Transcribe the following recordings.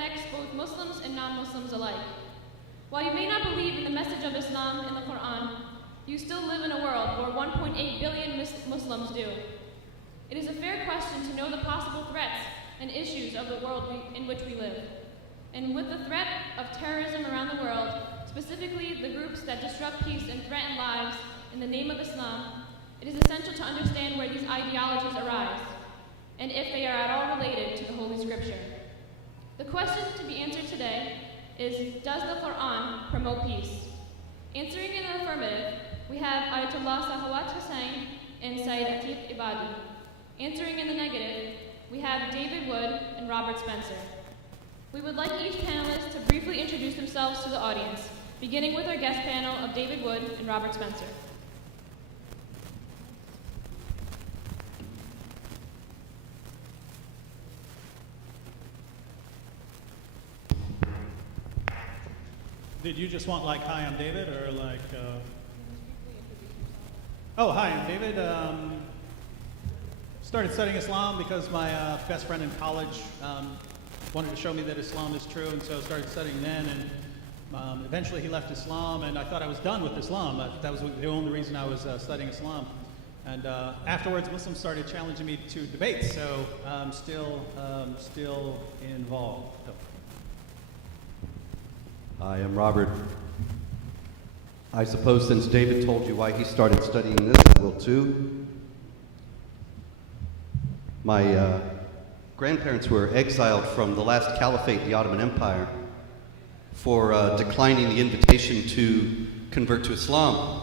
affects both Muslims and non-Muslims alike. While you may not believe in the message of Islam in the Quran, you still live in a world where 1.8 billion Muslims do. It is a fair question to know the possible threats and issues of the world in which we live. And with the threat of terrorism around the world, specifically the groups that disrupt peace and threaten lives in the name of Islam, it is essential to understand where these ideologies arise, and if they are at all related to the Holy Scripture. The question to be answered today is, does the Quran promote peace? Answering in the affirmative, we have Ayatollah Sahawat Hussain and Hussain Ebady. Answering in the negative, we have David Wood and Robert Spencer. We would like each panelist to briefly introduce themselves to the audience, beginning with our guest panel of David Wood and Robert Spencer. Did you just want like, hi, I'm David, or like, Oh, hi, I'm David. Started studying Islam because my best friend in college wanted to show me that Islam is true, and so I started studying then, and eventually he left Islam, and I thought I was done with Islam. That was the only reason I was studying Islam. And afterwards, Muslims started challenging me to debates, so I'm still involved. So. Hi, I'm Robert. I suppose since David told you why he started studying this, I will too. My grandparents were exiled from the last caliphate, the Ottoman Empire, for declining the invitation to convert to Islam.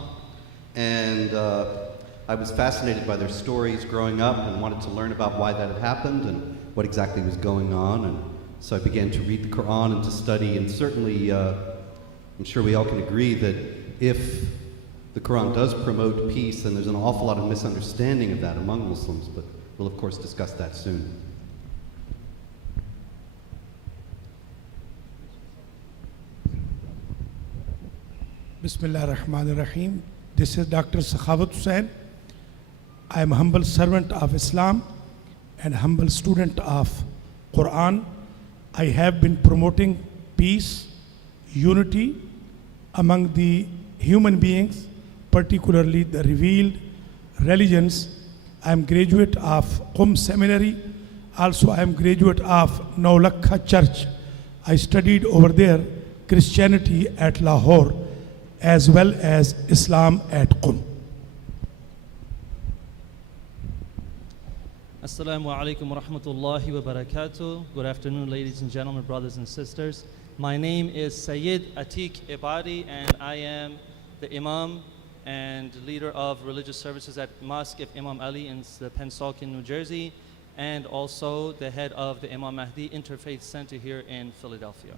And I was fascinated by their stories growing up and wanted to learn about why that had happened and what exactly was going on. And so I began to read the Quran and to study, and certainly I'm sure we all can agree that if the Quran does promote peace, then there's an awful lot of misunderstanding of that among Muslims, but we'll of course discuss that soon. Bismillah ar-Rahman ar-Rahim. This is Dr. Sakhawat Hussain. I am a humble servant of Islam and humble student of Quran. I have been promoting peace, unity among the human beings, particularly the revealed religions. I am graduate of Qum Seminary. Also, I am graduate of Naulakha Church. I studied over there Christianity at Lahore as well as Islam at Qum. Assalamu alaikum wa rahmatullahi wa barakatuh. Good afternoon, ladies and gentlemen, brothers and sisters. My name is Sayyid Atiq Ebadi, and I am the Imam and leader of religious services at Mosque of Imam Ali in Pennsauken, New Jersey, and also the head of the Imam Mahdi Interfaith Center here in Philadelphia.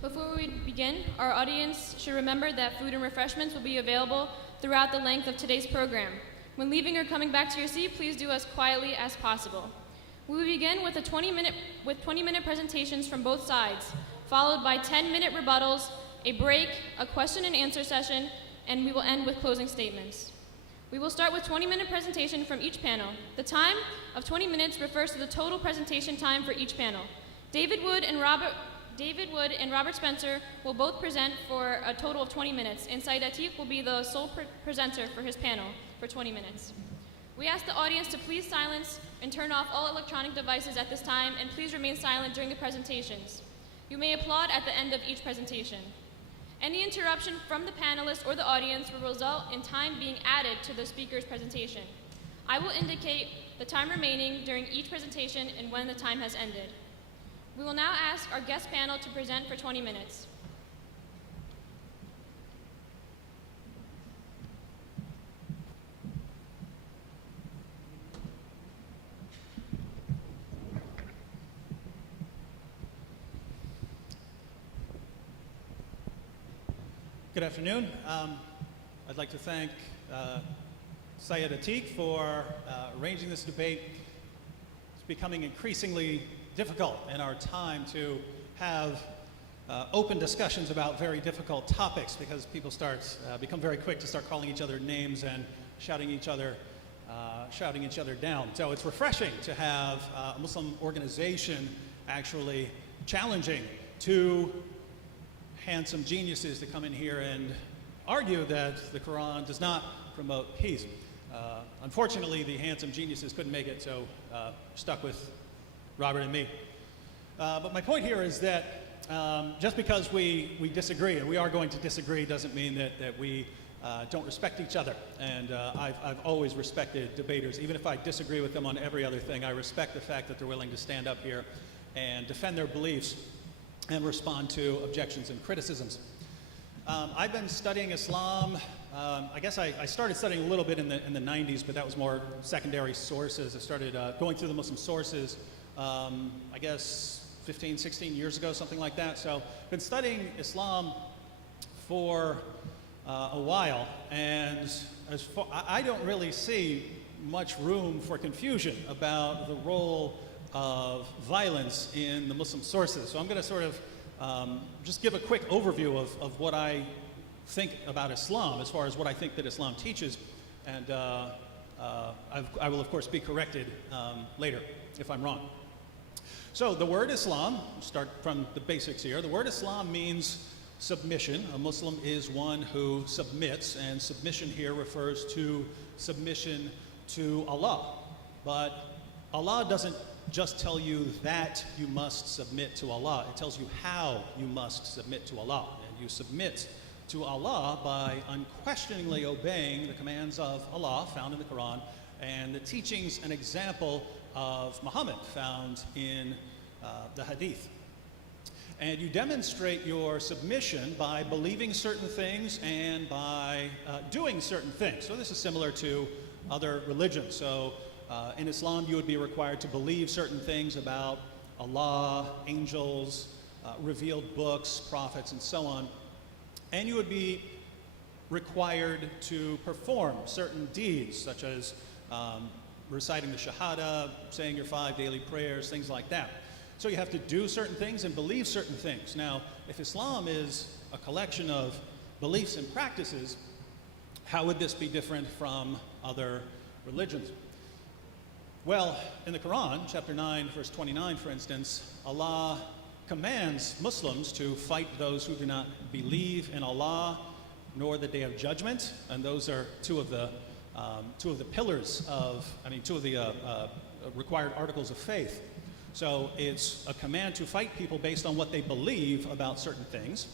Before we begin, our audience should remember that food and refreshments will be available throughout the length of today's program. When leaving or coming back to your seat, please do as quietly as possible. We will begin with 20-minute presentations from both sides, followed by 10-minute rebuttals, a break, a question and answer session, and we will end with closing statements. We will start with 20-minute presentation from each panel. The time of 20 minutes refers to the total presentation time for each panel. David Wood and Robert Spencer will both present for a total of 20 minutes, and Sayyid Atiq will be the sole presenter for his panel for 20 minutes. We ask the audience to please silence and turn off all electronic devices at this time, and please remain silent during the presentations. You may applaud at the end of each presentation. Any interruption from the panelists or the audience will result in time being added to the speaker's presentation. I will indicate the time remaining during each presentation and when the time has ended. We will now ask our guest panel to present for 20 minutes. Good afternoon. I'd like to thank Sayyid Atiq for arranging this debate. It's becoming increasingly difficult in our time to have open discussions about very difficult topics because people become very quick to start calling each other names and shouting each other down. So it's refreshing to have a Muslim organization actually challenging two handsome geniuses to come in here and argue that the Quran does not promote peace. Unfortunately, the handsome geniuses couldn't make it, so stuck with Robert and me. But my point here is that just because we disagree, and we are going to disagree, doesn't mean that we don't respect each other. And I've always respected debaters. Even if I disagree with them on every other thing, I respect the fact that they're willing to stand up here and defend their beliefs and respond to objections and criticisms. I've been studying Islam. I guess I started studying a little bit in the 90s, but that was more secondary sources. I started going through the Muslim sources, I guess 15, 16 years ago, something like that. So I've been studying Islam for a while, and I don't really see much room for confusion about the role of violence in the Muslim sources. So I'm going to sort of just give a quick overview of what I think about Islam as far as what I think that Islam teaches, and I will of course be corrected later if I'm wrong. So the word Islam, start from the basics here. The word Islam means submission. A Muslim is one who submits, and submission here refers to submission to Allah. But Allah doesn't just tell you that you must submit to Allah. It tells you how you must submit to Allah. And you submit to Allah by unquestioningly obeying the commands of Allah found in the Quran and the teachings and example of Muhammad found in the Hadith. And you demonstrate your submission by believing certain things and by doing certain things. So this is similar to other religions. So in Islam, you would be required to believe certain things about Allah, angels, revealed books, prophets, and so on. And you would be required to perform certain deeds, such as reciting the Shahada, saying your 5 daily prayers, things like that. So you have to do certain things and believe certain things. Now, if Islam is a collection of beliefs and practices, how would this be different from other religions? Well, in the Quran, chapter 9, verse 29, for instance, Allah commands Muslims to fight those who do not believe in Allah nor the day of judgment, and those are two of the pillars of, two of the required articles of faith. So it's a command to fight people based on what they believe about certain things.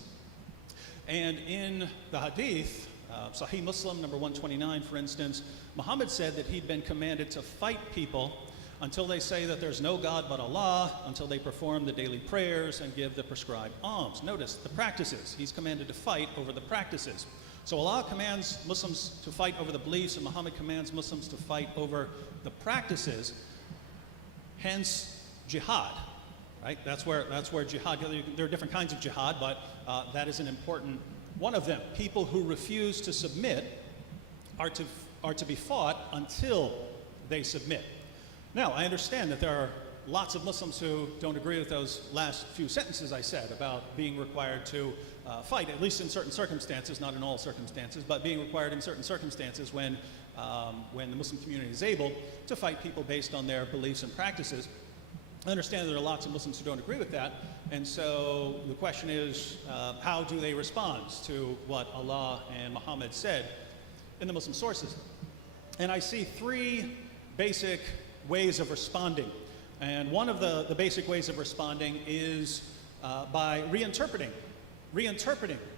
And in the Hadith, Sahih Muslim, number 129, for instance, Muhammad said that he'd been commanded to fight people until they say that there's no God but Allah, until they perform the daily prayers and give the prescribed alms. Notice the practices. He's commanded to fight over the practices. So Allah commands Muslims to fight over the beliefs, and Muhammad commands Muslims to fight over the practices. Hence, jihad, right? That's where jihad, there are different kinds of jihad, but that is an important one of them. People who refuse to submit are to be fought until they submit. Now, I understand that there are lots of Muslims who don't agree with those last few sentences I said about being required to fight, at least in certain circumstances, not in all circumstances, but being required in certain circumstances when the Muslim community is able to fight people based on their beliefs and practices. I understand that there are lots of Muslims who don't agree with that, and so the question is, how do they respond to what Allah and Muhammad said in the Muslim sources? And I see three basic ways of responding. And one of the basic ways of responding is by reinterpreting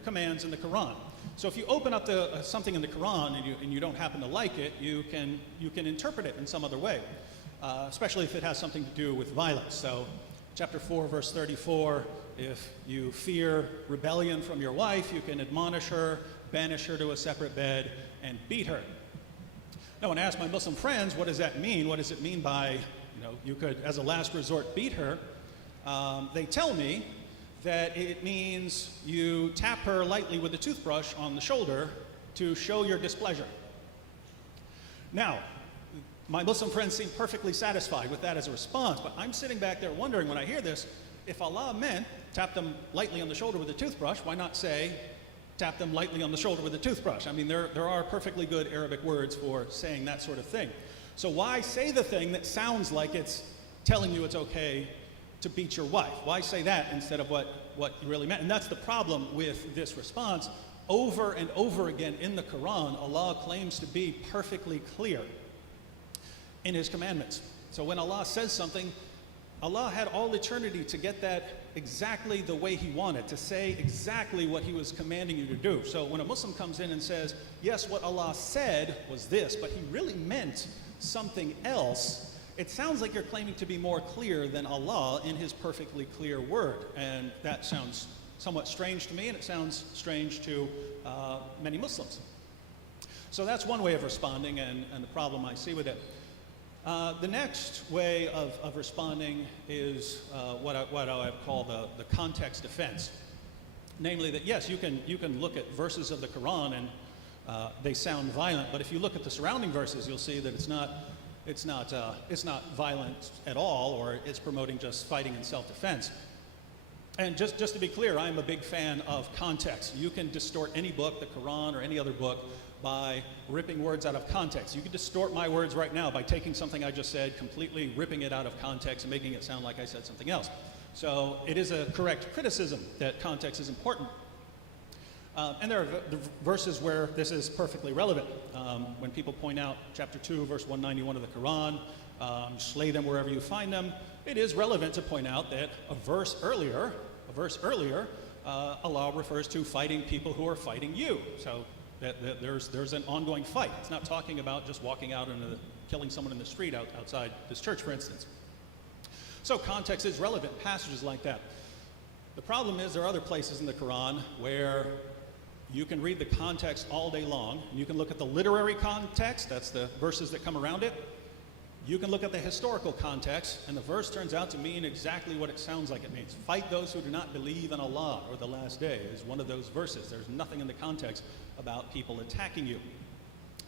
commands in the Quran. So if you open up something in the Quran and you don't happen to like it, you can interpret it in some other way. Especially if it has something to do with violence. So, chapter 4, verse 34, if you fear rebellion from your wife, you can admonish her, banish her to a separate bed, and beat her. Now, when I ask my Muslim friends, what does that mean? What does it mean by, you could, as a last resort, beat her? They tell me that it means you tap her lightly with a toothbrush on the shoulder to show your displeasure. Now, my Muslim friends seem perfectly satisfied with that as a response, but I'm sitting back there wondering when I hear this, if Allah meant tap them lightly on the shoulder with a toothbrush, why not say tap them lightly on the shoulder with a toothbrush? I mean, there are perfectly good Arabic words for saying that sort of thing. So why say the thing that sounds like it's telling you it's okay to beat your wife. Why say that instead of what you really meant? And that's the problem with this response. Over and over again in the Quran, Allah claims to be perfectly clear in His commandments. So when Allah says something, Allah had all eternity to get that exactly the way He wanted, to say exactly what He was commanding you to do. So when a Muslim comes in and says, yes, what Allah said was this, but He really meant something else, it sounds like you're claiming to be more clear than Allah in His perfectly clear word. And that sounds somewhat strange to me, and it sounds strange to many Muslims. So that's one way of responding, and the problem I see with it. The next way of responding is what I call the context defense. Namely that, yes, you can look at verses of the Quran and they sound violent, but if you look at the surrounding verses, you'll see that it's not violent at all, or it's promoting just fighting and self-defense. And just to be clear, I'm a big fan of context. You can distort any book, the Quran or any other book, by ripping words out of context. You can distort my words right now by taking something I just said, completely ripping it out of context and making it sound like I said something else. So it is a correct criticism that context is important. And there are verses where this is perfectly relevant. When people point out chapter 2, verse 191 of the Quran, slay them wherever you find them, it is relevant to point out that a verse earlier, Allah refers to fighting people who are fighting you. So that there's an ongoing fight. It's not talking about just walking out and killing someone in the street outside this church, for instance. So context is relevant, passages like that. The problem is there are other places in the Quran where you can read the context all day long, and you can look at the literary context, that's the verses that come around it. You can look at the historical context, and the verse turns out to mean exactly what it sounds like it means. Fight those who do not believe in Allah or the last day is one of those verses. There's nothing in the context about people attacking you.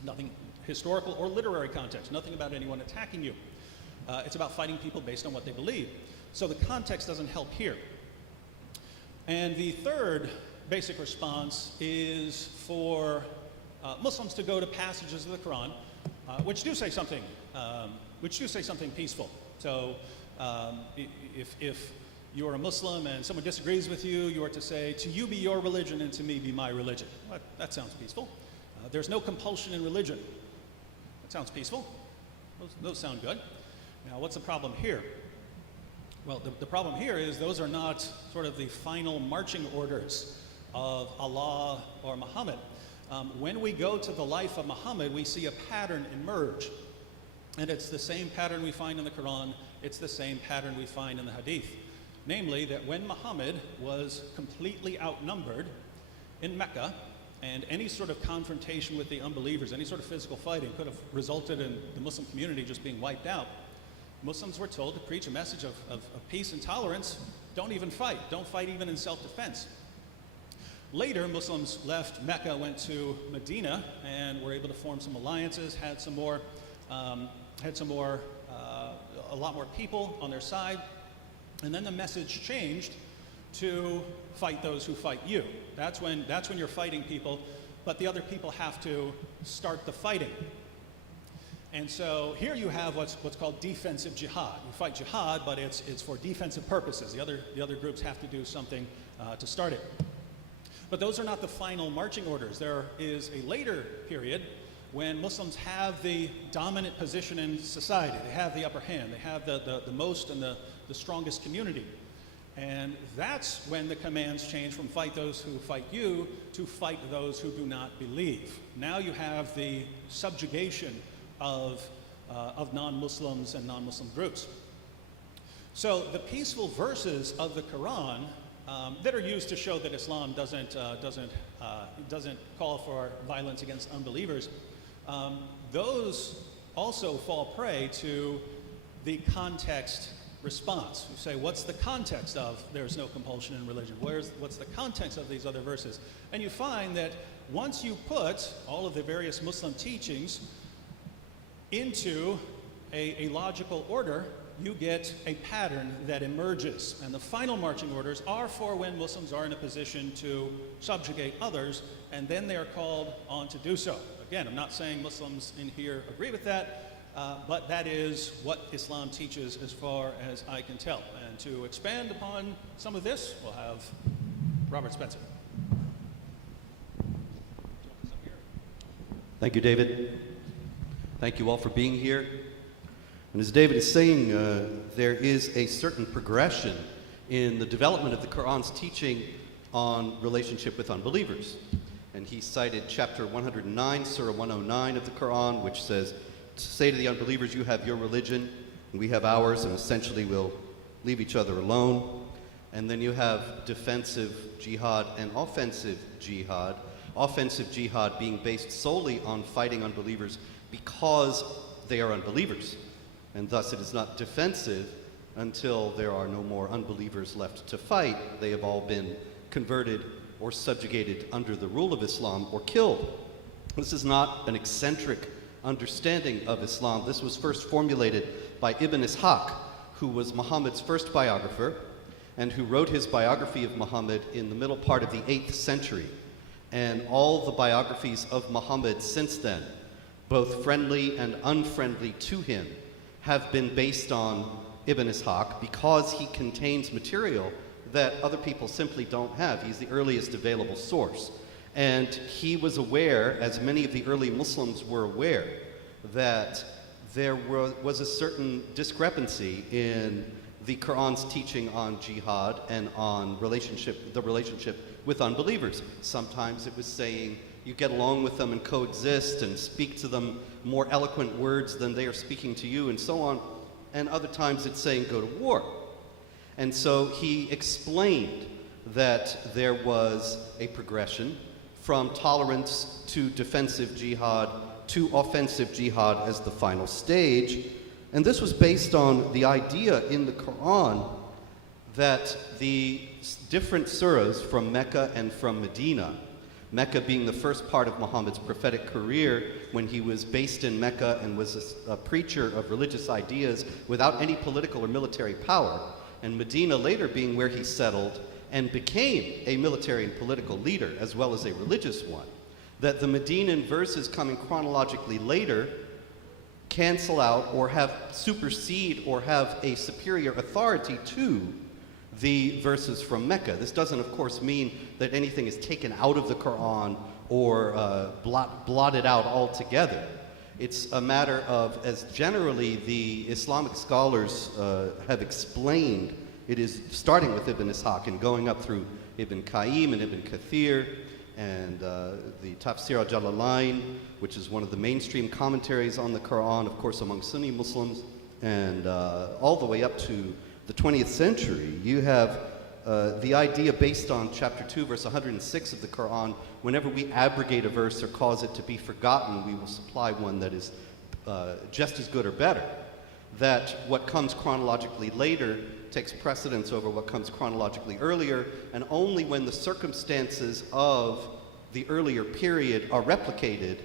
Nothing historical or literary context, nothing about anyone attacking you. It's about fighting people based on what they believe. So the context doesn't help here. And the third basic response is for Muslims to go to passages of the Quran which do say something peaceful. So if you are a Muslim and someone disagrees with you, you are to say, to you be your religion and to me be my religion. Well, that sounds peaceful. There's no compulsion in religion. That sounds peaceful. Those sound good. Now, what's the problem here? Well, the problem here is those are not sort of the final marching orders of Allah or Muhammad. When we go to the life of Muhammad, we see a pattern emerge. And it's the same pattern we find in the Quran. It's the same pattern we find in the Hadith. Namely, that when Muhammad was completely outnumbered in Mecca, and any sort of confrontation with the unbelievers, any sort of physical fighting could have resulted in the Muslim community just being wiped out, Muslims were told to preach a message of peace and tolerance. Don't even fight. Don't fight even in self-defense. Later, Muslims left Mecca, went to Medina, and were able to form some alliances, had a lot more people on their side, and then the message changed to fight those who fight you. That's when you're fighting people, but the other people have to start the fighting. And so here you have what's called defensive jihad. You fight jihad, but it's for defensive purposes. The other groups have to do something to start it. But those are not the final marching orders. There is a later period when Muslims have the dominant position in society. They have the upper hand. They have the most and the strongest community. And that's when the commands change from fight those who fight you to fight those who do not believe. Now you have the subjugation of non-Muslims and non-Muslim groups. So the peaceful verses of the Quran that are used to show that Islam doesn't call for violence against unbelievers, those also fall prey to the context response. You say, what's the context of there's no compulsion in religion? What's the context of these other verses? And you find that once you put all of the various Muslim teachings into a logical order, you get a pattern that emerges. And the final marching orders are for when Muslims are in a position to subjugate others, and then they are called on to do so. Again, I'm not saying Muslims in here agree with that, but that is what Islam teaches as far as I can tell. And to expand upon some of this, we'll have Robert Spencer. Thank you, David. Thank you all for being here. And as David is saying, there is a certain progression in the development of the Quran's teaching on relationship with unbelievers. And he cited chapter 109, Surah 109 of the Quran, which says, say to the unbelievers, you have your religion, and we have ours, and essentially we'll leave each other alone. And then you have defensive jihad and offensive jihad. Offensive jihad being based solely on fighting unbelievers because they are unbelievers. And thus it is not defensive until there are no more unbelievers left to fight. They have all been converted or subjugated under the rule of Islam or killed. This is not an eccentric understanding of Islam. This was first formulated by Ibn Ishaq, who was Muhammad's first biographer and who wrote his biography of Muhammad in the middle part of the 8th century. And all the biographies of Muhammad since then, both friendly and unfriendly to him, have been based on Ibn Ishaq because he contains material that other people simply don't have. He's the earliest available source. And he was aware, as many of the early Muslims were aware, that there was a certain discrepancy in the Quran's teaching on jihad and on the relationship with unbelievers. Sometimes it was saying you get along with them and coexist and speak to them more eloquent words than they are speaking to you and so on. And other times it's saying go to war. And so he explained that there was a progression from tolerance to defensive jihad to offensive jihad as the final stage. And this was based on the idea in the Quran that the different surahs from Mecca and from Medina, Mecca being the first part of Muhammad's prophetic career when he was based in Mecca and was a preacher of religious ideas without any political or military power, and Medina later being where he settled and became a military and political leader as well as a religious one, that the Medinan verses coming chronologically later cancel out or supersede or have a superior authority to the verses from Mecca. This doesn't, of course, mean that anything is taken out of the Quran or blotted out altogether. It's a matter of, as generally the Islamic scholars have explained, it is starting with Ibn Ishaq and going up through Ibn Qayyim and Ibn Kathir and the Tafsir al-Jalalain, which is one of the mainstream commentaries on the Quran, of course, among Sunni Muslims, and all the way up to the 20th century. You have the idea based on chapter 2, verse 106 of the Quran, whenever we abrogate a verse or cause it to be forgotten, we will supply one that is just as good or better. That what comes chronologically later takes precedence over what comes chronologically earlier, and only when the circumstances of the earlier period are replicated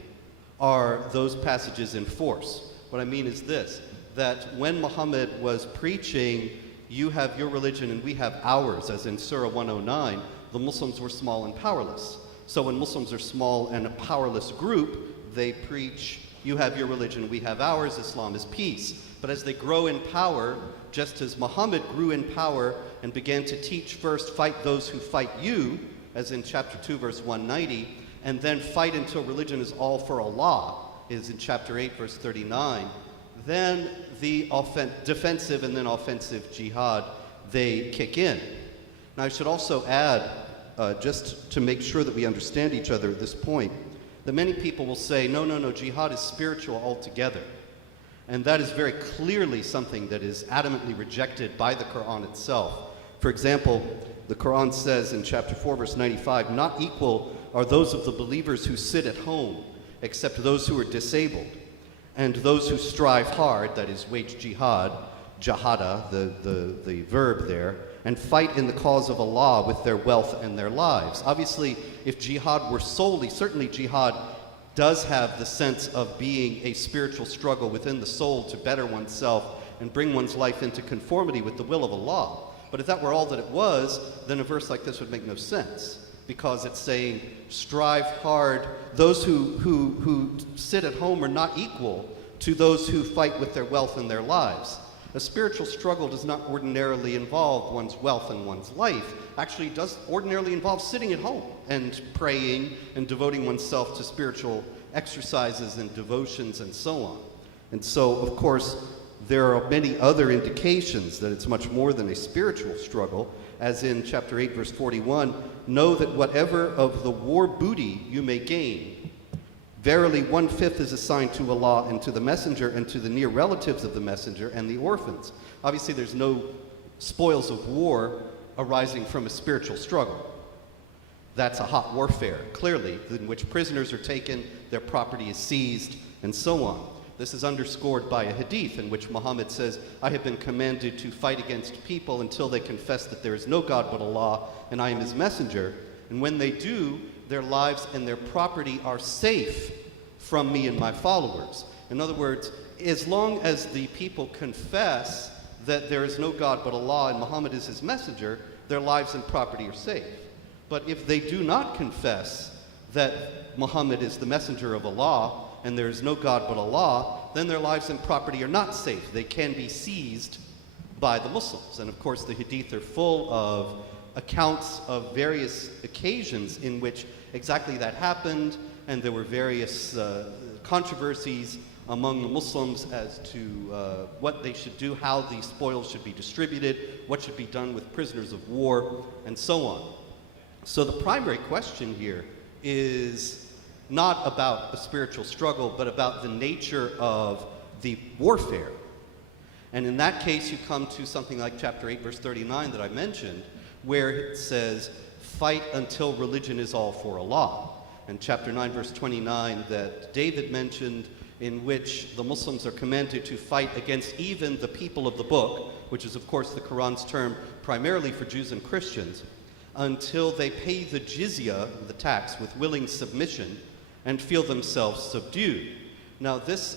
are those passages in force. What I mean is this, that when Muhammad was preaching, you have your religion and we have ours, as in Surah 109, the Muslims were small and powerless. So when Muslims are small and a powerless group, they preach, you have your religion, we have ours, Islam is peace. But as they grow in power, just as Muhammad grew in power and began to teach first, fight those who fight you, as in chapter 2, verse 190, and then fight until religion is all for Allah, is in chapter 8, verse 39, then the defensive and then offensive jihad, they kick in. Now I should also add, just to make sure that we understand each other at this point, that many people will say, no, jihad is spiritual altogether. And that is very clearly something that is adamantly rejected by the Quran itself. For example, the Quran says in chapter 4, verse 95, not equal are those of the believers who sit at home, except those who are disabled, and those who strive hard, that is wage jihad, jahada, the verb there, and fight in the cause of Allah with their wealth and their lives. Obviously, if jihad were solely, certainly jihad does have the sense of being a spiritual struggle within the soul to better oneself and bring one's life into conformity with the will of Allah. But if that were all that it was, then a verse like this would make no sense, because it's saying, strive hard. Those who sit at home are not equal to those who fight with their wealth and their lives. A spiritual struggle does not ordinarily involve one's wealth and one's life. Actually, it does ordinarily involve sitting at home and praying and devoting oneself to spiritual exercises and devotions and so on. And so, of course, there are many other indications that it's much more than a spiritual struggle, as in chapter 8, verse 41, know that whatever of the war booty you may gain, verily 1/5 is assigned to Allah and to the messenger and to the near relatives of the messenger and the orphans. Obviously, there's no spoils of war arising from a spiritual struggle. That's a hot warfare, clearly, in which prisoners are taken, their property is seized, and so on. This is underscored by a hadith in which Muhammad says, I have been commanded to fight against people until they confess that there is no God but Allah and I am his messenger. And when they do, their lives and their property are safe from me and my followers. In other words, as long as the people confess that there is no God but Allah and Muhammad is his messenger, their lives and property are safe. But if they do not confess that Muhammad is the messenger of Allah and there is no God but Allah, then their lives and property are not safe. They can be seized by the Muslims. And of course, the hadith are full of accounts of various occasions in which exactly that happened, and there were various controversies among the Muslims as to what they should do, how the spoils should be distributed, what should be done with prisoners of war, and so on. So the primary question here is not about a spiritual struggle, but about the nature of the warfare. And in that case, you come to something like chapter 8, verse 39 that I mentioned, where it says, fight until religion is all for Allah. And chapter 9, verse 29 that David mentioned, in which the Muslims are commanded to fight against even the people of the book, which is of course the Quran's term primarily for Jews and Christians, until they pay the jizya, the tax, with willing submission and feel themselves subdued. Now this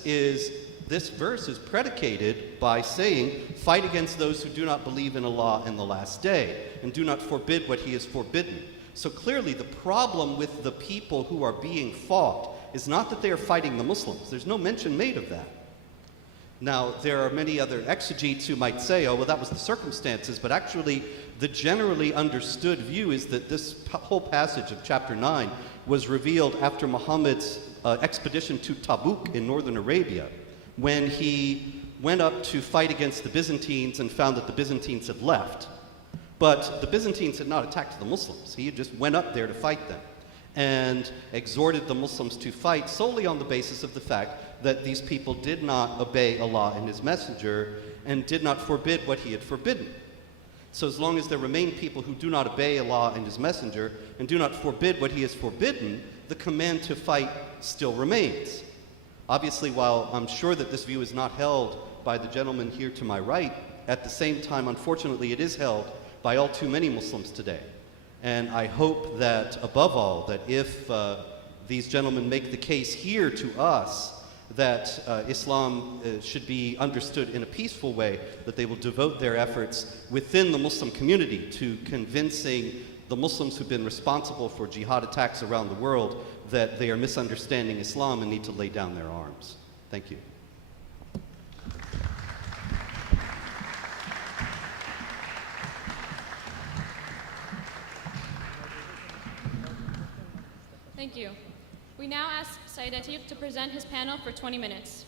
verse is predicated by saying, fight against those who do not believe in Allah in the last day, and do not forbid what he has forbidden. So clearly the problem with the people who are being fought is not that they are fighting the Muslims. There's no mention made of that. Now, there are many other exegetes who might say, oh, well, that was the circumstances, but actually the generally understood view is that this whole passage of chapter 9 was revealed after Muhammad's expedition to Tabuk in northern Arabia, when he went up to fight against the Byzantines and found that the Byzantines had left. But the Byzantines had not attacked the Muslims. He just went up there to fight them and exhorted the Muslims to fight solely on the basis of the fact that these people did not obey Allah and his messenger and did not forbid what he had forbidden. So as long as there remain people who do not obey Allah and his messenger and do not forbid what he has forbidden, the command to fight still remains. Obviously, while I'm sure that this view is not held by the gentleman here to my right, at the same time, unfortunately, it is held by all too many Muslims today. And I hope that, above all, that if these gentlemen make the case here to us that Islam should be understood in a peaceful way, that they will devote their efforts within the Muslim community to convincing the Muslims who've been responsible for jihad attacks around the world that they are misunderstanding Islam and need to lay down their arms. Thank you. Thank you. We now ask Sayyid Atiq to present his panel for 20 minutes.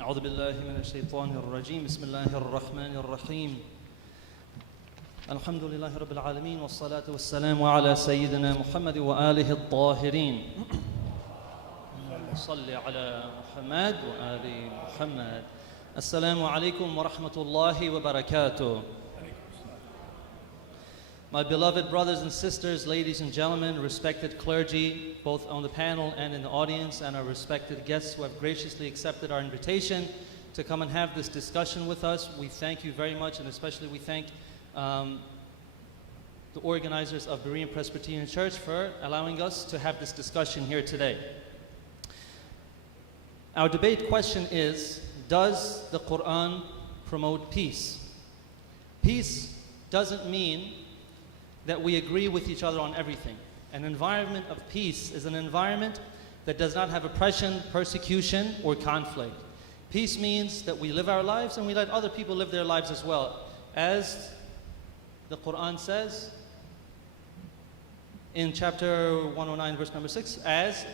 أعوذ بالله من الشيطان الرجيم بسم الله الرحمن الرحيم الحمد لله رب العالمين والصلاة والسلام على سيدنا محمد وآله الطاهرين صل على محمد وآل محمد السلام عليكم ورحمة الله وبركاته. My beloved brothers and sisters, ladies and gentlemen, respected clergy, both on the panel and in the audience, and our respected guests who have graciously accepted our invitation to come and have this discussion with us, we thank you very much, and especially we thank the organizers of Berean Presbyterian Church for allowing us to have this discussion here today. Our debate question is, does the Quran promote peace? Peace doesn't mean that we agree with each other on everything. An environment of peace is an environment that does not have oppression, persecution, or conflict. Peace means that we live our lives and we let other people live their lives as well. As the Quran says in chapter 109, verse number 6, as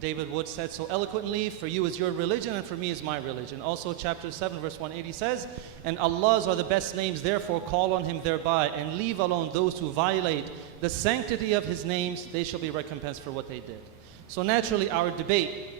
David Wood said so eloquently, for you is your religion and for me is my religion. Also chapter 7, verse 180 says, and Allah's are the best names, therefore call on Him thereby, and leave alone those who violate the sanctity of His names, they shall be recompensed for what they did. So naturally our debate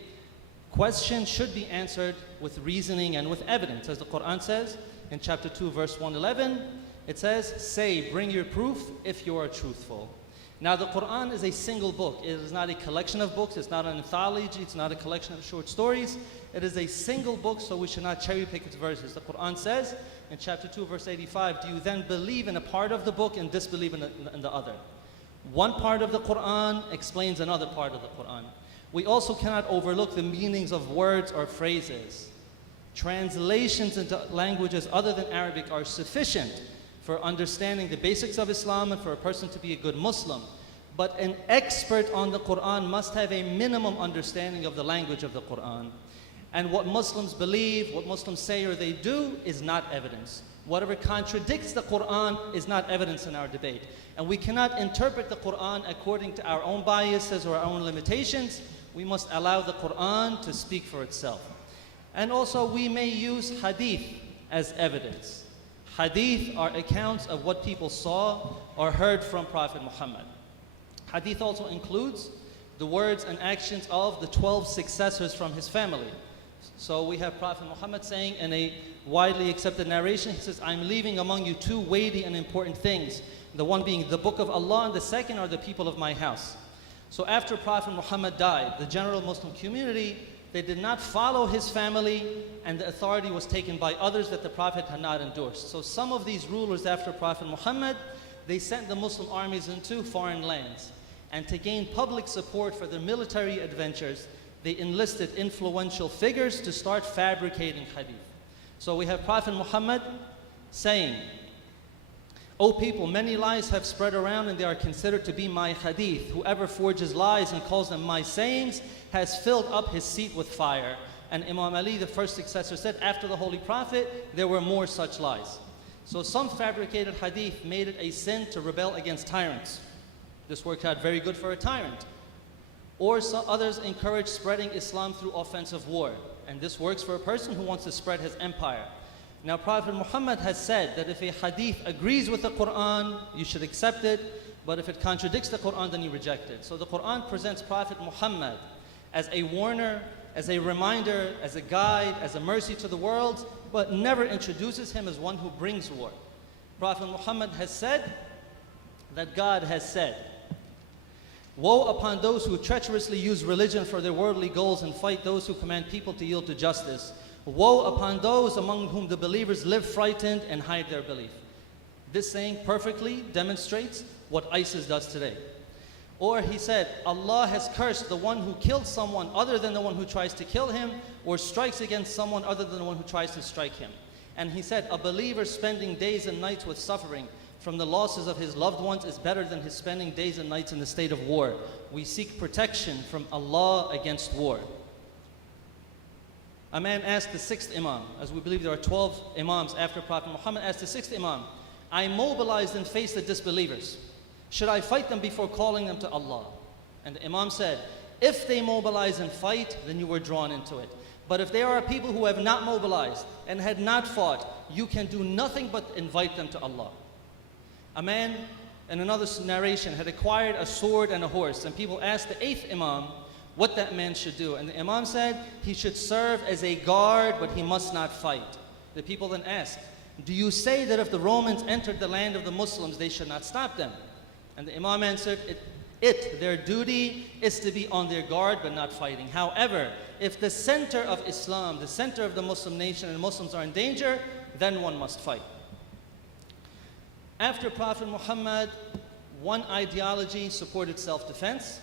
question should be answered with reasoning and with evidence. As the Quran says in chapter 2, verse 111, it says, say, bring your proof if you are truthful. Now the Quran is a single book. It is not a collection of books. It's not an anthology. It's not a collection of short stories. It is a single book, so we should not cherry pick its verses. The Quran says in chapter 2, verse 85, do you then believe in a part of the book and disbelieve in the other? One part of the Quran explains another part of the Quran. We also cannot overlook the meanings of words or phrases. Translations into languages other than Arabic are sufficient for understanding the basics of Islam and for a person to be a good Muslim. But an expert on the Quran must have a minimum understanding of the language of the Quran. And what Muslims believe, what Muslims say or they do is not evidence. Whatever contradicts the Quran is not evidence in our debate. And we cannot interpret the Quran according to our own biases or our own limitations. We must allow the Quran to speak for itself. And also we may use hadith as evidence. Hadith are accounts of what people saw or heard from Prophet Muhammad. Hadith also includes the words and actions of the 12 successors from his family. So we have Prophet Muhammad saying in a widely accepted narration, he says, I'm leaving among you two weighty and important things. The one being the book of Allah and the second are the people of my house. So after Prophet Muhammad died, the general Muslim community, they did not follow his family, and the authority was taken by others that the Prophet had not endorsed. So some of these rulers after Prophet Muhammad, they sent the Muslim armies into foreign lands. And to gain public support for their military adventures, they enlisted influential figures to start fabricating hadith. So we have Prophet Muhammad saying, O people, many lies have spread around and they are considered to be my hadith. Whoever forges lies and calls them my sayings has filled up his seat with fire. And Imam Ali, the first successor, said after the Holy Prophet, there were more such lies. So some fabricated hadith made it a sin to rebel against tyrants. This worked out very good for a tyrant. Or some others encourage spreading Islam through offensive war. And this works for a person who wants to spread his empire. Now Prophet Muhammad has said that if a hadith agrees with the Quran, you should accept it. But if it contradicts the Quran, then you reject it. So the Quran presents Prophet Muhammad as a warner, as a reminder, as a guide, as a mercy to the world, but never introduces him as one who brings war. Prophet Muhammad has said that God has said, woe upon those who treacherously use religion for their worldly goals and fight those who command people to yield to justice. Woe upon those among whom the believers live frightened and hide their belief. This saying perfectly demonstrates what ISIS does today. Or he said, Allah has cursed the one who kills someone other than the one who tries to kill him, or strikes against someone other than the one who tries to strike him. And he said, a believer spending days and nights with suffering from the losses of his loved ones is better than his spending days and nights in the state of war. We seek protection from Allah against war. A man asked the 6th Imam, as we believe there are 12 Imams after Prophet Muhammad, asked the 6th Imam, I mobilized and faced the disbelievers. Should I fight them before calling them to Allah? And the Imam said, if they mobilize and fight, then you were drawn into it. But if they are people who have not mobilized and had not fought, you can do nothing but invite them to Allah. A man, in another narration, had acquired a sword and a horse, and people asked the 8th Imam what that man should do. And the Imam said, he should serve as a guard, but he must not fight. The people then asked, do you say that if the Romans entered the land of the Muslims, they should not stop them? And the Imam answered, their duty is to be on their guard, but not fighting. However, if the center of Islam, the center of the Muslim nation, and Muslims are in danger, then one must fight. After Prophet Muhammad, one ideology supported self-defense,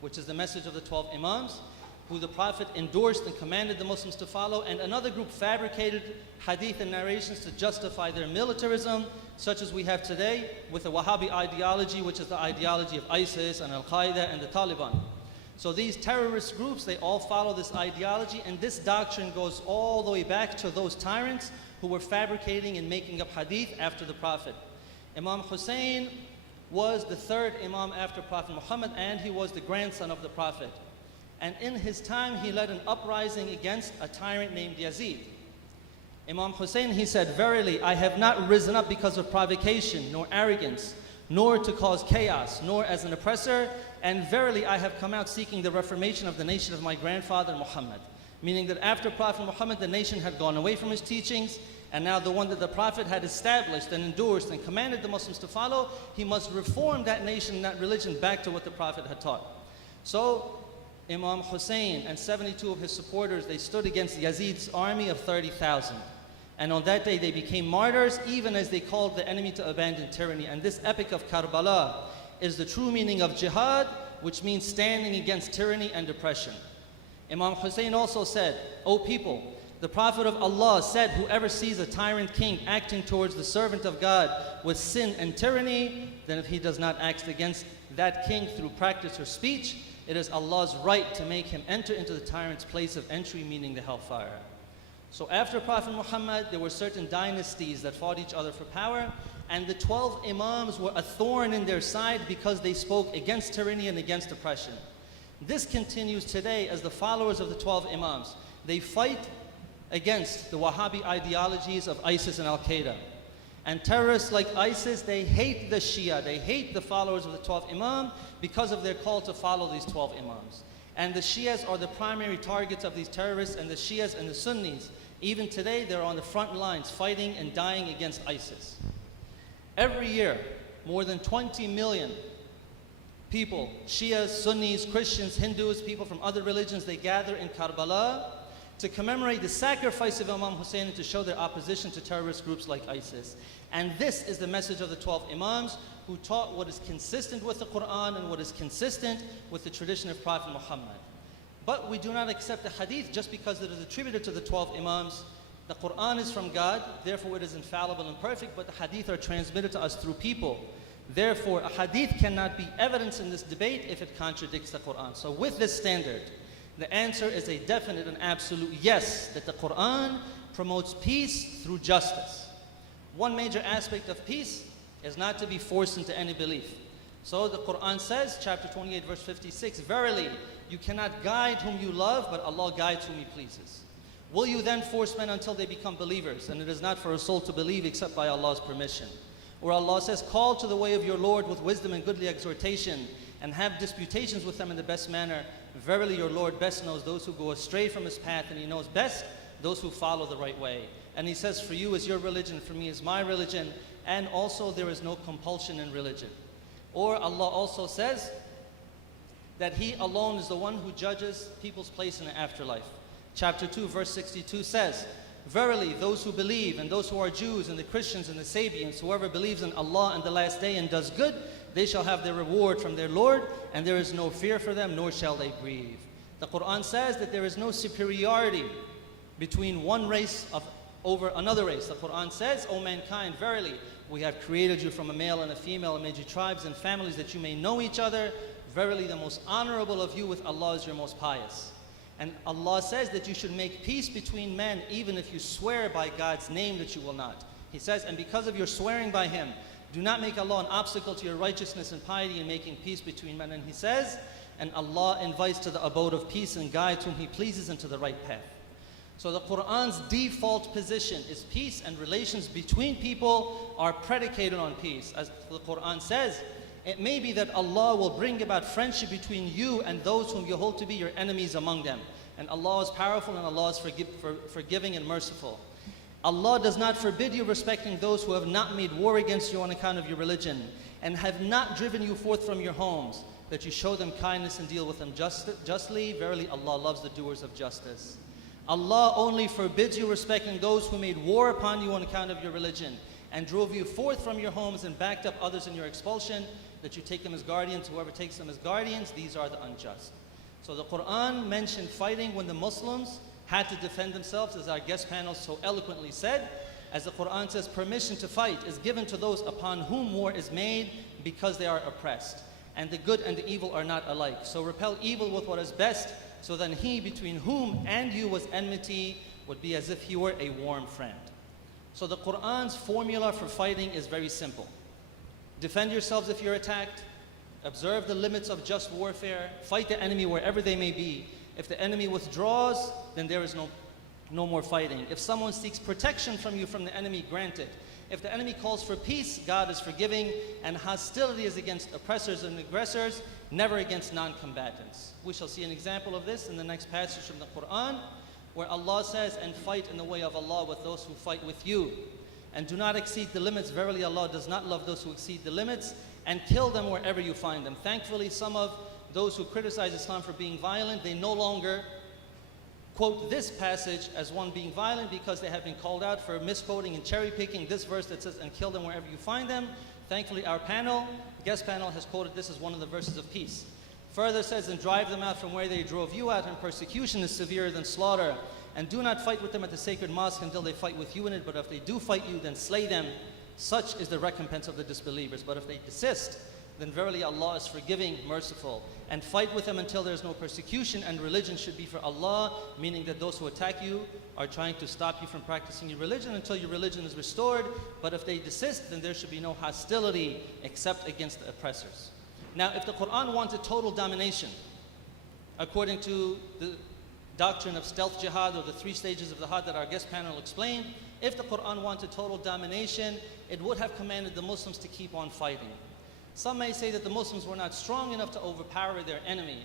which is the message of the 12 Imams. who the Prophet endorsed and commanded the Muslims to follow, and another group fabricated hadith and narrations to justify their militarism, such as we have today with the Wahhabi ideology, which is the ideology of ISIS and Al-Qaeda and the Taliban. So these terrorist groups, they all follow this ideology, and this doctrine goes all the way back to those tyrants who were fabricating and making up hadith after the Prophet. Imam Hussain was the third Imam after Prophet Muhammad, and he was the grandson of the Prophet. And in his time, he led an uprising against a tyrant named Yazid. Imam Hussain, he said, "Verily, I have not risen up because of provocation, nor arrogance, nor to cause chaos, nor as an oppressor, and verily I have come out seeking the reformation of the nation of my grandfather Muhammad." Meaning that after Prophet Muhammad, the nation had gone away from his teachings, and now the one that the Prophet had established and endorsed and commanded the Muslims to follow, he must reform that nation, that religion, back to what the Prophet had taught. So Imam Hussain and 72 of his supporters, they stood against Yazid's army of 30,000. And on that day they became martyrs, even as they called the enemy to abandon tyranny. And this epic of Karbala is the true meaning of jihad, which means standing against tyranny and oppression. Imam Hussain also said, "O people, the Prophet of Allah said, whoever sees a tyrant king acting towards the servant of God with sin and tyranny, then if he does not act against that king through practice or speech, it is Allah's right to make him enter into the tyrant's place of entry," meaning the hellfire. So after Prophet Muhammad, there were certain dynasties that fought each other for power, and the 12 Imams were a thorn in their side because they spoke against tyranny and against oppression. This continues today as the followers of the 12 Imams. They fight against the Wahhabi ideologies of ISIS and Al-Qaeda. And terrorists like ISIS, they hate the Shia, they hate the followers of the 12th Imam because of their call to follow these 12 Imams. And the Shias are the primary targets of these terrorists, and the Shias and the Sunnis, even today, they're on the front lines fighting and dying against ISIS. Every year, more than 20 million people, Shias, Sunnis, Christians, Hindus, people from other religions, they gather in Karbala to commemorate the sacrifice of Imam Hussain and to show their opposition to terrorist groups like ISIS. And this is the message of the 12 Imams who taught what is consistent with the Quran and what is consistent with the tradition of Prophet Muhammad. But we do not accept the hadith just because it is attributed to the 12 Imams. The Quran is from God, therefore it is infallible and perfect, but the hadith are transmitted to us through people. Therefore, a hadith cannot be evidence in this debate if it contradicts the Quran. So with this standard, the answer is a definite and absolute yes, that the Quran promotes peace through justice. One major aspect of peace is not to be forced into any belief. So the Quran says, chapter 28, verse 56, "Verily, you cannot guide whom you love, but Allah guides whom He pleases. Will you then force men until they become believers? And it is not for a soul to believe except by Allah's permission." Or Allah says, "Call to the way of your Lord with wisdom and goodly exhortation, and have disputations with them in the best manner. Verily your Lord best knows those who go astray from His path, and He knows best those who follow the right way." And He says, "For you is your religion, for me is my religion, and also there is no compulsion in religion." Or Allah also says that He alone is the one who judges people's place in the afterlife. Chapter 2, verse 62 says, "Verily those who believe, and those who are Jews, and the Christians, and the Sabians, whoever believes in Allah and the last day and does good, they shall have their reward from their Lord, and there is no fear for them, nor shall they grieve." The Quran says that there is no superiority between one race over another race. The Quran says, "O mankind, verily we have created you from a male and a female, and made you tribes and families that you may know each other. Verily the most honorable of you with Allah is your most pious." And Allah says that you should make peace between men even if you swear by God's name that you will not. He says, "And because of your swearing by Him, do not make Allah an obstacle to your righteousness and piety in making peace between men." And He says, "And Allah invites to the abode of peace and guides whom He pleases into the right path." So the Quran's default position is peace, and relations between people are predicated on peace. As the Quran says, it may be that Allah will bring about friendship between you and those whom you hold to be your enemies among them. And Allah is powerful, and Allah is forgiving and merciful. Allah does not forbid you respecting those who have not made war against you on account of your religion, and have not driven you forth from your homes, that you show them kindness and deal with them justly. Verily Allah loves the doers of justice. Allah only forbids you respecting those who made war upon you on account of your religion, and drove you forth from your homes, and backed up others in your expulsion, that you take them as guardians. Whoever takes them as guardians, these are the unjust. So the Quran mentioned fighting when the Muslims had to defend themselves, as our guest panel so eloquently said. As the Quran says, permission to fight is given to those upon whom war is made because they are oppressed. And the good and the evil are not alike. So repel evil with what is best, so then he between whom and you was enmity would be as if he were a warm friend. So the Quran's formula for fighting is very simple. Defend yourselves if you're attacked. Observe the limits of just warfare. Fight the enemy wherever they may be. If the enemy withdraws, then there is no more fighting. If someone seeks protection from you from the enemy, grant it. If the enemy calls for peace, God is forgiving, and hostility is against oppressors and aggressors, never against non-combatants. We shall see an example of this in the next passage from the Quran, where Allah says, and fight in the way of Allah with those who fight with you. And do not exceed the limits. Verily Allah does not love those who exceed the limits, and kill them wherever you find them. Thankfully, some of those who criticize Islam for being violent, they no longer quote this passage as one being violent, because they have been called out for misquoting and cherry picking this verse that says, and kill them wherever you find them. Thankfully, our guest panel has quoted this as one of the verses of peace. Further says, and drive them out from where they drove you out, and persecution is severer than slaughter. And do not fight with them at the sacred mosque until they fight with you in it, but if they do fight you, then slay them. Such is the recompense of the disbelievers. But if they desist, then verily Allah is forgiving, merciful. And fight with them until there is no persecution, and religion should be for Allah, meaning that those who attack you are trying to stop you from practicing your religion until your religion is restored. But if they desist, then there should be no hostility except against the oppressors. Now, if the Quran wanted total domination, according to the doctrine of stealth jihad, or the 3 stages of the jihad that our guest panel explained, if the Quran wanted total domination, it would have commanded the Muslims to keep on fighting. Some may say that the Muslims were not strong enough to overpower their enemy,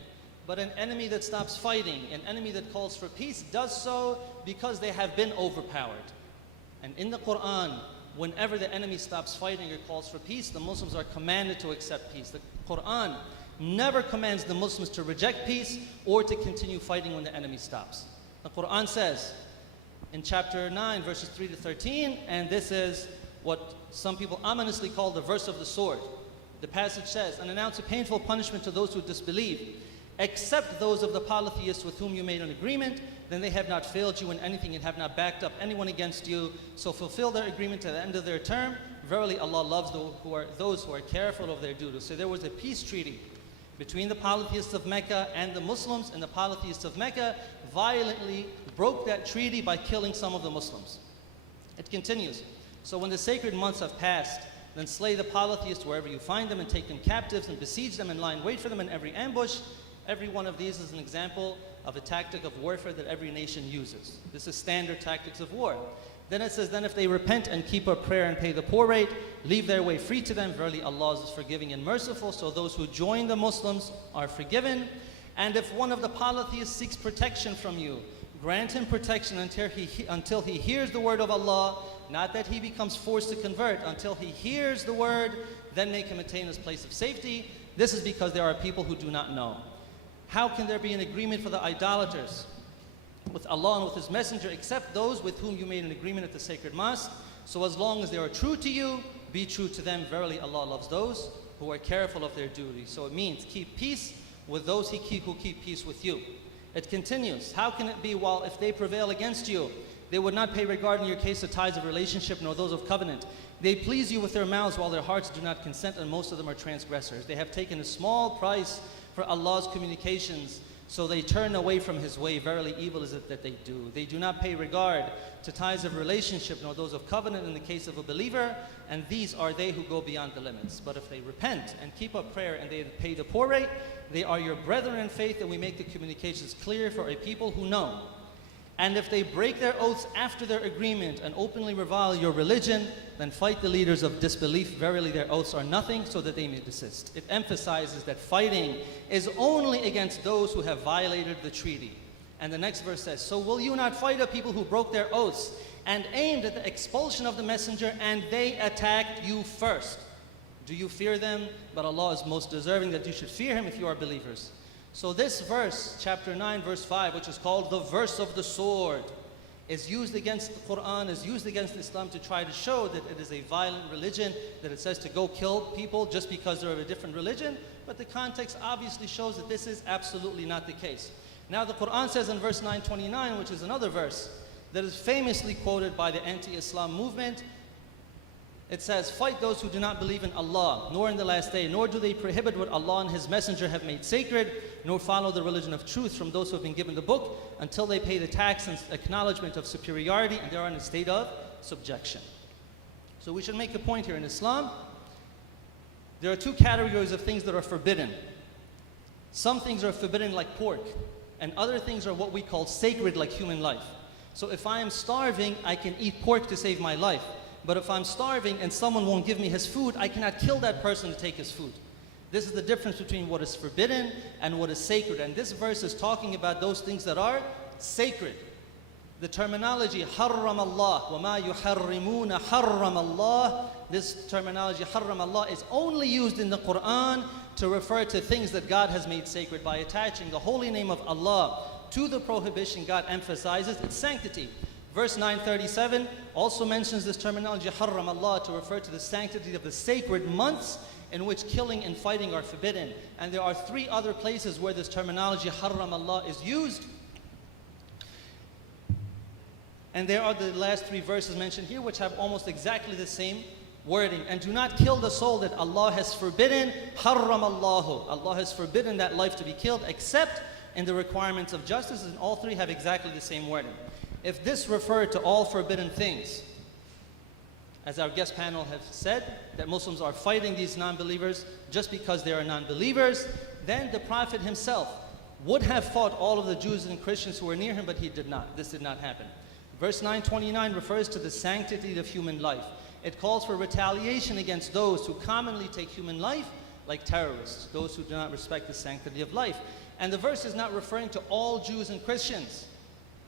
but an enemy that stops fighting, an enemy that calls for peace, does so because they have been overpowered. And in the Quran, whenever the enemy stops fighting or calls for peace, the Muslims are commanded to accept peace. The Quran never commands the Muslims to reject peace or to continue fighting when the enemy stops. The Quran says in chapter 9, verses 3 to 13, and this is what some people ominously call the verse of the sword. The passage says, and announce a painful punishment to those who disbelieve, except those of the polytheists with whom you made an agreement, then they have not failed you in anything and have not backed up anyone against you. So fulfill their agreement to the end of their term. Verily Allah loves those who are careful of their duties. So there was a peace treaty between the polytheists of Mecca and the Muslims, and the polytheists of Mecca violently broke that treaty by killing some of the Muslims. It continues. So when the sacred months have passed, then slay the polytheists wherever you find them, and take them captives, and besiege them, and lie in wait for them in every ambush. Every one of these is an example of a tactic of warfare that every nation uses. This is standard tactics of war. Then it says, then if they repent and keep up prayer and pay the poor rate, leave their way free to them. Verily Allah is forgiving and merciful. So those who join the Muslims are forgiven. And if one of the polytheists seeks protection from you, grant him protection until he hears the word of Allah. Not that he becomes forced to convert. Until he hears the word, then make him attain his place of safety. This is because there are people who do not know. How can there be an agreement for the idolaters with Allah and with His Messenger, except those with whom you made an agreement at the sacred mosque? So as long as they are true to you, be true to them. Verily Allah loves those who are careful of their duty. So it means keep peace with those who keep peace with you. It continues, how can it be, while if they prevail against you, they would not pay regard in your case to ties of relationship nor those of covenant. They please you with their mouths while their hearts do not consent, and most of them are transgressors. They have taken a small price for Allah's communications, so they turn away from His way. Verily evil is it that they do. They do not pay regard to ties of relationship nor those of covenant in the case of a believer, and these are they who go beyond the limits. But if they repent and keep up prayer and they pay the poor rate, they are your brethren in faith, and we make the communications clear for a people who know. And if they break their oaths after their agreement and openly revile your religion, then fight the leaders of disbelief. Verily their oaths are nothing, so that they may desist. It emphasizes that fighting is only against those who have violated the treaty. And the next verse says, so will you not fight a people who broke their oaths and aimed at the expulsion of the messenger, and they attacked you first? Do you fear them? But Allah is most deserving that you should fear Him if you are believers. So this verse, chapter 9, verse 5, which is called the verse of the sword, is used against the Quran, is used against Islam to try to show that it is a violent religion, that it says to go kill people just because they're of a different religion. But the context obviously shows that this is absolutely not the case. Now the Quran says in verse 929, which is another verse that is famously quoted by the anti-Islam movement, it says, "Fight those who do not believe in Allah, nor in the last day, nor do they prohibit what Allah and His Messenger have made sacred, nor follow the religion of truth from those who have been given the book, until they pay the tax and acknowledgement of superiority, and they are in a state of subjection." So we should make a point here. In Islam, there are two categories of things that are forbidden. Some things are forbidden like pork, and other things are what we call sacred like human life. So if I am starving, I can eat pork to save my life. But if I'm starving and someone won't give me his food, I cannot kill that person to take his food. This is the difference between what is forbidden and what is sacred. And this verse is talking about those things that are sacred. The terminology, حَرَّمَ اللَّهُ وَمَا يُحَرِّمُونَ حَرَّمَ اللَّهُ, this terminology, حَرَّمَ اللَّهُ, is only used in the Quran to refer to things that God has made sacred. By attaching the holy name of Allah to the prohibition, God emphasizes its sanctity. Verse 937 also mentions this terminology, حَرَّمَ اللَّهُ, to refer to the sanctity of the sacred months in which killing and fighting are forbidden. And there are three other places where this terminology, حَرَّمَ اللَّهُ, is used. And there are the last three verses mentioned here, which have almost exactly the same wording. And do not kill the soul that Allah has forbidden. حَرَّمَ اللَّهُ. Allah has forbidden that life to be killed, except in the requirements of justice. And all three have exactly the same wording. If this referred to all forbidden things, as our guest panel has said, that Muslims are fighting these non-believers just because they are non-believers, then the Prophet himself would have fought all of the Jews and Christians who were near him, but he did not. This did not happen. Verse 929 refers to the sanctity of human life. It calls for retaliation against those who commonly take human life like terrorists, those who do not respect the sanctity of life. And the verse is not referring to all Jews and Christians.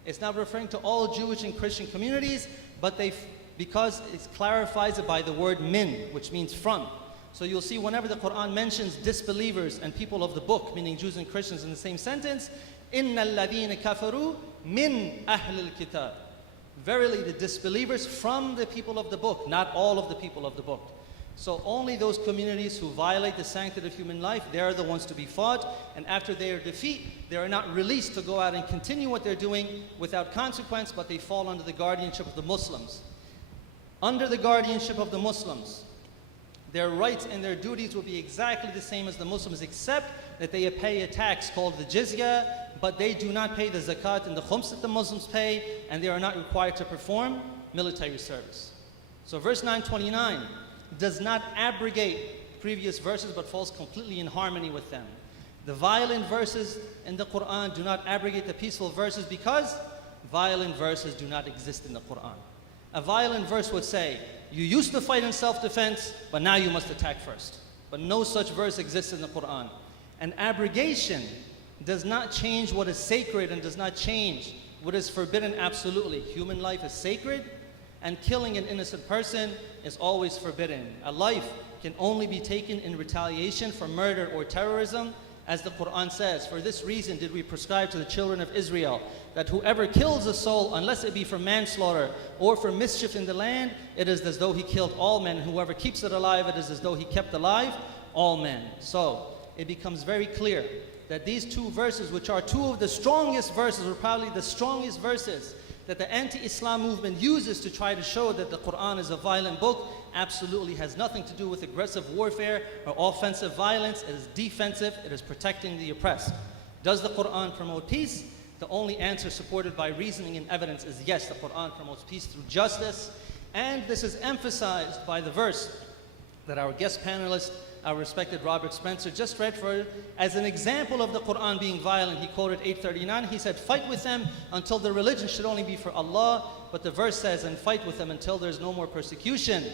It's not referring to all Jewish and Christian communities, but because it clarifies it by the word min, which means from. So you'll see whenever the Quran mentions disbelievers and people of the book, meaning Jews and Christians in the same sentence, إِنَّ الَّذِينَ كَفَرُوا مِنْ أَهْلِ الْكِتَابِ. Verily the disbelievers from the people of the book, not all of the people of the book. So only those communities who violate the sanctity of human life, they are the ones to be fought. And after their defeat, they are not released to go out and continue what they're doing without consequence, but they fall under the guardianship of the Muslims. Under the guardianship of the Muslims, their rights and their duties will be exactly the same as the Muslims, except that they pay a tax called the jizya, but they do not pay the zakat and the khums that the Muslims pay, and they are not required to perform military service. So verse 929 does not abrogate previous verses, but falls completely in harmony with them. The violent verses in the Quran do not abrogate the peaceful verses, because violent verses do not exist in the Quran. A violent verse would say, you used to fight in self-defense, but now you must attack first. But no such verse exists in the Quran. An abrogation does not change what is sacred and does not change what is forbidden absolutely. Human life is sacred, and killing an innocent person is always forbidden. A life can only be taken in retaliation for murder or terrorism, as the Quran says, "For this reason did we prescribe to the children of Israel that whoever kills a soul, unless it be for manslaughter or for mischief in the land, it is as though he killed all men. Whoever keeps it alive, it is as though he kept alive all men." So it becomes very clear that these two verses, which are two of the strongest verses, or probably the strongest verses that the anti-Islam movement uses to try to show that the Quran is a violent book, absolutely has nothing to do with aggressive warfare or offensive violence. It is defensive. It is protecting the oppressed. Does the Quran promote peace? The only answer supported by reasoning and evidence is yes, the Quran promotes peace through justice. And this is emphasized by the verse that our guest panelist, our respected Robert Spencer, just read for as an example of the Quran being violent. He quoted 839. He said, "Fight with them until their religion should only be for Allah." But the verse says, "And fight with them until there's no more persecution,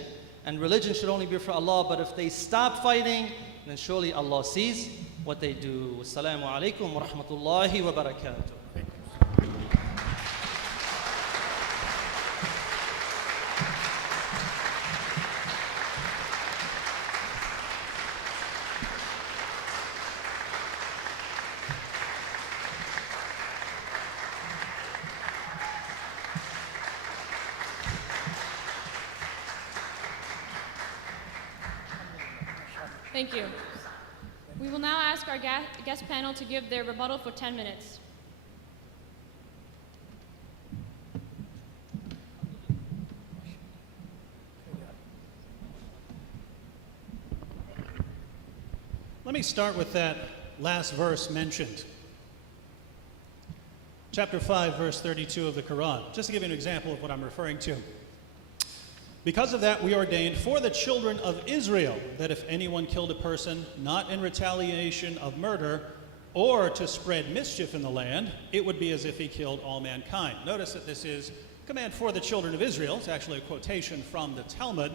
and religion should only be for Allah. But if they stop fighting, then surely Allah sees what they do." Wassalamu alaikum wa rahmatullahi wa barakatuh. Thank you. We will now ask our guest panel to give their rebuttal for 10 minutes. Let me start with that last verse mentioned. Chapter 5, verse 32 of the Quran, just to give you an example of what I'm referring to. Because of that, we ordained for the children of Israel that if anyone killed a person not in retaliation of murder or to spread mischief in the land, it would be as if he killed all mankind. Notice that this is a command for the children of Israel. It's actually a quotation from the Talmud.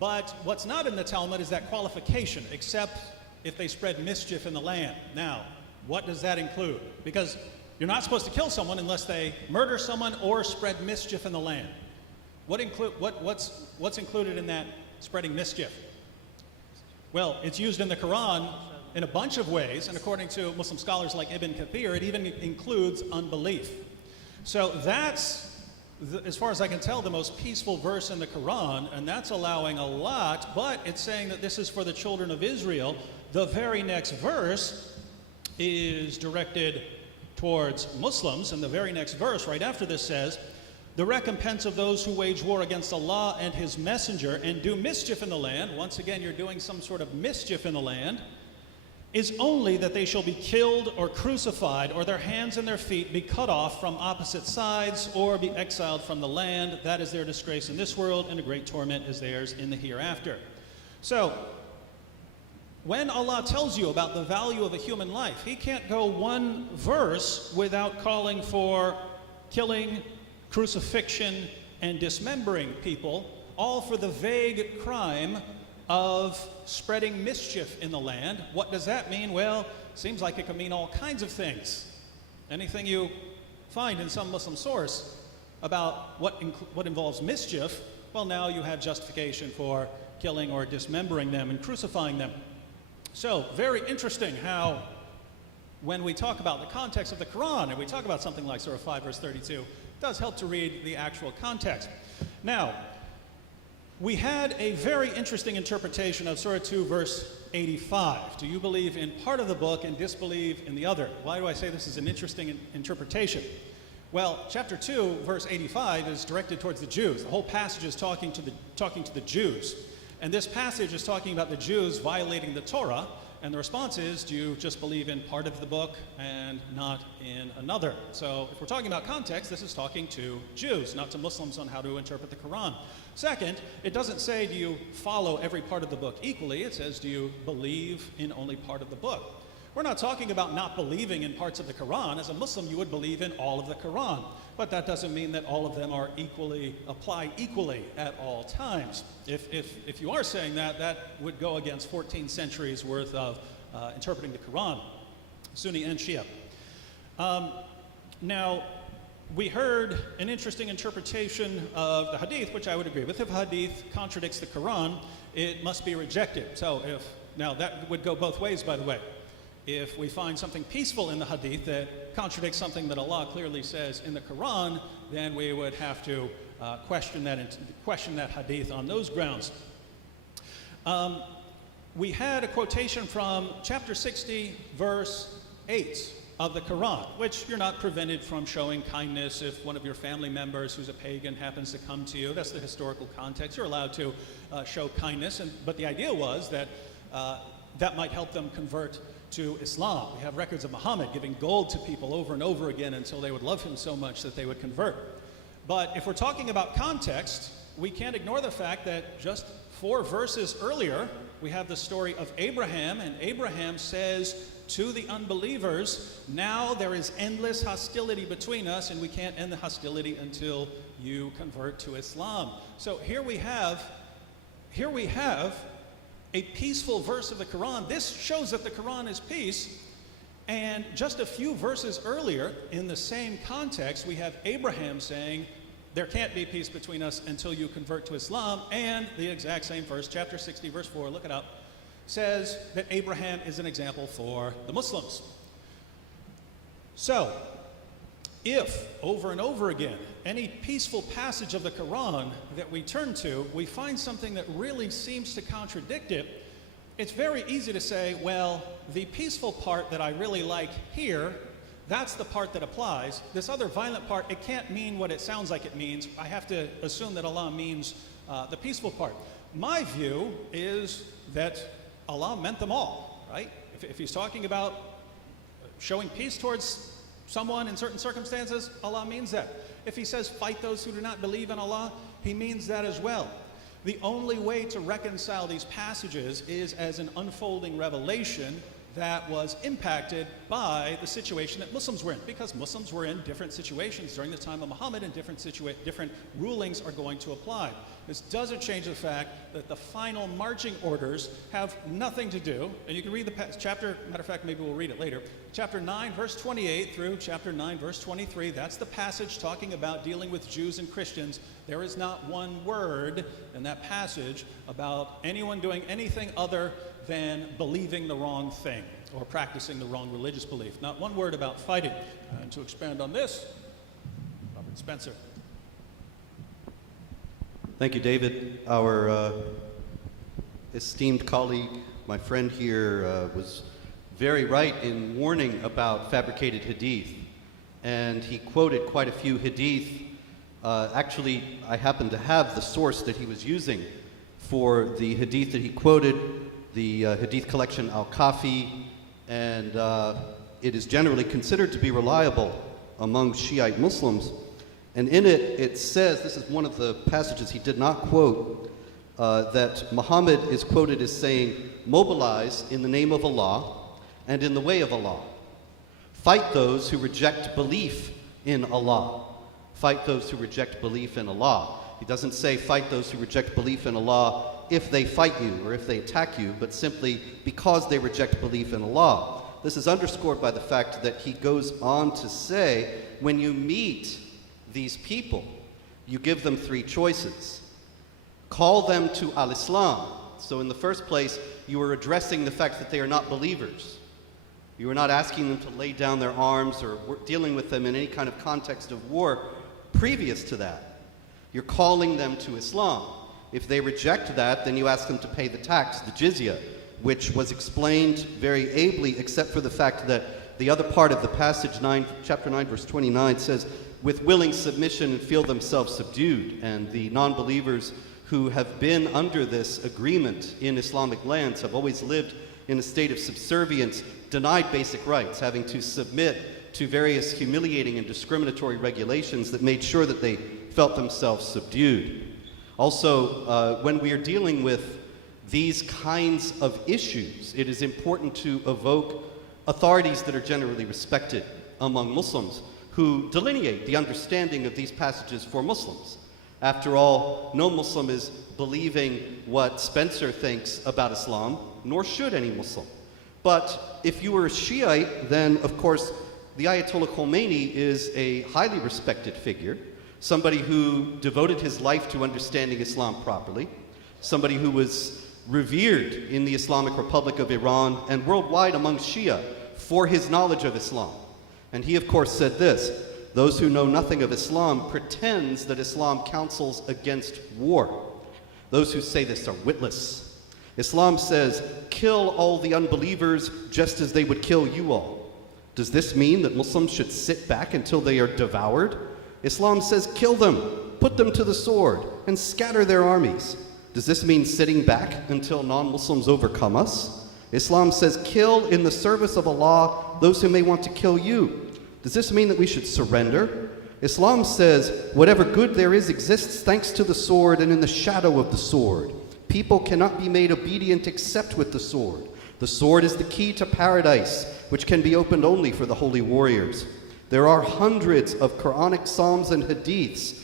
But what's not in the Talmud is that qualification, except if they spread mischief in the land. Now, what does that include? Because you're not supposed to kill someone unless they murder someone or spread mischief in the land. What's included in that spreading mischief? Well, it's used in the Quran in a bunch of ways, and according to Muslim scholars like Ibn Kathir, it even includes unbelief. So that's, as far as I can tell, the most peaceful verse in the Quran, and that's allowing a lot, but it's saying that this is for the children of Israel. The very next verse is directed towards Muslims, and the very next verse right after this says, the recompense of those who wage war against Allah and His Messenger and do mischief in the land, once again you're doing some sort of mischief in the land, is only that they shall be killed or crucified, or their hands and their feet be cut off from opposite sides, or be exiled from the land. That is their disgrace in this world, and a great torment is theirs in the hereafter. So, when Allah tells you about the value of a human life, He can't go one verse without calling for killing, crucifixion, and dismembering people, all for the vague crime of spreading mischief in the land. What does that mean? Well, seems like it could mean all kinds of things. Anything you find in some Muslim source about what involves mischief, well, now you have justification for killing or dismembering them and crucifying them. So, very interesting how when we talk about the context of the Quran and we talk about something like Surah 5, verse 32, it does help to read the actual context. Now, we had a very interesting interpretation of Surah 2, verse 85. Do you believe in part of the book and disbelieve in the other? Why do I say this is an interesting interpretation? Well, chapter 2, verse 85 is directed towards the Jews. The whole passage is talking to the Jews. And this passage is talking about the Jews violating the Torah. And the response is, do you just believe in part of the book and not in another? So if we're talking about context, this is talking to Jews, not to Muslims on how to interpret the Quran. Second, it doesn't say, do you follow every part of the book equally? It says, do you believe in only part of the book? We're not talking about not believing in parts of the Quran. As a Muslim, you would believe in all of the Quran. But that doesn't mean that all of them are apply equally at all times. If you are saying that, that would go against 14 centuries worth of interpreting the Quran, Sunni and Shia. Now, we heard an interesting interpretation of the Hadith, which I would agree with. If Hadith contradicts the Quran, it must be rejected. Now that would go both ways, by the way. If we find something peaceful in the Hadith that contradicts something that Allah clearly says in the Quran, then we would have to question that Hadith on those grounds. We had a quotation from chapter 60, verse 8 of the Quran, which you're not prevented from showing kindness if one of your family members who's a pagan happens to come to you. That's the historical context. You're allowed to show kindness, but the idea was that that might help them convert to Islam. We have records of Muhammad giving gold to people over and over again until they would love him so much that they would convert. But if we're talking about context, we can't ignore the fact that just 4 verses earlier, we have the story of Abraham, and Abraham says to the unbelievers, now there is endless hostility between us, and we can't end the hostility until you convert to Islam. So here we have a peaceful verse of the Quran. This shows that the Quran is peace. And just a few verses earlier, in the same context, we have Abraham saying, there can't be peace between us until you convert to Islam. And the exact same verse, chapter 60, verse 4, look it up, says that Abraham is an example for the Muslims. So, if, over and over again, any peaceful passage of the Quran that we turn to, we find something that really seems to contradict it, it's very easy to say, well, the peaceful part that I really like here, that's the part that applies. This other violent part, it can't mean what it sounds like it means. I have to assume that Allah means the peaceful part. My view is that Allah meant them all, right? If he's talking about showing peace towards someone in certain circumstances, Allah means that. If he says fight those who do not believe in Allah, he means that as well. The only way to reconcile these passages is as an unfolding revelation that was impacted by the situation that Muslims were in, because Muslims were in different situations during the time of Muhammad, and different rulings are going to apply. This doesn't change the fact that the final marching orders have nothing to do, and you can read the chapter, matter of fact, maybe we'll read it later, chapter 9, verse 28 through chapter 9, verse 23. That's the passage talking about dealing with Jews and Christians. There is not one word in that passage about anyone doing anything other than believing the wrong thing or practicing the wrong religious belief. Not one word about fighting. And to expand on this, Robert Spencer. Thank you, David. Our esteemed colleague, my friend here, was very right in warning about fabricated hadith. And he quoted quite a few hadith. Actually, I happen to have the source that he was using for the hadith that he quoted, the hadith collection Al-Kafi, and it is generally considered to be reliable among Shiite Muslims. And in it, it says, this is one of the passages he did not quote, that Muhammad is quoted as saying, mobilize in the name of Allah and in the way of Allah. Fight those who reject belief in Allah. Fight those who reject belief in Allah. He doesn't say fight those who reject belief in Allah if they fight you or if they attack you, but simply because they reject belief in Allah. This is underscored by the fact that he goes on to say, when you meet these people, you give them three choices. Call them to al-Islam. So in the first place, you are addressing the fact that they are not believers. You are not asking them to lay down their arms or dealing with them in any kind of context of war previous to that. You're calling them to Islam. If they reject that, then you ask them to pay the tax, the jizya, which was explained very ably, except for the fact that the other part of the passage, chapter 9, verse 29, says, with willing submission and feel themselves subdued. And the non-believers who have been under this agreement in Islamic lands have always lived in a state of subservience, denied basic rights, having to submit to various humiliating and discriminatory regulations that made sure that they felt themselves subdued. Also, when we are dealing with these kinds of issues, it is important to evoke authorities that are generally respected among Muslims who delineate the understanding of these passages for Muslims. After all, no Muslim is believing what Spencer thinks about Islam, nor should any Muslim. But if you were a Shiite, then of course the Ayatollah Khomeini is a highly respected figure, somebody who devoted his life to understanding Islam properly, somebody who was revered in the Islamic Republic of Iran and worldwide among Shia for his knowledge of Islam. And he, of course, said this: those who know nothing of Islam pretends that Islam counsels against war. Those who say this are witless. Islam says, kill all the unbelievers just as they would kill you all. Does this mean that Muslims should sit back until they are devoured? Islam says, kill them, put them to the sword, and scatter their armies. Does this mean sitting back until non-Muslims overcome us? Islam says, kill in the service of Allah those who may want to kill you. Does this mean that we should surrender? Islam says, whatever good there is exists thanks to the sword and in the shadow of the sword. People cannot be made obedient except with the sword. The sword is the key to paradise, which can be opened only for the holy warriors. There are hundreds of Quranic psalms and hadiths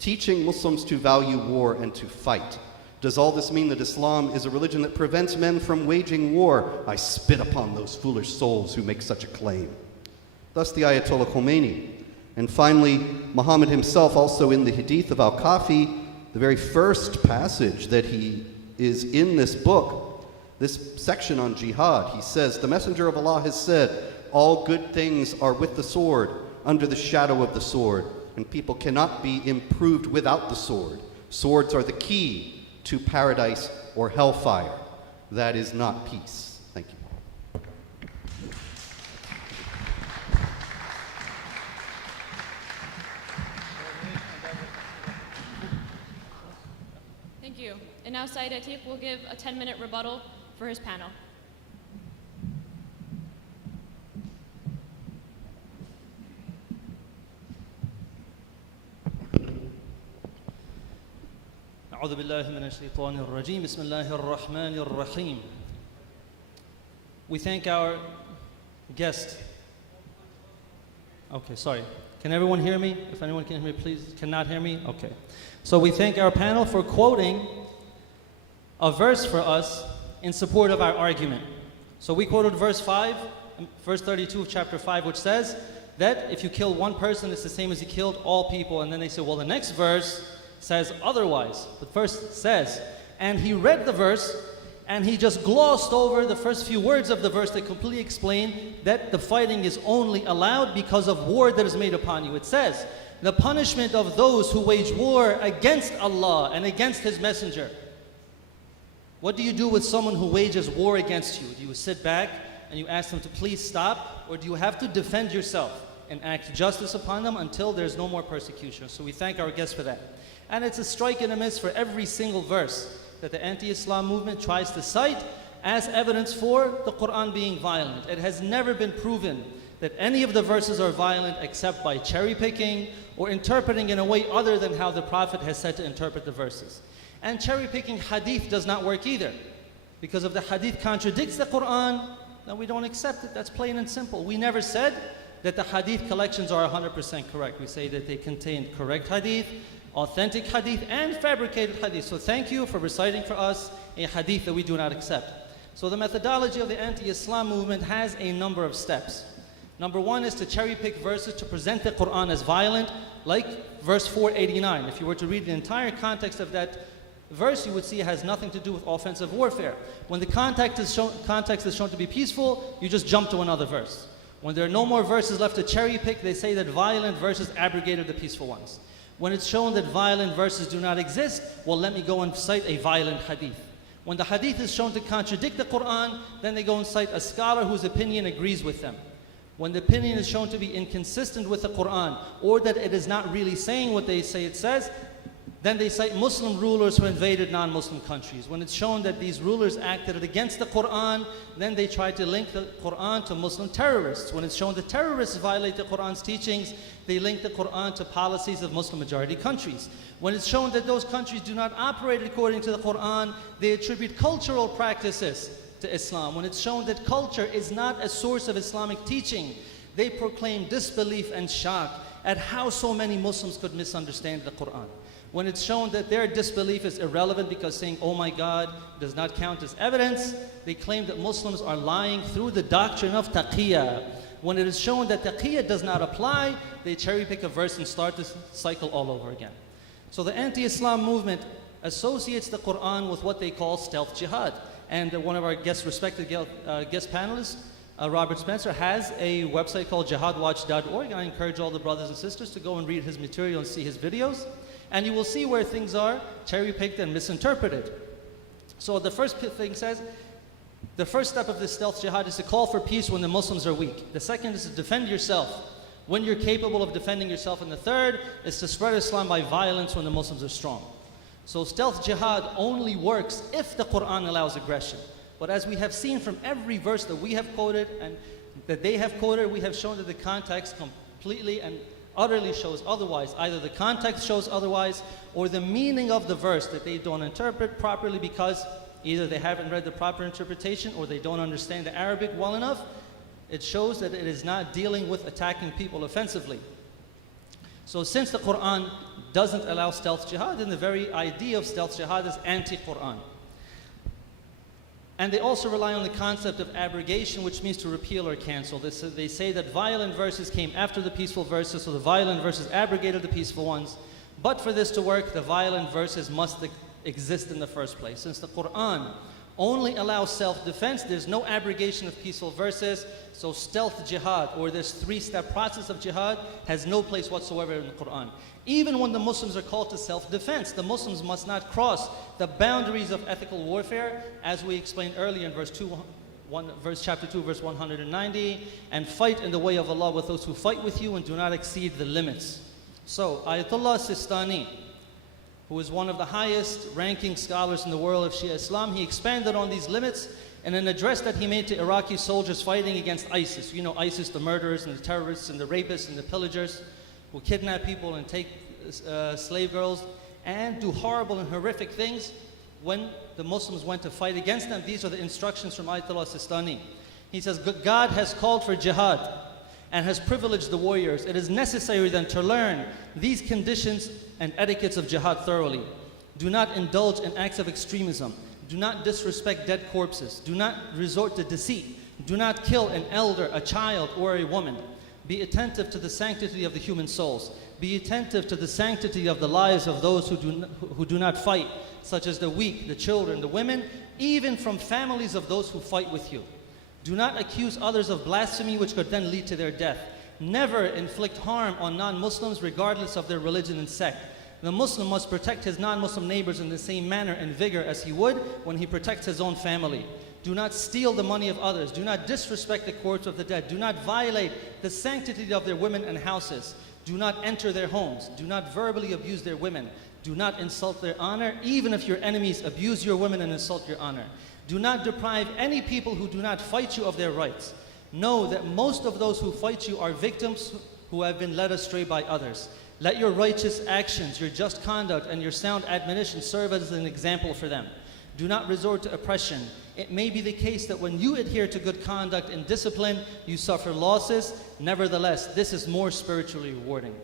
teaching Muslims to value war and to fight. Does all this mean that Islam is a religion that prevents men from waging war? I spit upon those foolish souls who make such a claim. Thus the Ayatollah Khomeini. And finally, Muhammad himself, also in the Hadith of Al-Kafi, the very first passage that he is in this book, this section on jihad, he says, the Messenger of Allah has said, all good things are with the sword, under the shadow of the sword, and people cannot be improved without the sword. Swords are the key to paradise or hellfire. That is not peace. Thank you. Thank you. And now Sayyid Atiq will give a 10-minute rebuttal for his panel. أعوذ بالله من الشيطان الرجيم بسم الله الرحمن الرحيم. We thank our guest. Okay, sorry. Can everyone hear me? If anyone can hear me, please cannot hear me? Okay. So we thank our panel for quoting a verse for us in support of our argument. So we quoted verse 5, verse 32 of chapter 5, which says that if you kill one person, it's the same as you killed all people. And then they say, well, the next verse says otherwise. The verse says, and he read the verse, and he just glossed over the first few words of the verse that completely explain that the fighting is only allowed because of war that is made upon you. It says, the punishment of those who wage war against Allah and against His Messenger. What do you do with someone who wages war against you? Do you sit back and you ask them to please stop? Or do you have to defend yourself and act justice upon them until there's no more persecution? So we thank our guests for that. And it's a strike and a miss for every single verse that the anti-Islam movement tries to cite as evidence for the Quran being violent. It has never been proven that any of the verses are violent except by cherry picking or interpreting in a way other than how the Prophet has said to interpret the verses. And cherry picking hadith does not work either. Because if the hadith contradicts the Quran, then we don't accept it. That's plain and simple. We never said that the hadith collections are 100% correct. We say that they contain correct hadith, authentic hadith, and fabricated hadith. So thank you for reciting for us a hadith that we do not accept. So the methodology of the anti-Islam movement has a number of steps. Number one is to cherry pick verses to present the Quran as violent, like verse 489. If you were to read the entire context of that verse, you would see it has nothing to do with offensive warfare. When the context is shown to be peaceful, you just jump to another verse. When there are no more verses left to cherry pick, they say that violent verses abrogated the peaceful ones. When it's shown that violent verses do not exist, well, let me go and cite a violent hadith. When the hadith is shown to contradict the Quran, then they go and cite a scholar whose opinion agrees with them. When the opinion is shown to be inconsistent with the Quran, or that it is not really saying what they say it says, then they cite Muslim rulers who invaded non-Muslim countries. When it's shown that these rulers acted against the Quran, then they try to link the Quran to Muslim terrorists. When it's shown that terrorists violate the Quran's teachings, they link the Quran to policies of Muslim majority countries. When it's shown that those countries do not operate according to the Quran, they attribute cultural practices to Islam. When it's shown that culture is not a source of Islamic teaching, they proclaim disbelief and shock at how so many Muslims could misunderstand the Quran. When it's shown that their disbelief is irrelevant because saying, oh my God, does not count as evidence, they claim that Muslims are lying through the doctrine of taqiyya. When it is shown that taqiyya does not apply, they cherry pick a verse and start this cycle all over again. So the anti-Islam movement associates the Quran with what they call stealth jihad. And one of our respected guest panelists, Robert Spencer, has a website called jihadwatch.org, and I encourage all the brothers and sisters to go and read his material and see his videos. And you will see where things are cherry-picked and misinterpreted. So the first thing says, the first step of this stealth jihad is to call for peace when the Muslims are weak. The second is to defend yourself when you're capable of defending yourself. And the third is to spread Islam by violence when the Muslims are strong. So stealth jihad only works if the Quran allows aggression. But as we have seen from every verse that we have quoted and that they have quoted, we have shown that the context completely and utterly shows otherwise. Either the context shows otherwise, or the meaning of the verse that they don't interpret properly because either they haven't read the proper interpretation or they don't understand the Arabic well enough. It shows that it is not dealing with attacking people offensively. So since the Quran doesn't allow stealth jihad, then the very idea of stealth jihad is anti-Quran. And they also rely on the concept of abrogation, which means to repeal or cancel. They say that violent verses came after the peaceful verses, so the violent verses abrogated the peaceful ones. But for this to work, the violent verses must exist in the first place. Since the Quran only allows self-defense, there's no abrogation of peaceful verses, so stealth jihad, or this three-step process of jihad, has no place whatsoever in the Quran. Even when the Muslims are called to self-defense, the Muslims must not cross the boundaries of ethical warfare, as we explained earlier in chapter 2, verse 190, and fight in the way of Allah with those who fight with you and do not exceed the limits. So, Ayatollah Sistani, who is one of the highest ranking scholars in the world of Shia Islam, he expanded on these limits in an address that he made to Iraqi soldiers fighting against ISIS. You know ISIS, the murderers and the terrorists and the rapists and the pillagers who kidnap people and take slave girls and do horrible and horrific things. When the Muslims went to fight against them, these are the instructions from Ayatollah Sistani. He says, God has called for jihad and has privileged the warriors. It is necessary then to learn these conditions and etiquettes of jihad thoroughly. Do not indulge in acts of extremism. Do not disrespect dead corpses. Do not resort to deceit. Do not kill an elder, a child, or a woman. Be attentive to the sanctity of the human souls. Be attentive to the sanctity of the lives of those who do not fight, such as the weak, the children, the women, even from families of those who fight with you. Do not accuse others of blasphemy, which could then lead to their death. Never inflict harm on non-Muslims, regardless of their religion and sect. The Muslim must protect his non-Muslim neighbors in the same manner and vigor as he would when he protects his own family. Do not steal the money of others. Do not disrespect the corpse of the dead. Do not violate the sanctity of their women and houses. Do not enter their homes. Do not verbally abuse their women. Do not insult their honor, even if your enemies abuse your women and insult your honor. Do not deprive any people who do not fight you of their rights. Know that most of those who fight you are victims who have been led astray by others. Let your righteous actions, your just conduct, and your sound admonition serve as an example for them. Do not resort to oppression. It may be the case that when you adhere to good conduct and discipline, you suffer losses. Nevertheless, this is more spiritually rewarding.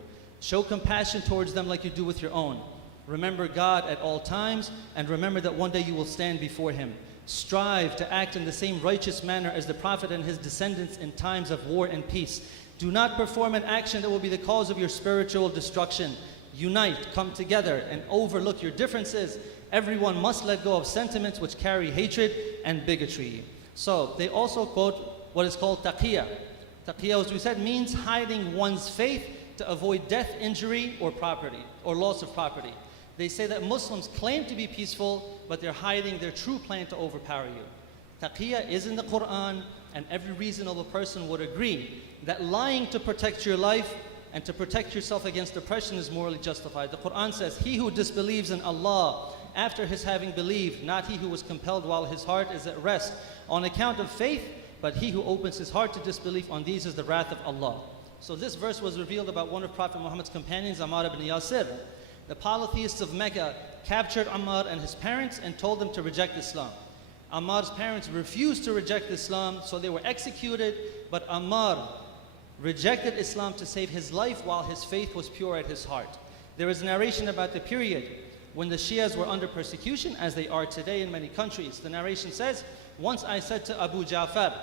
Show compassion towards them like you do with your own. Remember God at all times, and remember that one day you will stand before Him. Strive to act in the same righteous manner as the Prophet and his descendants in times of war and peace. Do not perform an action that will be the cause of your spiritual destruction. Unite, come together, and overlook your differences. Everyone must let go of sentiments which carry hatred and bigotry. So, they also quote what is called taqiyya. Taqiyya, as we said, means hiding one's faith to avoid death, injury, or property, or loss of property. They say that Muslims claim to be peaceful, but they're hiding their true plan to overpower you. Taqiyya is in the Quran, and every reasonable person would agree that lying to protect your life and to protect yourself against oppression is morally justified. The Quran says, he who disbelieves in Allah after his having believed, not he who was compelled while his heart is at rest on account of faith, but he who opens his heart to disbelief, on these is the wrath of Allah. So this verse was revealed about one of Prophet Muhammad's companions, Ammar ibn Yasir. The polytheists of Mecca captured Ammar and his parents and told them to reject Islam. Ammar's parents refused to reject Islam, so they were executed, but Ammar rejected Islam to save his life while his faith was pure at his heart. There is a narration about the period when the Shias were under persecution, as they are today in many countries. The narration says, once I said to Abu Ja'far,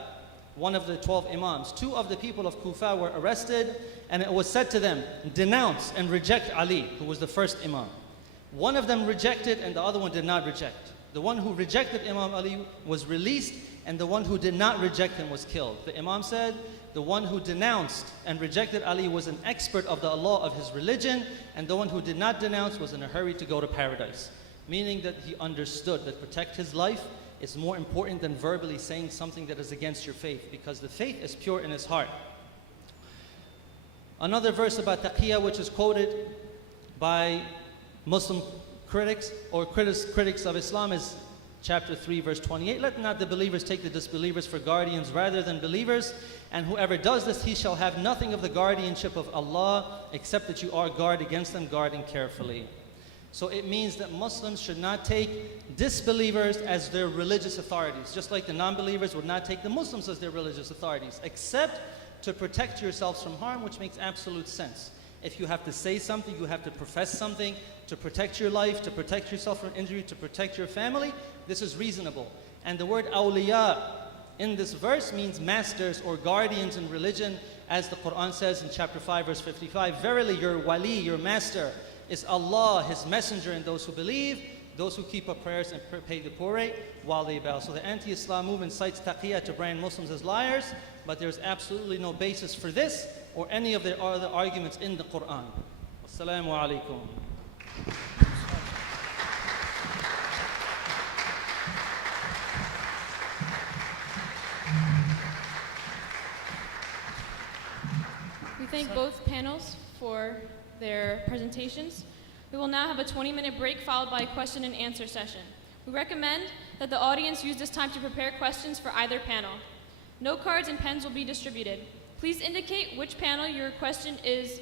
one of the 12 Imams, 2 of the people of Kufa were arrested, and it was said to them, denounce and reject Ali, who was the first Imam. One of them rejected and the other one did not reject. The one who rejected Imam Ali was released, and the one who did not reject him was killed. The Imam said, the one who denounced and rejected Ali was an expert of the law of his religion, and the one who did not denounce was in a hurry to go to paradise. Meaning that he understood that protect his life is more important than verbally saying something that is against your faith, because the faith is pure in his heart. Another verse about taqiyya, which is quoted by Muslim critics or critics of Islam, is chapter 3, verse 28. Let not the believers take the disbelievers for guardians rather than believers, and whoever does this, he shall have nothing of the guardianship of Allah, except that you are guard against them, guarding carefully. So it means that Muslims should not take disbelievers as their religious authorities, just like the non-believers would not take the Muslims as their religious authorities, except to protect yourselves from harm, which makes absolute sense. If you have to say something, you have to profess something to protect your life, to protect yourself from injury, to protect your family, this is reasonable. And the word awliya in this verse means masters or guardians in religion, as the Quran says in chapter 5, verse 55, verily your wali, your master, is Allah, His messenger, and those who believe, those who keep up prayers and pay the poor rate while they bow. So the anti-Islam movement cites taqiyya to brand Muslims as liars, but there's absolutely no basis for this or any of their other arguments in the Quran. Wassalamu alaikum. thank both panels for their presentations. We will now have a 20-minute break followed by a question and answer session. We recommend that the audience use this time to prepare questions for either panel. Note cards and pens will be distributed. Please indicate which panel your question is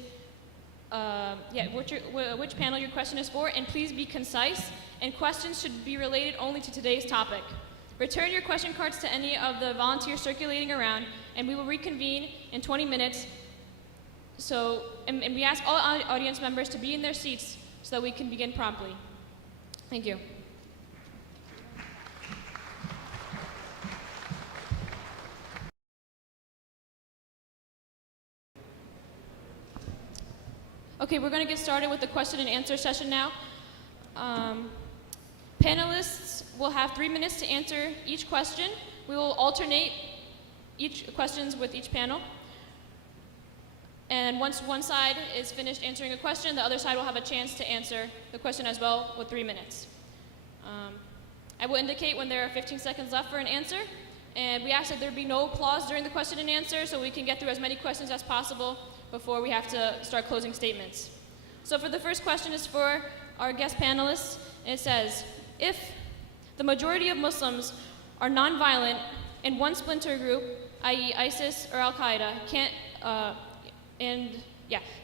which panel your question is for, and please be concise, and questions should be related only to today's topic. Return your question cards to any of the volunteers circulating around, and we will reconvene in 20 minutes. And we ask all audience members to be in their seats so that we can begin promptly. Thank you. Okay, we're going to get started with the question and answer session now. Panelists will have 3 minutes to answer each question. We will alternate each questions with each panel. And once one side is finished answering a question, the other side will have a chance to answer the question as well with 3 minutes. I will indicate when there are 15 seconds left for an answer, and we ask that there be no applause during the question and answer so we can get through as many questions as possible before we have to start closing statements. So for the first question is for our guest panelists, and it says, if the majority of Muslims are nonviolent and one splinter group, i.e. ISIS or Al-Qaeda,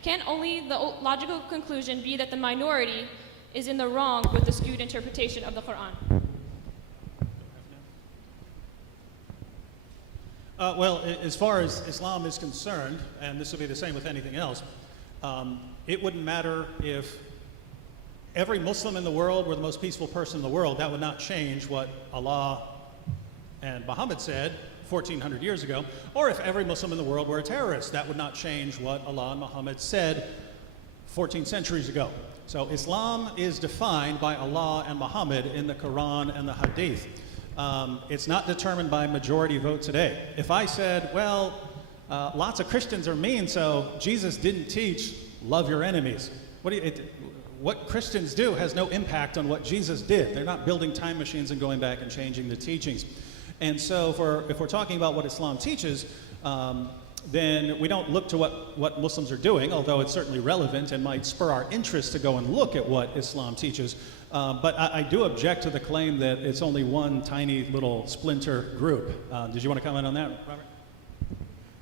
can only the logical conclusion be that the minority is in the wrong with the skewed interpretation of the Quran? Well, as far as Islam is concerned, and this will be the same with anything else, it wouldn't matter if every Muslim in the world were the most peaceful person in the world. That would not change what Allah and Muhammad said 1,400 years ago. Or if every Muslim in the world were a terrorist, that would not change what Allah and Muhammad said 14 centuries ago. So Islam is defined by Allah and Muhammad in the Quran and the Hadith. It's not determined by majority vote today. If I said, well, lots of Christians are mean, so Jesus didn't teach love your enemies. What Christians do has no impact on what Jesus did. They're not building time machines and going back and changing the teachings. And so if we're talking about what Islam teaches, then we don't look to what Muslims are doing, although it's certainly relevant and might spur our interest to go and look at what Islam teaches. But I do object to the claim that it's only one tiny little splinter group. Did you want to comment on that, Robert?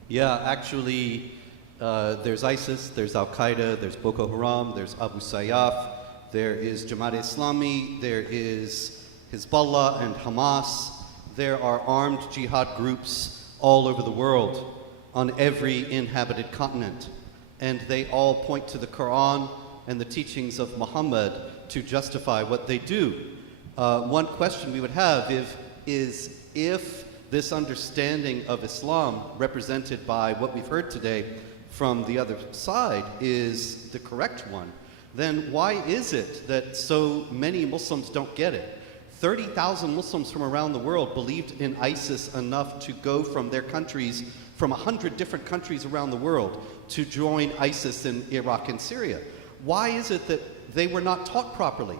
Yeah, actually, there's ISIS, there's Al-Qaeda, there's Boko Haram, there's Abu Sayyaf, there is Jamaat Islami, there is Hezbollah and Hamas. There are armed jihad groups all over the world, on every inhabited continent. And they all point to the Quran and the teachings of Muhammad to justify what they do. One question we would have is if this understanding of Islam, represented by what we've heard today from the other side, is the correct one, then why is it that so many Muslims don't get it? 30,000 Muslims from around the world believed in ISIS enough to go from their countries, from 100 different countries around the world, to join ISIS in Iraq and Syria. Why is it that they were not taught properly?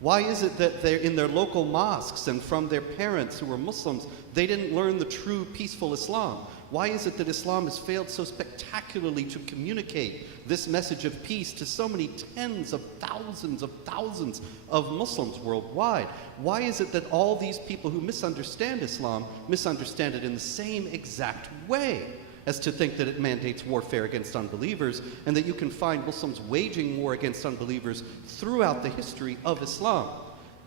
Why is it that they're in their local mosques and from their parents who were Muslims, they didn't learn the true peaceful Islam? Why is it that Islam has failed so spectacularly to communicate this message of peace to so many tens of thousands of Muslims worldwide? Why is it that all these people who misunderstand Islam misunderstand it in the same exact way as to think that it mandates warfare against unbelievers, and that you can find Muslims waging war against unbelievers throughout the history of Islam?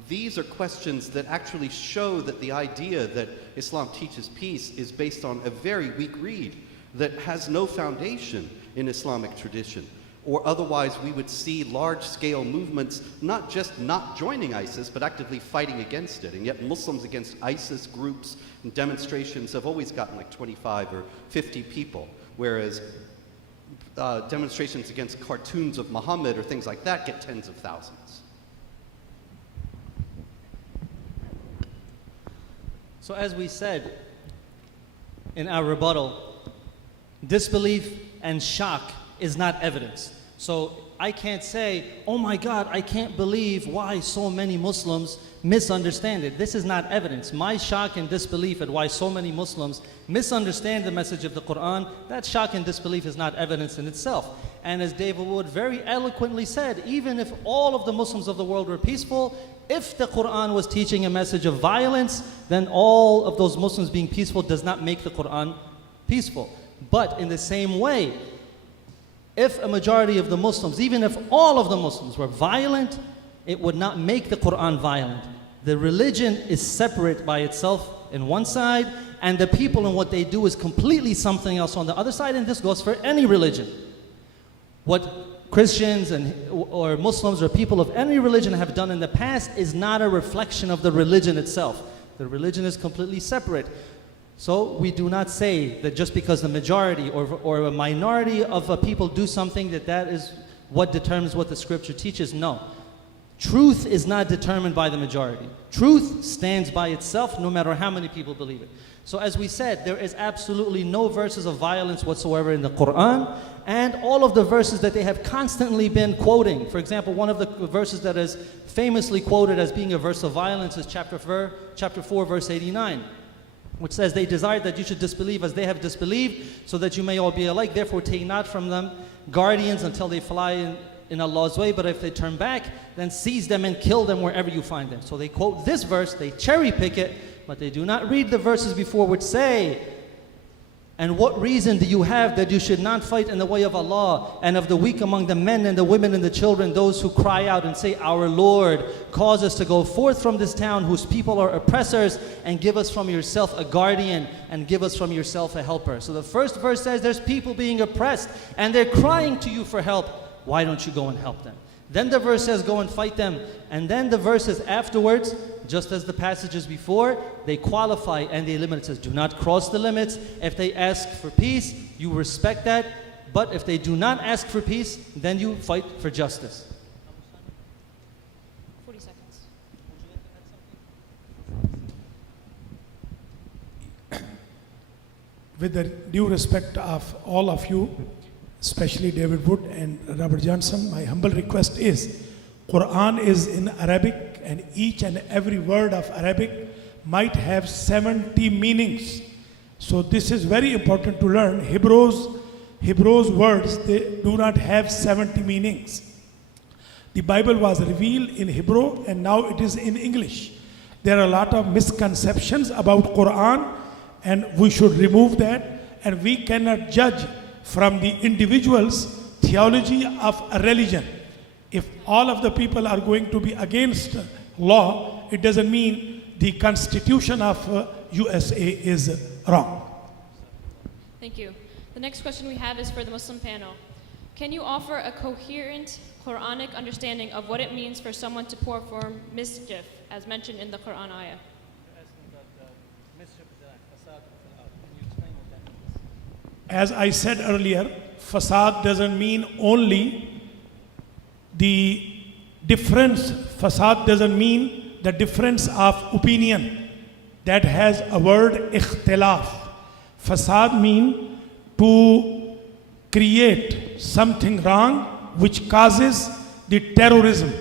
These are questions that actually show that the idea that Islam teaches peace is based on a very weak reed that has no foundation in Islamic tradition. Or otherwise we would see large-scale movements not just not joining ISIS, but actively fighting against it. And yet Muslims against ISIS groups and demonstrations have always gotten like 25 or 50 people, whereas demonstrations against cartoons of Muhammad or things like that get tens of thousands. So as we said in our rebuttal, disbelief and shock is not evidence. So I can't say, oh my God, I can't believe why so many Muslims misunderstand it. This is not evidence. My shock and disbelief at why so many Muslims misunderstand the message of the Quran, that shock and disbelief is not evidence in itself. And as David Wood very eloquently said, even if all of the Muslims of the world were peaceful, if the Quran was teaching a message of violence, then all of those Muslims being peaceful does not make the Quran peaceful. But in the same way, if a majority of the Muslims, even if all of the Muslims were violent, it would not make the Quran violent. The religion is separate by itself in one side, and the people and what they do is completely something else on the other side, and this goes for any religion. What Christians or Muslims or people of any religion have done in the past is not a reflection of the religion itself. The religion is completely separate. So we do not say that just because the majority or a minority of people do something that is what determines what the scripture teaches. No. Truth is not determined by the majority. Truth stands by itself no matter how many people believe it. So as we said, there is absolutely no verses of violence whatsoever in the Quran, and all of the verses that they have constantly been quoting. For example, one of the verses that is famously quoted as being a verse of violence is chapter 4, verse 89. Which says, they desired that you should disbelieve as they have disbelieved, so that you may all be alike. Therefore take not from them guardians until they fly in Allah's way, but if they turn back, then seize them and kill them wherever you find them. So they quote this verse, they cherry pick it, but they do not read the verses before which say, and what reason do you have that you should not fight in the way of Allah and of the weak among the men and the women and the children, those who cry out and say, our Lord, cause us to go forth from this town whose people are oppressors, and give us from yourself a guardian, and give us from yourself a helper. So the first verse says there's people being oppressed and they're crying to you for help. Why don't you go and help them? Then the verse says go and fight them. And then the verses afterwards, just as the passages before, they qualify and they limit. It says do not cross the limits. If they ask for peace, you respect that. But if they do not ask for peace, then you fight for justice. 40 seconds. With the due respect of all of you, especially David Wood and Robert Johnson, my humble request is, Quran is in Arabic, and each and every word of Arabic might have 70 meanings. So this is very important to learn. Hebrews words, they do not have 70 meanings. The Bible was revealed in Hebrew and now it is in English. There are a lot of misconceptions about Quran, and we should remove that, and we cannot judge from the individual's theology of a religion. If all of the people are going to be against law, it doesn't mean the constitution of USA is wrong. Thank you. The next question we have is for the Muslim panel. Can you offer a coherent Quranic understanding of what it means for someone to perform mischief, as mentioned in the Quran ayah? As I said earlier, fasad doesn't mean only the difference. Fasad doesn't mean the difference of opinion. That has a word, ikhtilaf. Fasad mean to create something wrong which causes the terrorism,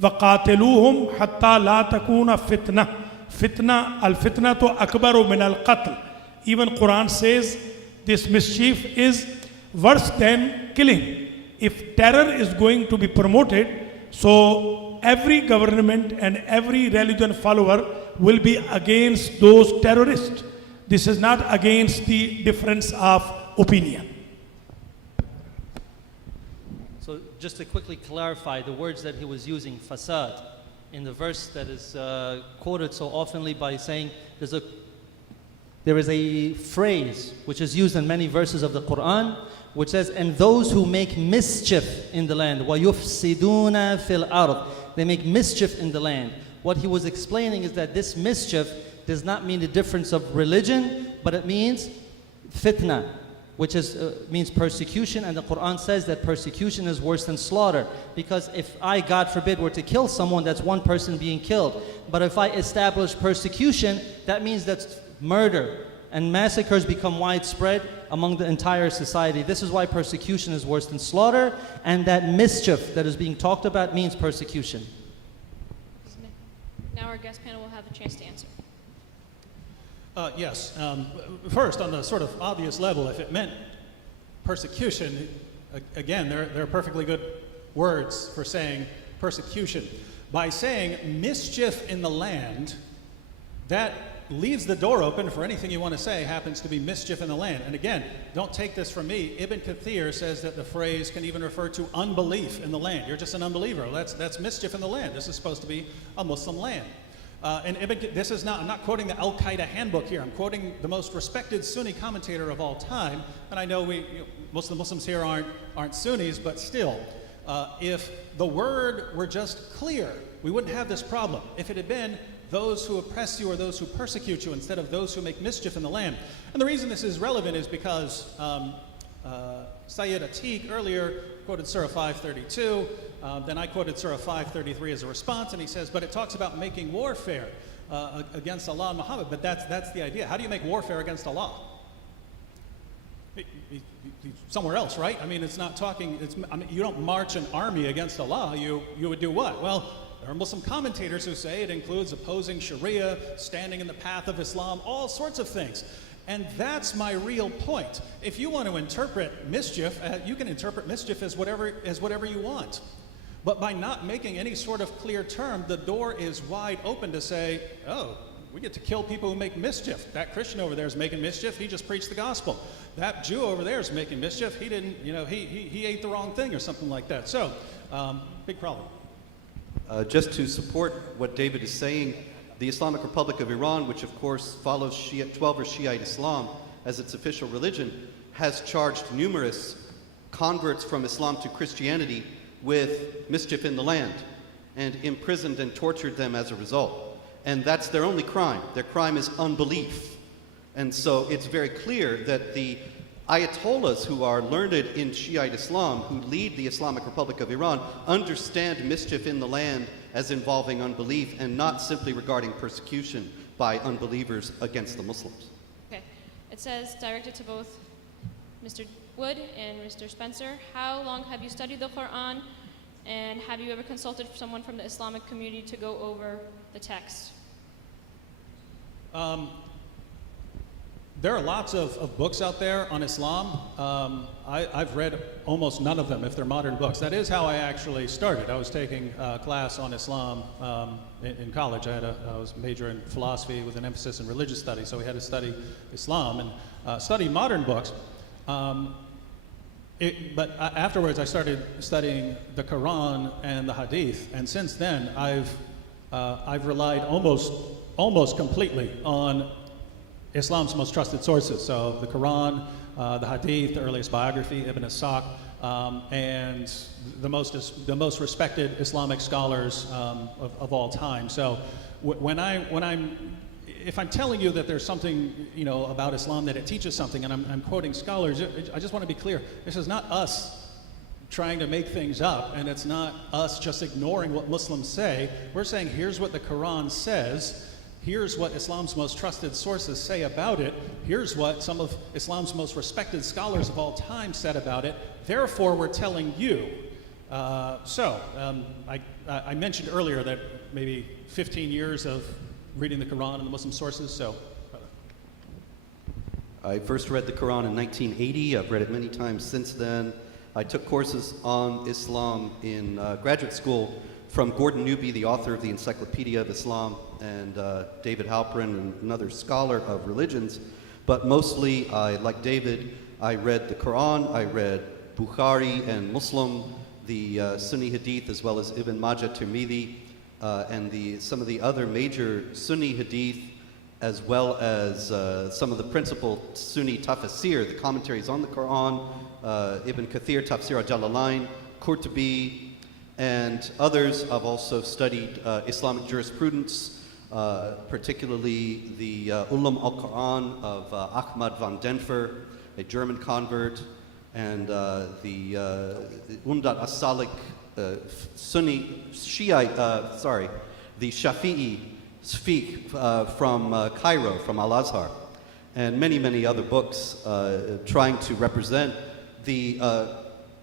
وَقَاتِلُوهُمْ حَتَّى لَا تَكُونَ فِتْنَةً. Fitna, al-fitnatu akbaru min al-qatl. Even Quran says this mischief is worse than killing. If terror is going to be promoted, so every government and every religion follower will be against those terrorists. This is not against the difference of opinion. So just to quickly clarify the words that he was using, fasad, in the verse that is quoted so oftenly by saying there is a phrase which is used in many verses of the Quran which says, and those who make mischief in the land, وَيُفْسِدُونَ فِي الْأَرْضِ, they make mischief in the land. What he was explaining is that this mischief does not mean the difference of religion, but it means fitna, which means persecution, and the Quran says that persecution is worse than slaughter. Because if I, God forbid, were to kill someone, that's one person being killed. But if I establish persecution, that means that's murder, and massacres become widespread among the entire society. This is why persecution is worse than slaughter, and that mischief that is being talked about means persecution. Now our guest panel will have a chance to answer. Yes. First, on the sort of obvious level, if it meant persecution, again, there are perfectly good words for saying persecution. By saying mischief in the land, that leaves the door open for anything you want to say happens to be mischief in the land. And again, don't take this from me. Ibn Kathir says that the phrase can even refer to unbelief in the land. You're just an unbeliever. Well, that's mischief in the land. This is supposed to be a Muslim land. And this is not, I'm not quoting the Al-Qaeda handbook here. I'm quoting the most respected Sunni commentator of all time. And I know most of the Muslims here aren't Sunnis, but still, if the word were just clear, we wouldn't have this problem. If it had been those who oppress you or those who persecute you instead of those who make mischief in the land. And the reason this is relevant is because Sayyid Atiq earlier quoted Surah 532, then I quoted Surah 533 as a response, and he says, but it talks about making warfare against Allah and Muhammad, but that's the idea. How do you make warfare against Allah? Somewhere else, right? I mean, it's not talking, you don't march an army against Allah, you would do what? Well, there are Muslim commentators who say it includes opposing Sharia, standing in the path of Islam, all sorts of things. And that's my real point. If you want to interpret mischief, you can interpret mischief as whatever you want. But by not making any sort of clear term, the door is wide open to say, oh, we get to kill people who make mischief. That Christian over there is making mischief, he just preached the gospel. That Jew over there is making mischief, he didn't, he ate the wrong thing or something like that. So, big problem. Just to support what David is saying, the Islamic Republic of Iran, which of course follows 12 or Shiite Islam as its official religion, has charged numerous converts from Islam to Christianity with mischief in the land and imprisoned and tortured them as a result. And that's their only crime. Their crime is unbelief. And so it's very clear that the Ayatollahs who are learned in Shiite Islam, who lead the Islamic Republic of Iran, understand mischief in the land as involving unbelief and not simply regarding persecution by unbelievers against the Muslims. Okay. It says, directed to both Mr. Wood and Mr. Spencer, how long have you studied the Quran, and have you ever consulted someone from the Islamic community to go over the text? There are lots of books out there on Islam. I've read almost none of them if they're modern books. That is how I actually started. I was taking a class on Islam in college. I was major in philosophy with an emphasis in religious studies, so we had to study Islam and study modern books. But afterwards I started studying the Quran and the Hadith, and since then I've relied almost completely on Islam's most trusted sources. So the Quran, the Hadith, the earliest biography, Ibn Ishaq, and the most respected Islamic scholars of all time. So if I'm telling you that there's something about Islam that it teaches something, and I'm quoting scholars, I just want to be clear. This is not us trying to make things up, and it's not us just ignoring what Muslims say. We're saying here's what the Quran says. Here's what Islam's most trusted sources say about it. Here's what some of Islam's most respected scholars of all time said about it. Therefore, we're telling you. I mentioned earlier that maybe 15 years of reading the Quran and the Muslim sources. So, I first read the Quran in 1980. I've read it many times since then. I took courses on Islam in graduate school from Gordon Newby, the author of the Encyclopedia of Islam, and David Halperin, another scholar of religions. But mostly, like David, I read the Quran, I read Bukhari and Muslim, the Sunni Hadith, as well as Ibn Majah, Tirmidhi, and some of the other major Sunni Hadith, as well as some of the principal Sunni tafsir, the commentaries on the Quran, Ibn Kathir, Tafsir al-Jalalain, Qurtubi, and others. I've also studied Islamic jurisprudence, particularly the al-Quran of Ahmad van Denver, a German convert, and the Umdat as-Salik Sunni Shiite, the Shafi'i fiqh from Cairo, from Al-Azhar. and many, many other books trying to represent the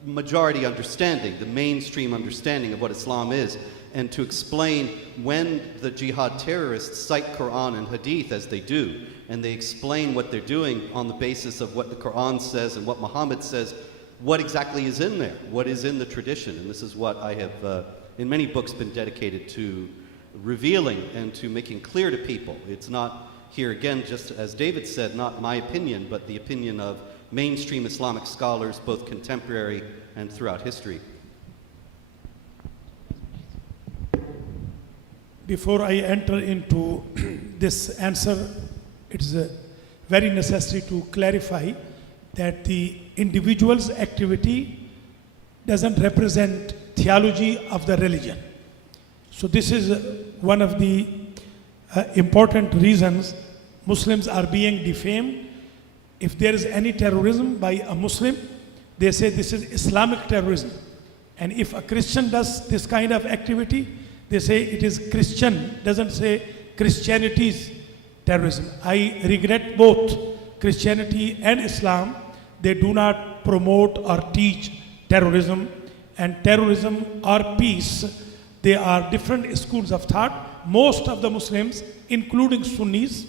majority understanding, the mainstream understanding of what Islam is, and to explain when the jihad terrorists cite Quran and Hadith as they do, and they explain what they're doing on the basis of what the Quran says and what Muhammad says, what exactly is in there, what is in the tradition. And this is what I have, in many books, been dedicated to revealing and to making clear to people. It's not, here again, just as David said, not my opinion, but the opinion of mainstream Islamic scholars, both contemporary and throughout history. Before I enter into this answer, it is very necessary to clarify that the individual's activity doesn't represent theology of the religion. So this is one of the important reasons Muslims are being defamed. If there is any terrorism by a Muslim, they say this is Islamic terrorism. And if a Christian does this kind of activity, they say it is Christian, doesn't say Christianity's terrorism. I regret both Christianity and Islam. They do not promote or teach terrorism. And terrorism or peace, they are different schools of thought. Most of the Muslims, including Sunnis,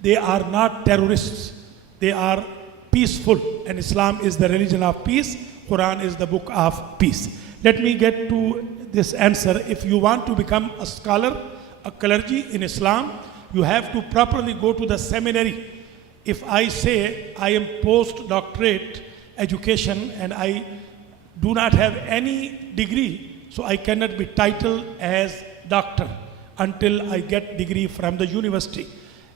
they are not terrorists. They are peaceful. And Islam is the religion of peace. Quran is the book of peace. Let me get to this answer. If you want to become a scholar, a clergy in Islam, you have to properly go to the seminary. If I say I am postdoctorate education and I do not have any degree, so I cannot be titled as doctor until I get degree from the university.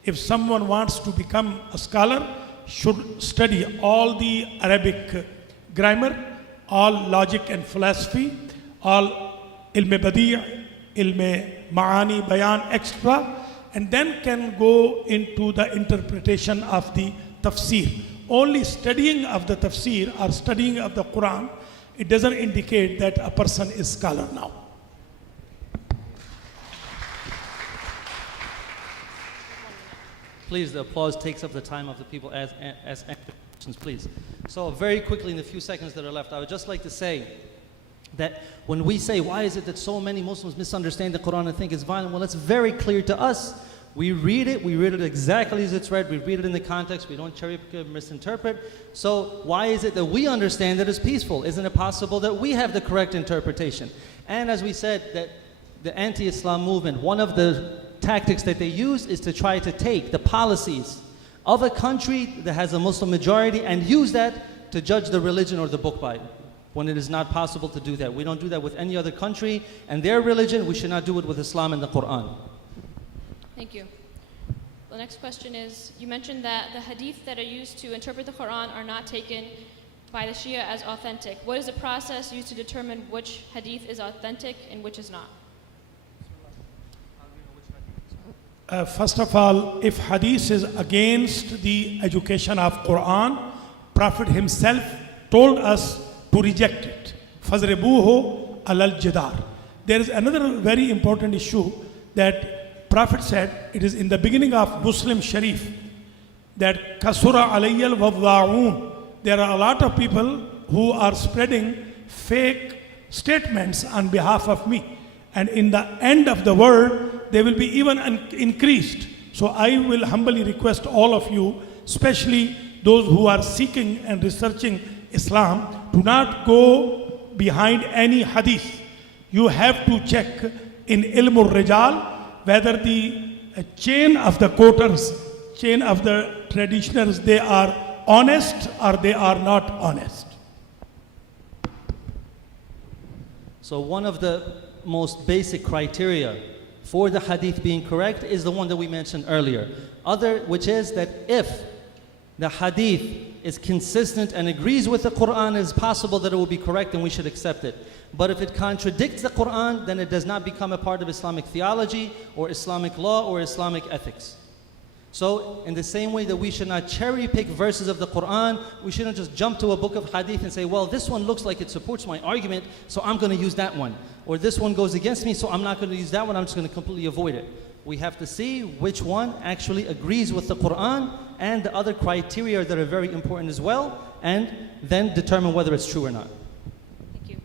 If someone wants to become a scholar, should study all the Arabic grammar, all logic and philosophy, all ilm badi', ilm ma'ani, bayan, etc., and then can go into the interpretation of the tafsir. Only studying of the tafsir or studying of the Quran, it doesn't indicate that a person is scholar now. Please, the applause takes up the time of the people as questions, please. So very quickly, in the few seconds that are left, I would just like to say that when we say, why is it that so many Muslims misunderstand the Quran and think it's violent? Well, it's very clear to us. We read it exactly as it's read, we read it in the context, we don't cherry pick or misinterpret. So why is it that we understand that it's peaceful? Isn't it possible that we have the correct interpretation? And as we said, that the anti-Islam movement, one of the tactics that they use is to try to take the policies of a country that has a Muslim majority and use that to judge the religion or the book by it, when it is not possible to do that. We don't do that with any other country and their religion. We should not do it with Islam and the Quran. Thank you. The next question is, you mentioned that the hadith that are used to interpret the Quran are not taken by the Shia as authentic. What is the process used to determine which hadith is authentic and which is not? First of all, if hadith is against the education of Quran, Prophet himself told us to reject it. فَضْرِبُوهُ عَلَى الْجِدَارِ. There is another very important issue that Prophet said, it is in the beginning of Muslim Sharif, that كَسُرَ عَلَيَّ الْوَضَّاعُونَ. There are a lot of people who are spreading fake statements on behalf of me. And in the end of the world, they will be even increased. So I will humbly request all of you, especially those who are seeking and researching Islam, do not go behind any hadith. You have to check in Ilmul Rijal whether the chain of the quoters, chain of the traditionals, they are honest or they are not honest. So one of the most basic criteria for the hadith being correct is the one that we mentioned earlier, which is that if the hadith is consistent and agrees with the Quran, it's possible that it will be correct and we should accept it. But if it contradicts the Quran, then it does not become a part of Islamic theology or Islamic law or Islamic ethics. So in the same way that we should not cherry pick verses of the Quran, we shouldn't just jump to a book of hadith and say, well, this one looks like it supports my argument, so I'm going to use that one. Or this one goes against me, so I'm not going to use that one, I'm just going to completely avoid it. we have to see which one actually agrees with the Quran and the other criteria that are very important as well, and then determine whether it's true or not. Thank you.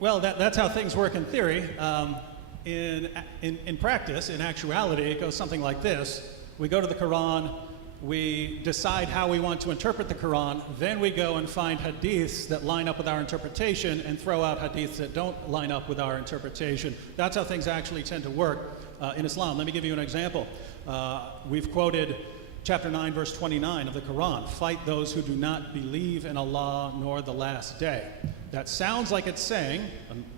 Well, that's how things work in theory. In practice, in actuality, it goes something like this. We go to the Quran, we decide how we want to interpret the Quran, then we go and find hadiths that line up with our interpretation and throw out hadiths that don't line up with our interpretation. That's how things actually tend to work in Islam. Let me give you an example. We've quoted chapter 9, verse 29 of the Quran, "Fight those who do not believe in Allah nor the last day." That sounds like it's saying,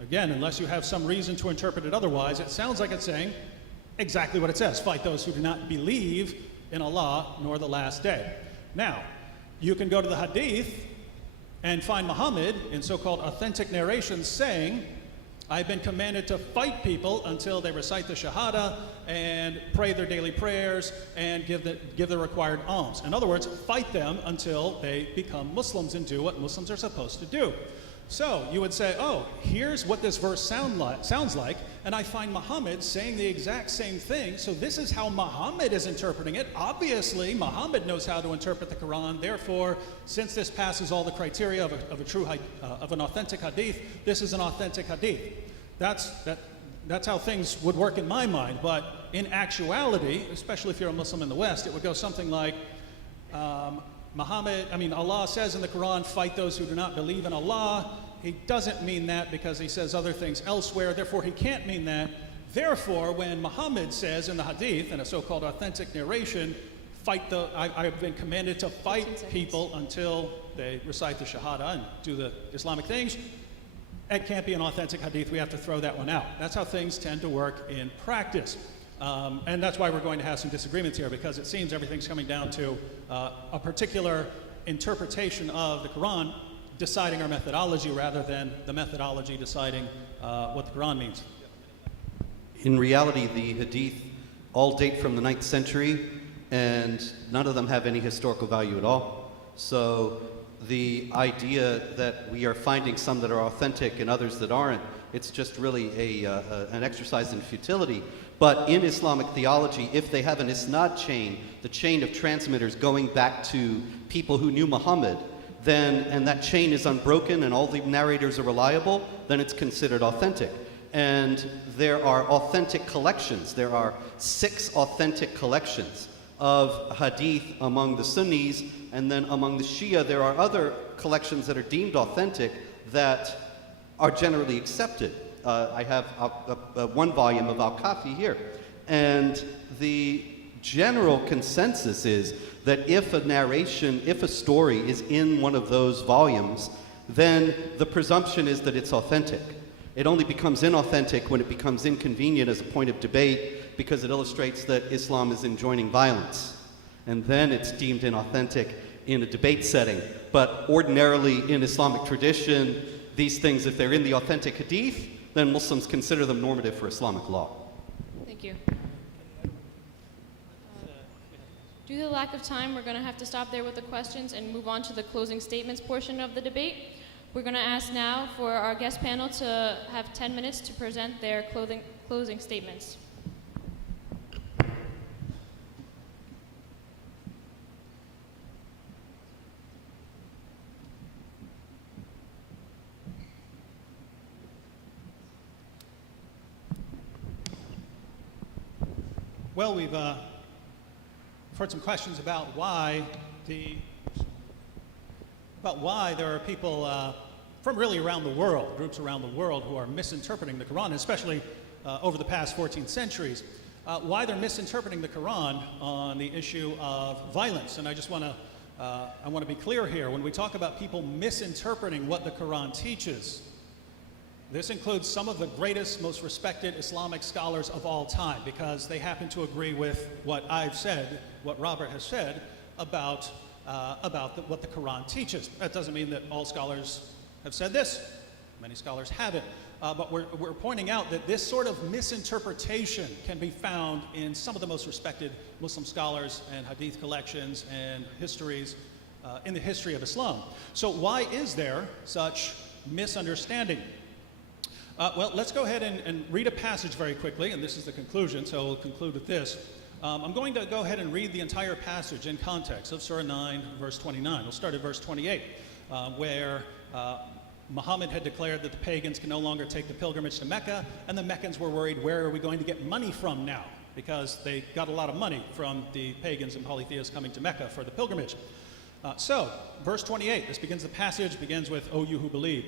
again, unless you have some reason to interpret it otherwise, it sounds like it's saying exactly what it says. Fight those who do not believe in Allah nor the last day. Now, you can go to the hadith and find Muhammad in so-called authentic narrations saying, "I've been commanded to fight people until they recite the Shahada and pray their daily prayers and give the required alms." In other words, fight them until they become Muslims and do what Muslims are supposed to do. So you would say, oh, here's what this verse sounds like, and I find Muhammad saying the exact same thing, so this is how Muhammad is interpreting it. Obviously, Muhammad knows how to interpret the Quran. Therefore, since this passes all the criteria of an authentic hadith, this is an authentic hadith. That's how things would work in my mind. But in actuality, especially if you're a Muslim in the West, it would go something like, Allah says in the Quran, "Fight those who do not believe in Allah." He doesn't mean that because he says other things elsewhere. Therefore, he can't mean that. Therefore, when Muhammad says in the hadith, in a so-called authentic narration, I've been commanded to fight people until they recite the Shahada and do the Islamic things, it can't be an authentic hadith. We have to throw that one out. That's how things tend to work in practice. And that's why we're going to have some disagreements here, because it seems everything's coming down to a particular interpretation of the Quran deciding our methodology rather than the methodology deciding what the Quran means. In reality, the hadith all date from the 9th century, and none of them have any historical value at all. So the idea that we are finding some that are authentic and others that aren't, it's just really an exercise in futility. But in Islamic theology, if they have an isnad chain, the chain of transmitters going back to people who knew Muhammad, and that chain is unbroken and all the narrators are reliable, then it's considered authentic. And there are authentic collections. There are 6 authentic collections of hadith among the Sunnis, and then among the Shia there are other collections that are deemed authentic that are generally accepted. I have one volume of Al-Kafi here, and the general consensus is that if a story is in one of those volumes, then the presumption is that it's authentic. It only becomes inauthentic when it becomes inconvenient as a point of debate, because it illustrates that Islam is enjoining violence. And then it's deemed inauthentic in a debate setting. But ordinarily in Islamic tradition, these things, if they're in the authentic hadith, then Muslims consider them normative for Islamic law. Thank you. Due to the lack of time, we're going to have to stop there with the questions and move on to the closing statements portion of the debate. We're going to ask now for our guest panel to have 10 minutes to present their closing statements. Well, we've heard some questions about why there are people from really around the world, groups around the world, who are misinterpreting the Quran, especially over the past 14 centuries, why they're misinterpreting the Quran on the issue of violence. And I just want to be clear here. When we talk about people misinterpreting what the Quran teaches, this includes some of the greatest, most respected Islamic scholars of all time, because they happen to agree with what I've said, what Robert has said about what the Quran teaches. That doesn't mean that all scholars have said this. Many scholars haven't. But we're pointing out that this sort of misinterpretation can be found in some of the most respected Muslim scholars and hadith collections and histories in the history of Islam. So why is there such misunderstanding? Well, let's go ahead and read a passage very quickly, and this is the conclusion, so we'll conclude with this. I'm going to go ahead and read the entire passage in context of Surah 9, verse 29. We'll start at verse 28, where Muhammad had declared that the pagans can no longer take the pilgrimage to Mecca, and the Meccans were worried, where are we going to get money from now? Because they got a lot of money from the pagans and polytheists coming to Mecca for the pilgrimage. So, verse 28, this begins the passage, begins with, O you who believe.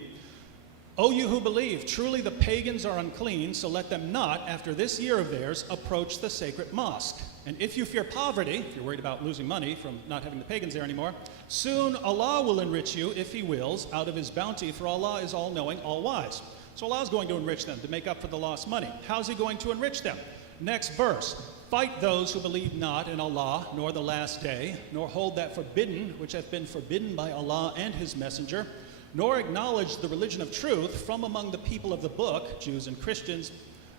O you who believe, truly the pagans are unclean, so let them not, after this year of theirs, approach the sacred mosque. And if you fear poverty, if you're worried about losing money from not having the pagans there anymore, soon Allah will enrich you, if He wills, out of His bounty, for Allah is all-knowing, all-wise. So Allah is going to enrich them to make up for the lost money. How is He going to enrich them? Next verse. Fight those who believe not in Allah, nor the last day, nor hold that forbidden, which hath been forbidden by Allah and His messenger, nor acknowledge the religion of truth from among the people of the book, Jews and Christians,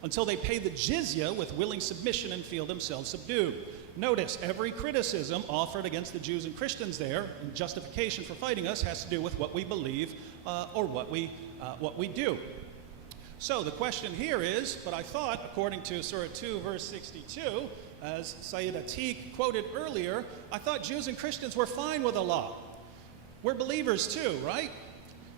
until they pay the jizya with willing submission and feel themselves subdued. Notice, every criticism offered against the Jews and Christians there, in justification for fighting us, has to do with what we believe or what we do. So the question here is, but I thought, according to Surah 2, verse 62, as Sayyid Atiq quoted earlier, I thought Jews and Christians were fine with Allah. We're believers too, right?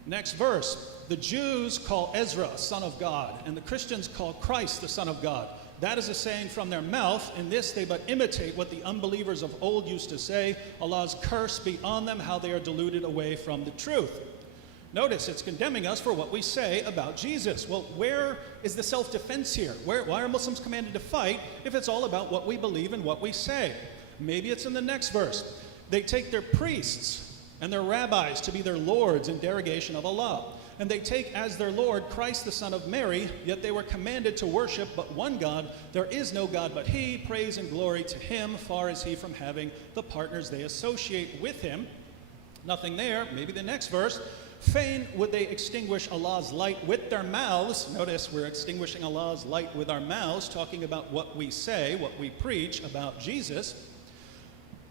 Next verse, the Jews call Ezra son of God, and the Christians call Christ the Son of God. That is a saying from their mouth. In this they but imitate what the unbelievers of old used to say, Allah's curse be on them, how they are deluded away from the truth. Notice it's condemning us for what we say about Jesus. Well, where is the self-defense here? Why are Muslims commanded to fight if it's all about what we believe and what we say? Maybe it's in the next verse. They take their priests and their rabbis to be their lords in derogation of Allah. And they take as their Lord Christ the Son of Mary, yet they were commanded to worship but one God. There is no God but He. Praise and glory to Him. Far is He from having the partners they associate with Him. Nothing there. Maybe the next verse. Fain would they extinguish Allah's light with their mouths. Notice we're extinguishing Allah's light with our mouths, talking about what we say, what we preach about Jesus.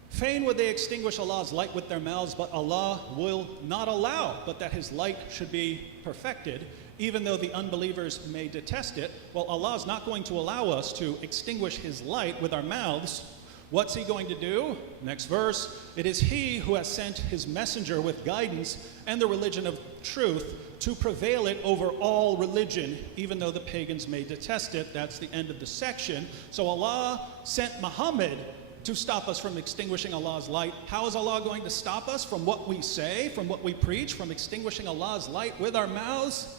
Fain would they extinguish Allah's light with their mouths, but Allah will not allow, but that His light should be perfected, even though the unbelievers may detest it. Well, Allah is not going to allow us to extinguish His light with our mouths. What's He going to do? Next verse. It is He who has sent His messenger with guidance and the religion of truth to prevail it over all religion, even though the pagans may detest it. That's the end of the section. So Allah sent Muhammad to stop us from extinguishing Allah's light. How is Allah going to stop us from what we say, from what we preach, from extinguishing Allah's light with our mouths?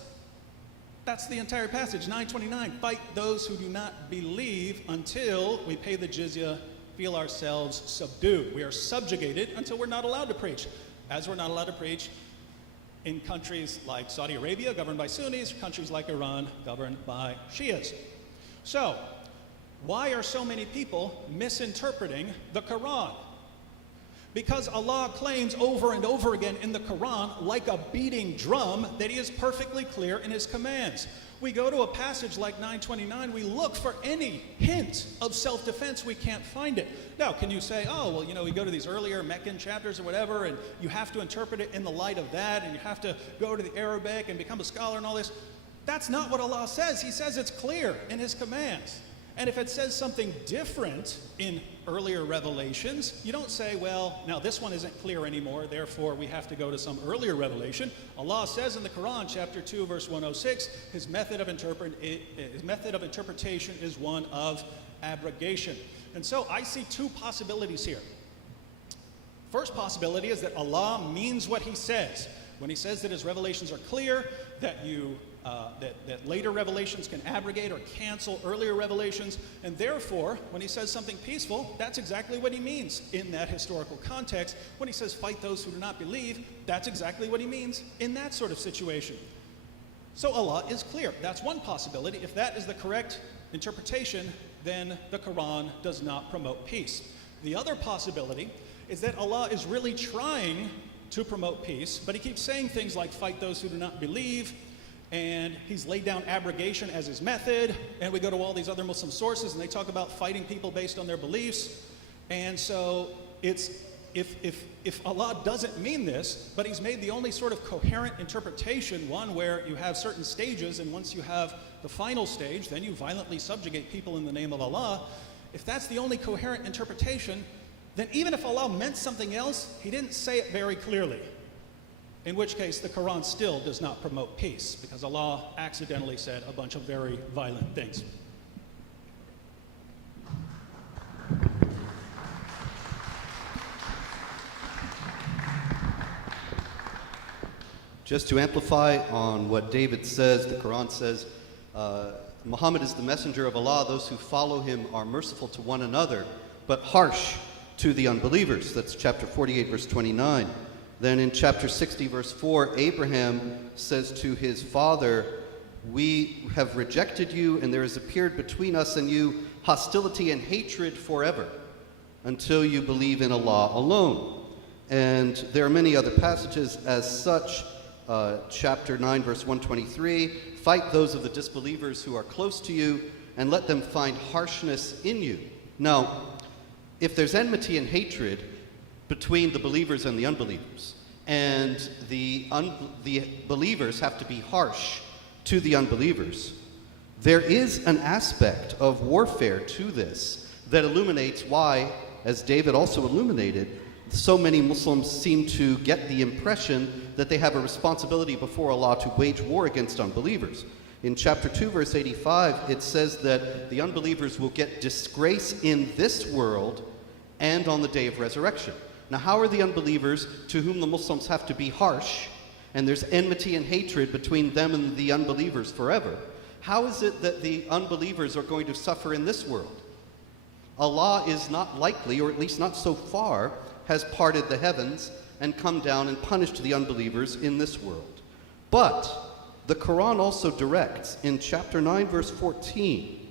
That's the entire passage, 929. Fight those who do not believe until we pay the jizya, feel ourselves subdued. We are subjugated until we're not allowed to preach. As we're not allowed to preach in countries like Saudi Arabia, governed by Sunnis, countries like Iran, governed by Shias. So, why are so many people misinterpreting the Quran? Because Allah claims over and over again in the Quran, like a beating drum, that He is perfectly clear in His commands. We go to a passage like 929, we look for any hint of self-defense, we can't find it. Now, can you say, oh, well, you know, we go to these earlier Meccan chapters or whatever, and you have to interpret it in the light of that, and you have to go to the Arabic and become a scholar and all this. That's not what Allah says. He says it's clear in His commands. And if it says something different in earlier revelations, you don't say, well, now this one isn't clear anymore, therefore we have to go to some earlier revelation. Allah says in the Quran, chapter 2, verse 106, His method of interpretation is one of abrogation. And so I see two possibilities here. First possibility is that Allah means what He says. When He says that His revelations are clear, that that later revelations can abrogate or cancel earlier revelations, and therefore, when He says something peaceful, that's exactly what He means in that historical context. When He says, fight those who do not believe, that's exactly what He means in that sort of situation. So Allah is clear. That's one possibility. If that is the correct interpretation, then the Quran does not promote peace. The other possibility is that Allah is really trying to promote peace, but He keeps saying things like, fight those who do not believe, and He's laid down abrogation as His method, and we go to all these other Muslim sources and they talk about fighting people based on their beliefs. And so it's if Allah doesn't mean this, but He's made the only sort of coherent interpretation, one where you have certain stages, and once you have the final stage, then you violently subjugate people in the name of Allah. If that's the only coherent interpretation, then even if Allah meant something else, He didn't say it very clearly. In which case, the Quran still does not promote peace, because Allah accidentally said a bunch of very violent things. Just to amplify on what David says, the Quran says, Muhammad is the messenger of Allah. Those who follow him are merciful to one another, but harsh to the unbelievers. That's chapter 48, verse 29. Then in chapter 60, verse 4, Abraham says to his father, we have rejected you, and there has appeared between us and you hostility and hatred forever, until you believe in Allah alone. And there are many other passages as such. Chapter 9, verse 123, fight those of the disbelievers who are close to you, and let them find harshness in you. Now, if there's enmity and hatred between the believers and the unbelievers, and the believers have to be harsh to the unbelievers, there is an aspect of warfare to this that illuminates why, as David also illuminated, so many Muslims seem to get the impression that they have a responsibility before Allah to wage war against unbelievers. In chapter 2, verse 85, it says that the unbelievers will get disgrace in this world and on the day of resurrection. Now, how are the unbelievers, to whom the Muslims have to be harsh, and there's enmity and hatred between them and the unbelievers forever, how is it that the unbelievers are going to suffer in this world? Allah is not likely, or at least not so far, has parted the heavens and come down and punished the unbelievers in this world. But the Quran also directs in chapter 9, verse 14,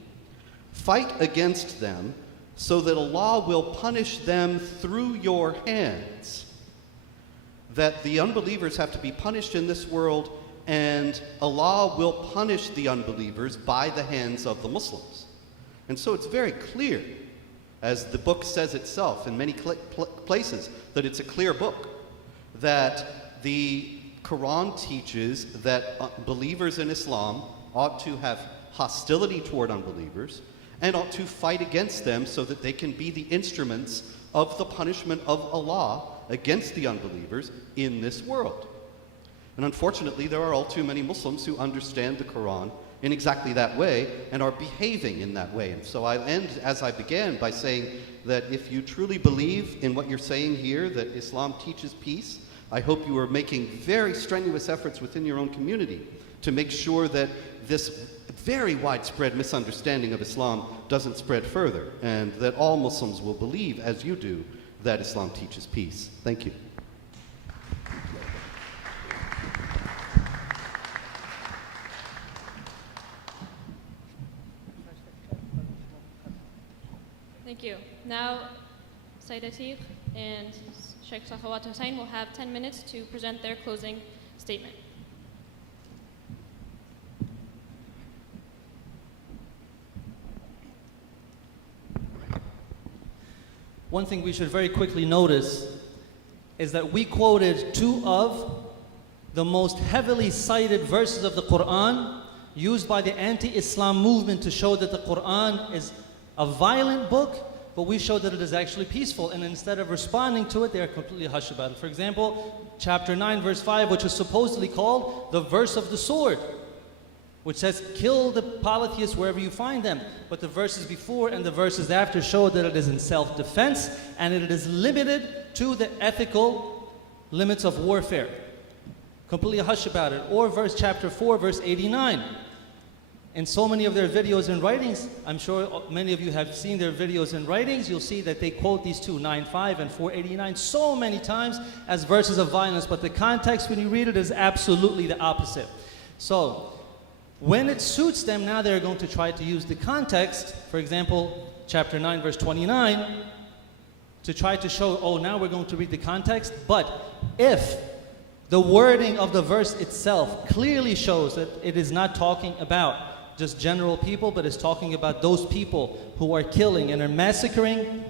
fight against them so that Allah will punish them through your hands. That the unbelievers have to be punished in this world, and Allah will punish the unbelievers by the hands of the Muslims. And so it's very clear, as the book says itself in many places, that it's a clear book, that the Quran teaches that believers in Islam ought to have hostility toward unbelievers and ought to fight against them so that they can be the instruments of the punishment of Allah against the unbelievers in this world. And unfortunately, there are all too many Muslims who understand the Quran in exactly that way and are behaving in that way. And so I end as I began by saying that if you truly believe in what you're saying here, that Islam teaches peace, I hope you are making very strenuous efforts within your own community to make sure that this very widespread misunderstanding of Islam doesn't spread further, and that all Muslims will believe, as you do, that Islam teaches peace. Thank you. Thank you. Now, Sayyid Atiq and Sheikh Sakhawat Hussain will have 10 minutes to present their closing statement. One thing we should very quickly notice is that we quoted two of the most heavily cited verses of the Quran used by the anti-Islam movement to show that the Quran is a violent book, but we showed that it is actually peaceful, and instead of responding to it, they are completely hushed about it. For example, chapter 9, verse 5, which is supposedly called the verse of the sword, which says, kill the polytheists wherever you find them. But the verses before and the verses after show that it is in self-defense, and it is limited to the ethical limits of warfare. Completely hush about it. Or chapter 4, verse 89. In so many of their videos and writings, I'm sure many of you have seen their videos and writings, you'll see that they quote these two, 9:5 and 4:89, so many times as verses of violence, but the context when you read it is absolutely the opposite. So, when it suits them, now they're going to try to use the context, for example, chapter 9, verse 29, to try to show, oh, now we're going to read the context, but if the wording of the verse itself clearly shows that it is not talking about just general people, but is talking about those people who are killing and are massacring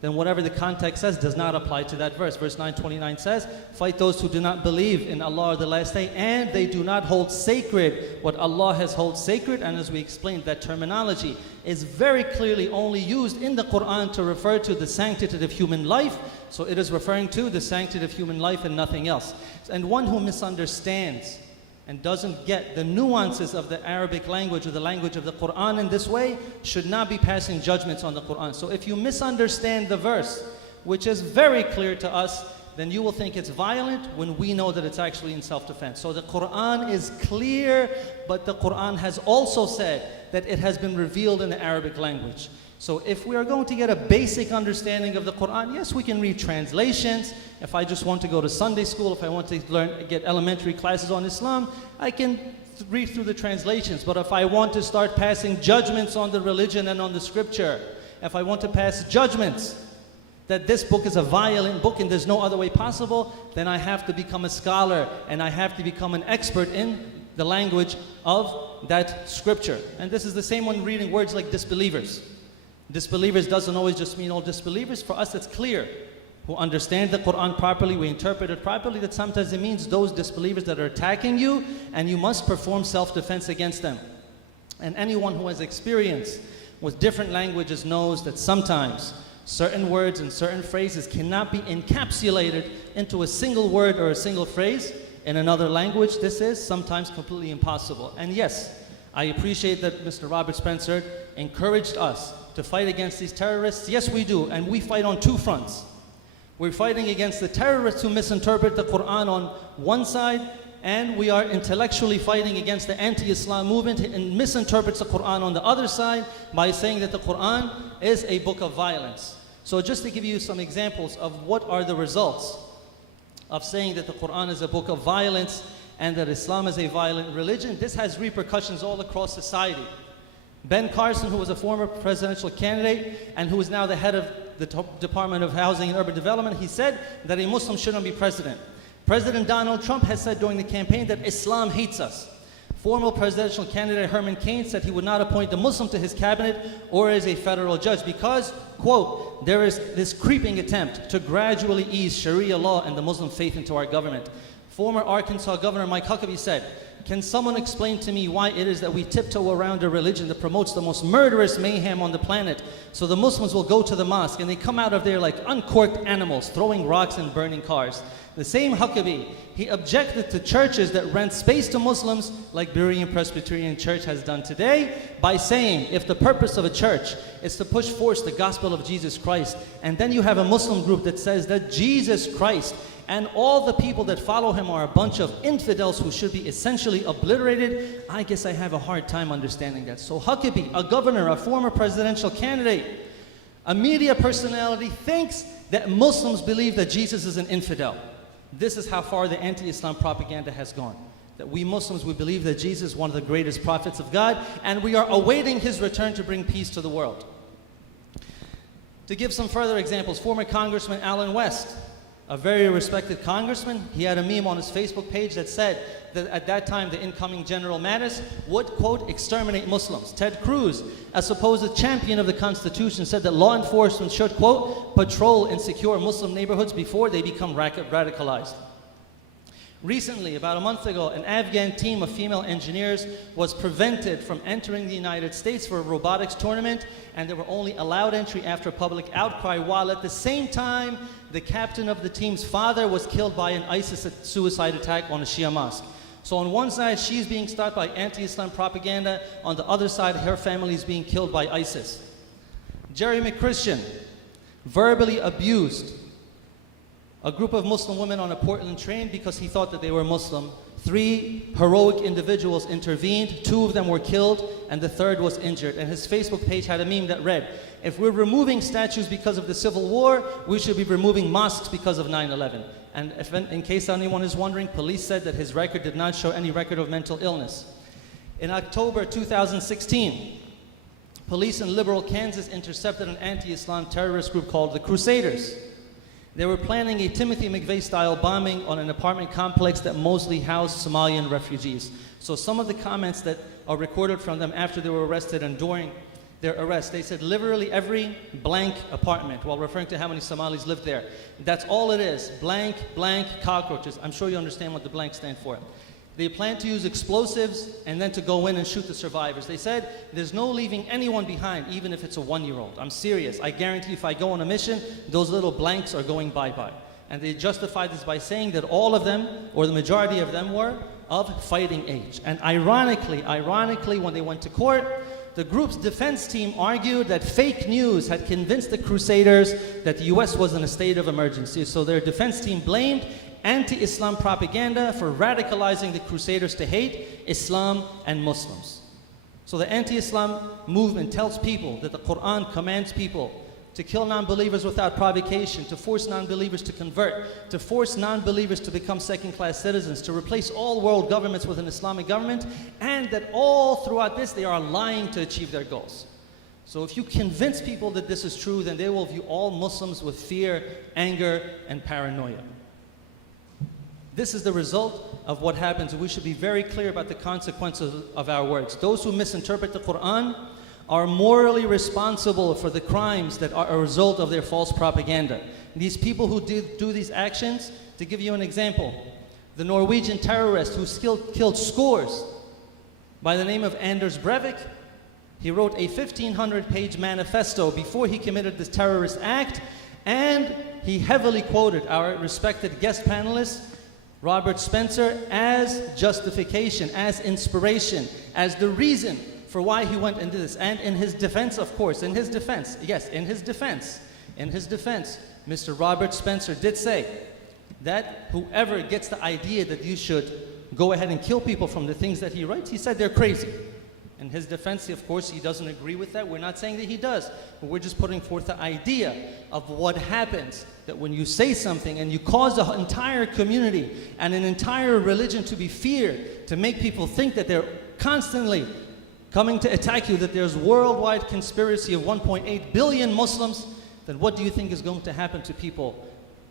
then whatever the context says does not apply to that verse. Verse 929 says, fight those who do not believe in Allah or the last day, and they do not hold sacred what Allah has held sacred. And as we explained, that terminology is very clearly only used in the Quran to refer to the sanctity of human life. So it is referring to the sanctity of human life and nothing else. And one who misunderstands and doesn't get the nuances of the Arabic language or the language of the Quran in this way should not be passing judgments on the Quran. So if you misunderstand the verse, which is very clear to us, then you will think it's violent when we know that it's actually in self-defense. So the Quran is clear, but the Quran has also said that it has been revealed in the Arabic language. So if we are going to get a basic understanding of the Quran, yes, we can read translations. If I just want to go to Sunday school, if I want to get elementary classes on Islam, I can read through the translations. But if I want to start passing judgments on the religion and on the scripture, if I want to pass judgments that this book is a violent book and there's no other way possible, then I have to become a scholar and I have to become an expert in the language of that scripture. And this is the same when reading words like disbelievers. Disbelievers doesn't always just mean all disbelievers. For us, it's clear. Who understand the Quran properly, we interpret it properly, that sometimes it means those disbelievers that are attacking you, and you must perform self-defense against them. And anyone who has experience with different languages knows that sometimes certain words and certain phrases cannot be encapsulated into a single word or a single phrase in another language. This is sometimes completely impossible. And yes, I appreciate that Mr. Robert Spencer encouraged us to fight against these terrorists. Yes, we do, and we fight on two fronts. We're fighting against the terrorists who misinterpret the Quran on one side, and we are intellectually fighting against the anti-Islam movement and misinterprets the Quran on the other side by saying that the Quran is a book of violence. So just to give you some examples of what are the results of saying that the Quran is a book of violence and that Islam is a violent religion, this has repercussions all across society. Ben Carson, who was a former presidential candidate and who is now the head of the Department of Housing and Urban Development, he said that a Muslim shouldn't be president. President Donald Trump has said during the campaign that Islam hates us. Former presidential candidate Herman Cain said he would not appoint a Muslim to his cabinet or as a federal judge because, quote, there is this creeping attempt to gradually ease Sharia law and the Muslim faith into our government. Former Arkansas Governor Mike Huckabee said, can someone explain to me why it is that we tiptoe around a religion that promotes the most murderous mayhem on the planet? So the Muslims will go to the mosque and they come out of there like uncorked animals, throwing rocks and burning cars. The same Huckabee, he objected to churches that rent space to Muslims like Berean Presbyterian Church has done today by saying if the purpose of a church is to push forth the gospel of Jesus Christ, and then you have a Muslim group that says that Jesus Christ and all the people that follow him are a bunch of infidels who should be essentially obliterated, I guess I have a hard time understanding that. So Huckabee, a governor, a former presidential candidate, a media personality, thinks that Muslims believe that Jesus is an infidel. This is how far the anti-Islam propaganda has gone. That we Muslims, we believe that Jesus is one of the greatest prophets of God, and we are awaiting his return to bring peace to the world. To give some further examples, former Congressman Alan West, a very respected congressman, he had a meme on his Facebook page that said that at that time the incoming General Mattis would, quote, exterminate Muslims. Ted Cruz, a supposed champion of the Constitution, said that law enforcement should, quote, patrol and secure Muslim neighborhoods before they become radicalized. Recently, about a month ago, an Afghan team of female engineers was prevented from entering the United States for a robotics tournament, and they were only allowed entry after public outcry, while at the same time, the captain of the team's father was killed by an ISIS suicide attack on a Shia mosque. So on one side, she's being stopped by anti-Islam propaganda. On the other side, her family is being killed by ISIS. Jerry McChristian verbally abused a group of Muslim women on a Portland train because he thought that they were Muslim. 3 heroic individuals intervened, 2 of them were killed, and the 3rd was injured. And his Facebook page had a meme that read, if we're removing statues because of the Civil War, we should be removing mosques because of 9/11. And if, in case anyone is wondering, police said that his record did not show any record of mental illness. In October 2016, police in liberal Kansas intercepted an anti-Islam terrorist group called the Crusaders. They were planning a Timothy McVeigh-style bombing on an apartment complex that mostly housed Somalian refugees. So some of the comments that are recorded from them after they were arrested and during their arrest. They said literally every blank apartment, while referring to how many Somalis lived there. That's all it is, blank, blank, cockroaches. I'm sure you understand what the blank stand for. They plan to use explosives and then to go in and shoot the survivors. They said there's no leaving anyone behind, even if it's a 1-year-old. I'm serious. I guarantee if I go on a mission, those little blanks are going bye-bye. And they justified this by saying that all of them, or the majority of them, were of fighting age. And ironically, when they went to court, the group's defense team argued that fake news had convinced the Crusaders that the US was in a state of emergency. So their defense team blamed anti-Islam propaganda for radicalizing the Crusaders to hate Islam and Muslims. So the anti-Islam movement tells people that the Quran commands people to kill non-believers without provocation, to force non-believers to convert, to force non-believers to become second-class citizens, to replace all world governments with an Islamic government, and that all throughout this they are lying to achieve their goals. So if you convince people that this is true, then they will view all Muslims with fear, anger, and paranoia. This is the result of what happens. We should be very clear about the consequences of our words. Those who misinterpret the Quran are morally responsible for the crimes that are a result of their false propaganda. These people who do these actions, to give you an example, the Norwegian terrorist who killed scores by the name of Anders Breivik, he wrote a 1,500-page manifesto before he committed this terrorist act, and he heavily quoted our respected guest panelist, Robert Spencer, as justification, as inspiration, as the reason for why he went into this. And in his defense, of course, in his defense, Mr. Robert Spencer did say that whoever gets the idea that you should go ahead and kill people from the things that he writes, he said they're crazy. In his defense, of course, he doesn't agree with that. We're not saying that he does, but we're just putting forth the idea of what happens, that when you say something and you cause the entire community and an entire religion to be feared, to make people think that they're constantly coming to attack you, that there's worldwide conspiracy of 1.8 billion Muslims, then what do you think is going to happen to people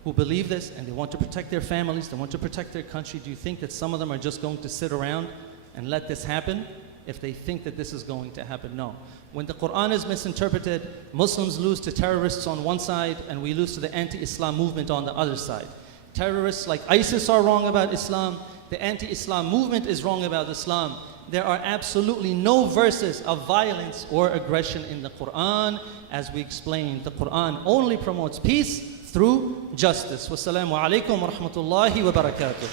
who believe this and they want to protect their families, they want to protect their country? Do you think that some of them are just going to sit around and let this happen if they think that this is going to happen? No. When the Quran is misinterpreted, Muslims lose to terrorists on one side and we lose to the anti-Islam movement on the other side. Terrorists like ISIS are wrong about Islam, the anti-Islam movement is wrong about Islam. There are absolutely no verses of violence or aggression in the Quran. As we explained, the Quran only promotes peace through justice. Wassalamu alaikum wa rahmatullahi wa barakatuh.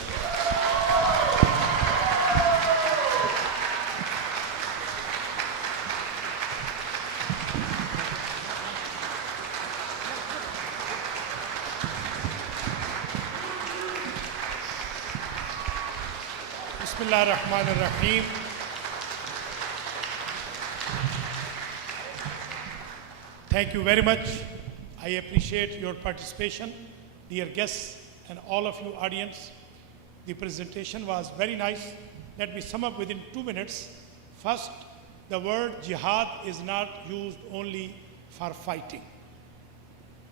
Bismillah ar-Rahman ar-Rahim. Thank you very much. I appreciate your participation, dear guests and all of you audience. The presentation was very nice. Let me sum up within 2 minutes. First, the word jihad is not used only for fighting.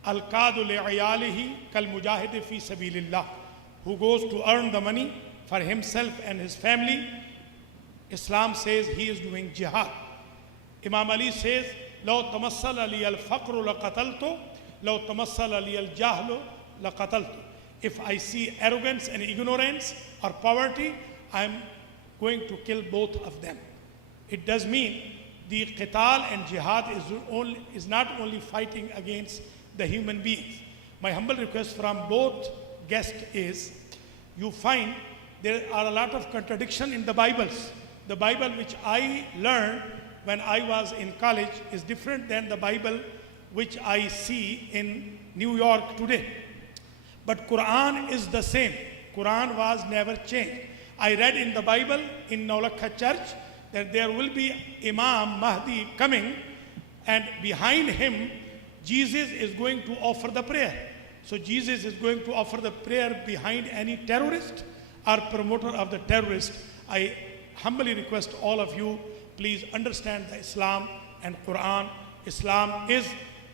Al-Qadu li'ayalihi kal-mujahid fi sabilillah. Who goes to earn the money for himself and his family. Islam says he is doing jihad. Imam Ali says, لو تمثل لي الفقر لقتلته لو تمثل لي الجهل لقتلته. If I see arrogance and ignorance or poverty, I am going to kill both of them. It does mean the qital and jihad is not only fighting against the human beings. My humble request from both guests is, you find there are a lot of contradiction in the Bibles. The Bible which I learned when I was in college is different than the Bible which I see in New York today. But Quran is the same. Quran was never changed. I read in the Bible in Nolakha Church that there will be Imam Mahdi coming, and behind him Jesus is going to offer the prayer. So Jesus is going to offer the prayer behind any terrorist or promoter of the terrorist. I humbly request all of you, please understand the Islam and Quran. Islam is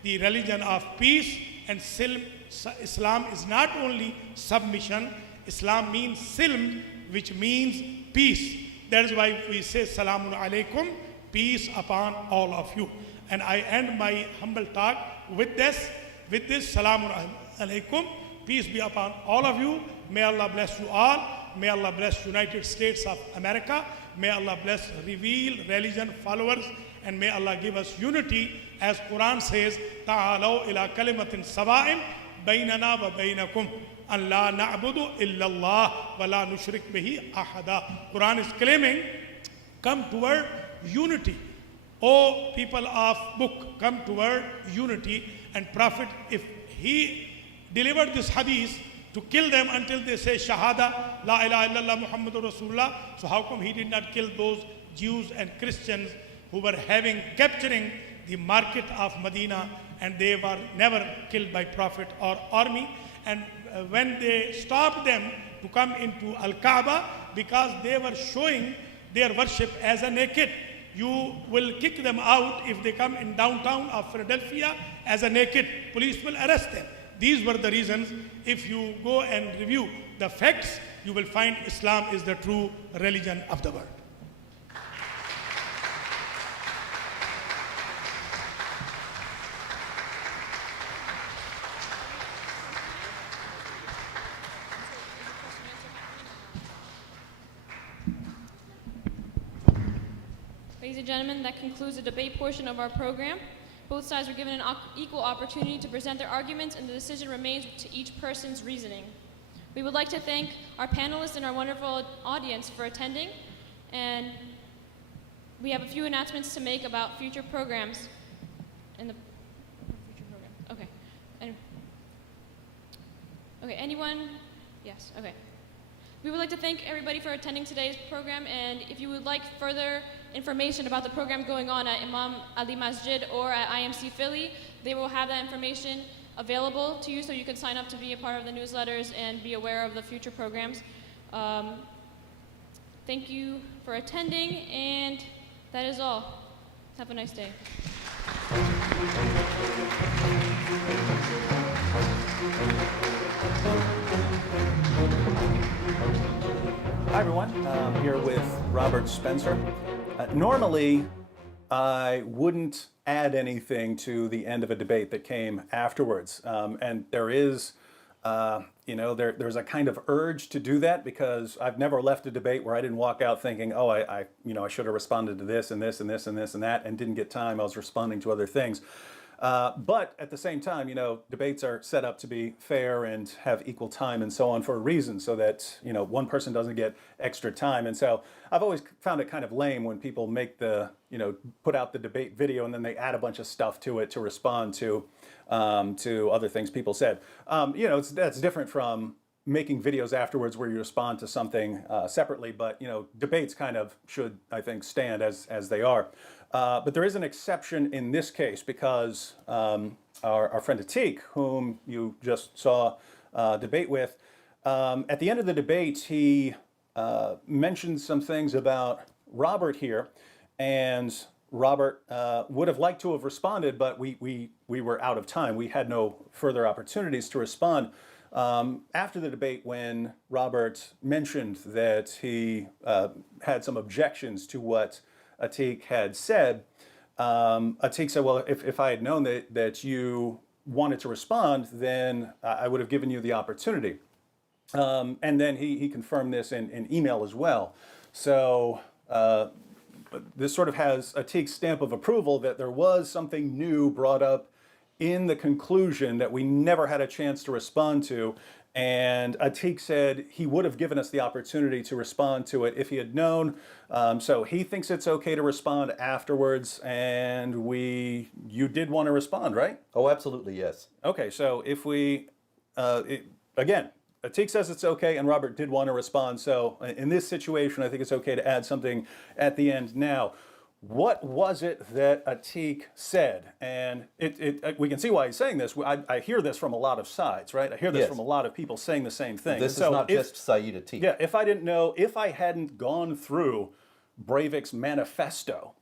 the religion of peace, and Islam is not only submission. Islam means silm, which means peace. That is why we say Salamun alaikum, peace upon all of you. And I end my humble talk with this, Salamun alaikum. Peace be upon all of you. May Allah bless you all. May Allah bless United States of America. May Allah bless revealed religion followers. And may Allah give us unity, as Quran says, Ta'alaw ila kalimatin sawa'in baynana wa baynakum an la na'budu illa Allah wa la nushrik bihi ahada. Quran is claiming, come toward unity. O people of book, come toward unity. And Prophet, if he delivered this hadith to kill them until they say Shahada, La ilaha illallah Muhammadur Rasulullah, so how come he did not kill those Jews and Christians who were capturing the market of Medina, and they were never killed by Prophet or army? And when they stopped them to come into Al-Kaaba, because they were showing their worship as a naked, you will kick them out if they come in downtown of Philadelphia as a naked. Police will arrest them. These were the reasons. If you go and review the facts, you will find Islam is the true religion of the world. Ladies and gentlemen, that concludes the debate portion of our program. Both sides were given an equal opportunity to present their arguments, and the decision remains to each person's reasoning. We would like to thank our panelists and our wonderful audience for attending, and we have a few announcements to make about future programs. Okay. Okay, anyone? Yes, okay. We would like to thank everybody for attending today's program, and if you would like further information about the program going on at Imam Ali Masjid or at IMC Philly, they will have that information available to you, so you can sign up to be a part of the newsletters and be aware of the future programs. Thank you for attending, and that is all. Have a nice day. Hi everyone, I'm here with Robert Spencer. Normally, I wouldn't add anything to the end of a debate that came afterwards, and there is, there's a kind of urge to do that, because I've never left a debate where I didn't walk out thinking, oh, I should have responded to this and this and this and this and that, and didn't get time. I was responding to other things. But at the same time, debates are set up to be fair and have equal time and so on for a reason, so that, one person doesn't get extra time. And so I've always found it kind of lame when people make put out the debate video and then they add a bunch of stuff to it to respond to other things people said. That's different from making videos afterwards where you respond to something separately, but, debates kind of should, I think, stand as they are. But there is an exception in this case, because our friend Atiq, whom you just saw debate with, at the end of the debate, he mentioned some things about Robert here, and Robert would have liked to have responded, but we were out of time. We had no further opportunities to respond. After the debate, when Robert mentioned that he had some objections to what Atiq had said, Atiq said, well, if I had known that you wanted to respond, then I would have given you the opportunity. And then he confirmed this in email as well. So this sort of has Atiq's stamp of approval that there was something new brought up in the conclusion that we never had a chance to respond to. And Atiq said he would have given us the opportunity to respond to it if he had known. So he thinks it's okay to respond afterwards, and you did want to respond, right? Oh, absolutely, yes. Okay, so if again, Atiq says it's okay, and Robert did want to respond. So in this situation, I think it's okay to add something at the end now. What was it that Atiq said? And we can see why he's saying this. I hear this from a lot of sides, right? I hear this from a lot of people saying the same thing. This is not just Sayyid Atiq. Yeah, if I hadn't gone through Breivik's manifesto,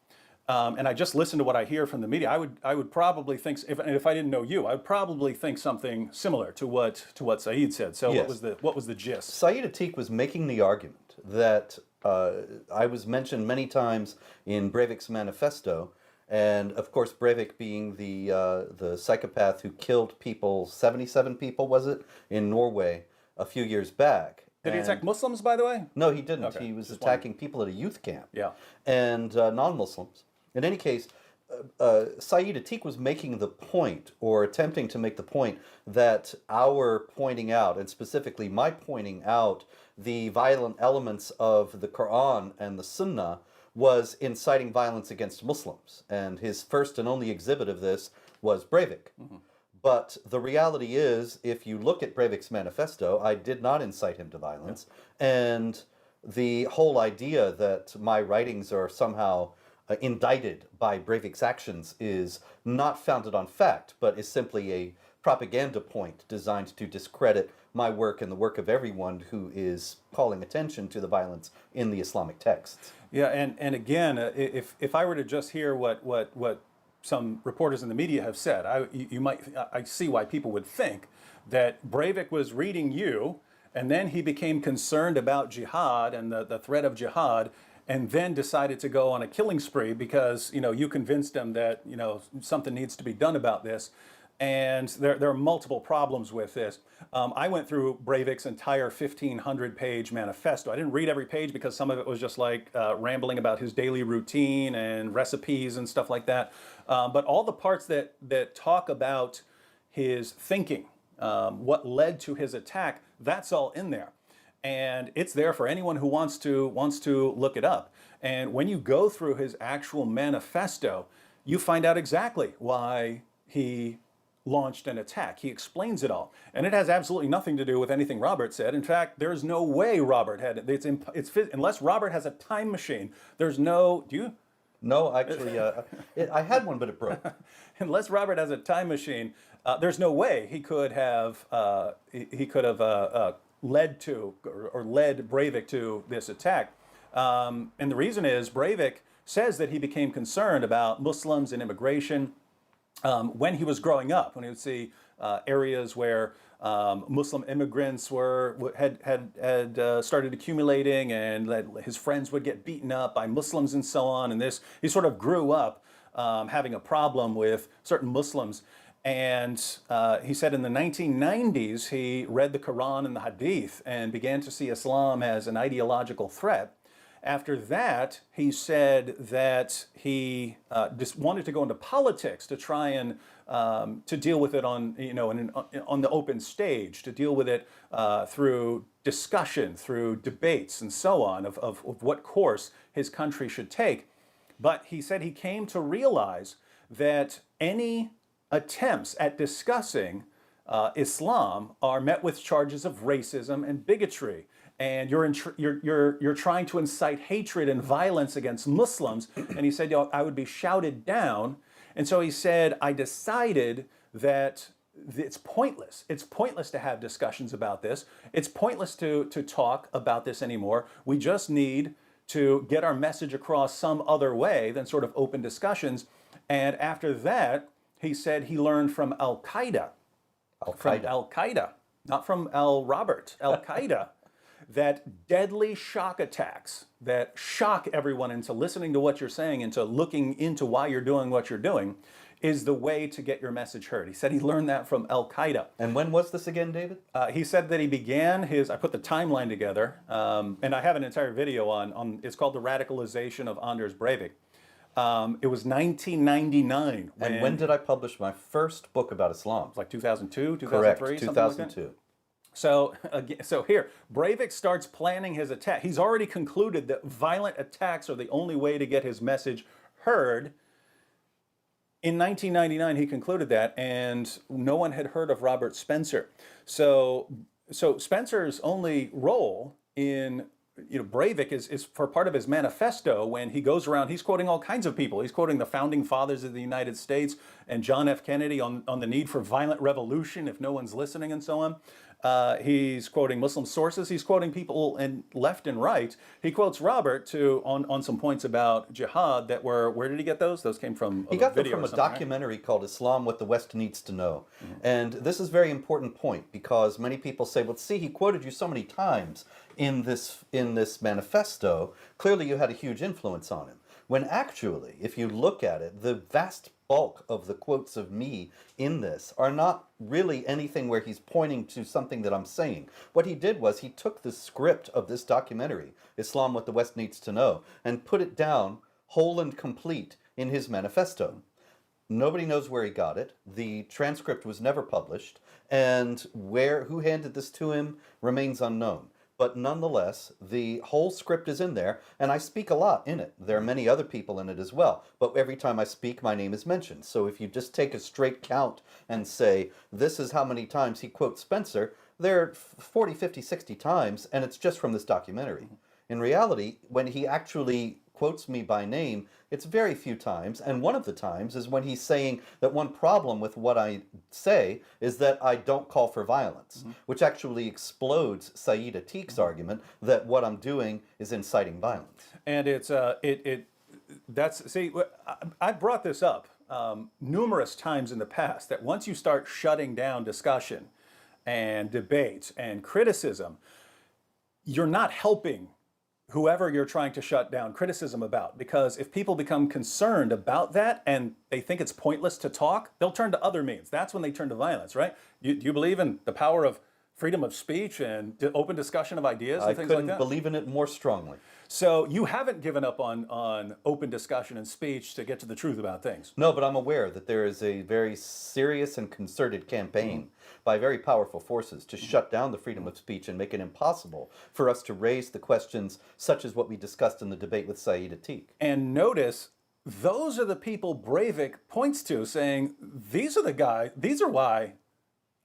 and I just listened to what I hear from the media, I would probably think, if I didn't know you, I would probably think something similar to what Sayyid said. So yes. what was the gist? Sayyid Atiq was making the argument that I was mentioned many times in Breivik's manifesto, And of course, Breivik being the psychopath who killed people, 77 people was it, in Norway a few years back. Did he And- attack Muslims, by the way? No, he didn't. Okay, He was just attacking people at a youth camp. Yeah. And non-Muslims. In any case, Saeed Atiq was making the point, or attempting to make the point, that our pointing out, and specifically my pointing out, the violent elements of the Quran and the Sunnah was inciting violence against Muslims. And his first and only exhibit of this was Breivik. But the reality is, if you look at Breivik's manifesto, I did not incite him to violence. And the whole idea that my writings are somehow indicted by Breivik's actions is not founded on fact, but is simply a propaganda point designed to discredit my work and the work of everyone who is calling attention to the violence in the Islamic texts. Yeah, and again, if I were to just hear what some reporters in the media have said, I see why people would think that Breivik was reading you, and then he became concerned about jihad and the threat of jihad, and then decided to go on a killing spree because you convinced him that something needs to be done about this. And there are multiple problems with this. I went through Breivik's entire 1,500-page manifesto. I didn't read every page because some of it was just like rambling about his daily routine and recipes and stuff like that. But all the parts that talk about his thinking, what led to his attack, that's all in there. And it's there for anyone who wants to look it up. And when you go through his actual manifesto, you find out exactly why he launched an attack. He explains it all. And it has absolutely nothing to do with anything Robert said. In fact, there's no way Robert had it. Unless Robert has a time machine, there's no... Do you? No, actually, I had one, but it broke. Unless Robert has a time machine, there's no way he could have led Breivik to this attack. And the reason is Breivik says that he became concerned about Muslims and immigration when he was growing up, when he would see areas where Muslim immigrants had started accumulating, and that his friends would get beaten up by Muslims and so on. And he sort of grew up having a problem with certain Muslims. And he said in the 1990s, he read the Quran and the Hadith and began to see Islam as an ideological threat. After that, he said that he just wanted to go into politics to try and to deal with it on the open stage, to deal with it through discussion, through debates, and so on of what course his country should take. But he said he came to realize that any attempts at discussing Islam are met with charges of racism and bigotry. And you're trying to incite hatred and violence against Muslims. And he said, I would be shouted down. And so he said, I decided that it's pointless. It's pointless to have discussions about this. It's pointless to talk about this anymore. We just need to get our message across some other way than sort of open discussions. And after that, he said he learned from Al-Qaeda. From Al-Qaeda, not from Robert, Al-Qaeda. That deadly shock attacks that shock everyone into listening to what you're saying, into looking into why you're doing what you're doing, is the way to get your message heard. He said he learned that from Al-Qaeda. And when was this again, David? He said that he began I put the timeline together, and I have an entire video on it's called The Radicalization of Anders Breivik. It was 1999. And when did I publish my first book about Islam? It was like 2002, 2003, Correct, something like that? 2002. So here, Breivik starts planning his attack. He's already concluded that violent attacks are the only way to get his message heard. In 1999, he concluded that, and no one had heard of Robert Spencer. So Spencer's only role in Breivik is for part of his manifesto when he goes around, he's quoting all kinds of people. He's quoting the founding fathers of the United States and John F. Kennedy on the need for violent revolution if no one's listening and so on. He's quoting Muslim sources. He's quoting people in left and right. He quotes Robert on some points about jihad that were, where did he get those? Those came from He got them from a documentary called Islam, What the West Needs to Know. Mm-hmm. And this is a very important point because many people say, well, see, he quoted you so many times in this manifesto. Clearly you had a huge influence on him. when actually, if you look at it, the vast bulk of the quotes of me in this are not really anything where he's pointing to something that I'm saying. What he did was he took the script of this documentary, Islam What the West Needs to Know, and put it down whole and complete in his manifesto. Nobody knows where he got it. The transcript was never published, and who handed this to him remains unknown. But nonetheless, the whole script is in there, and I speak a lot in it. There are many other people in it as well, but every time I speak, my name is mentioned. So if you just take a straight count and say, this is how many times he quotes Spencer, there are 40, 50, 60 times, and it's just from this documentary. In reality, when he actually quotes me by name, it's very few times, and one of the times is when he's saying that one problem with what I say is that I don't call for violence, which actually explodes Saeed Atik's argument that what I'm doing is inciting violence. And I brought this up numerous times in the past, that once you start shutting down discussion and debate and criticism, you're not helping whoever you're trying to shut down criticism about. Because if people become concerned about that and they think it's pointless to talk, they'll turn to other means. That's when they turn to violence, right? Do you believe in the power of freedom of speech and open discussion of ideas and things like that? I couldn't believe in it more strongly. So you haven't given up on open discussion and speech to get to the truth about things? No, but I'm aware that there is a very serious and concerted campaign by very powerful forces to shut down the freedom of speech and make it impossible for us to raise the questions such as what we discussed in the debate with Saeed Atik. And notice, those are the people Breivik points to, saying, these are why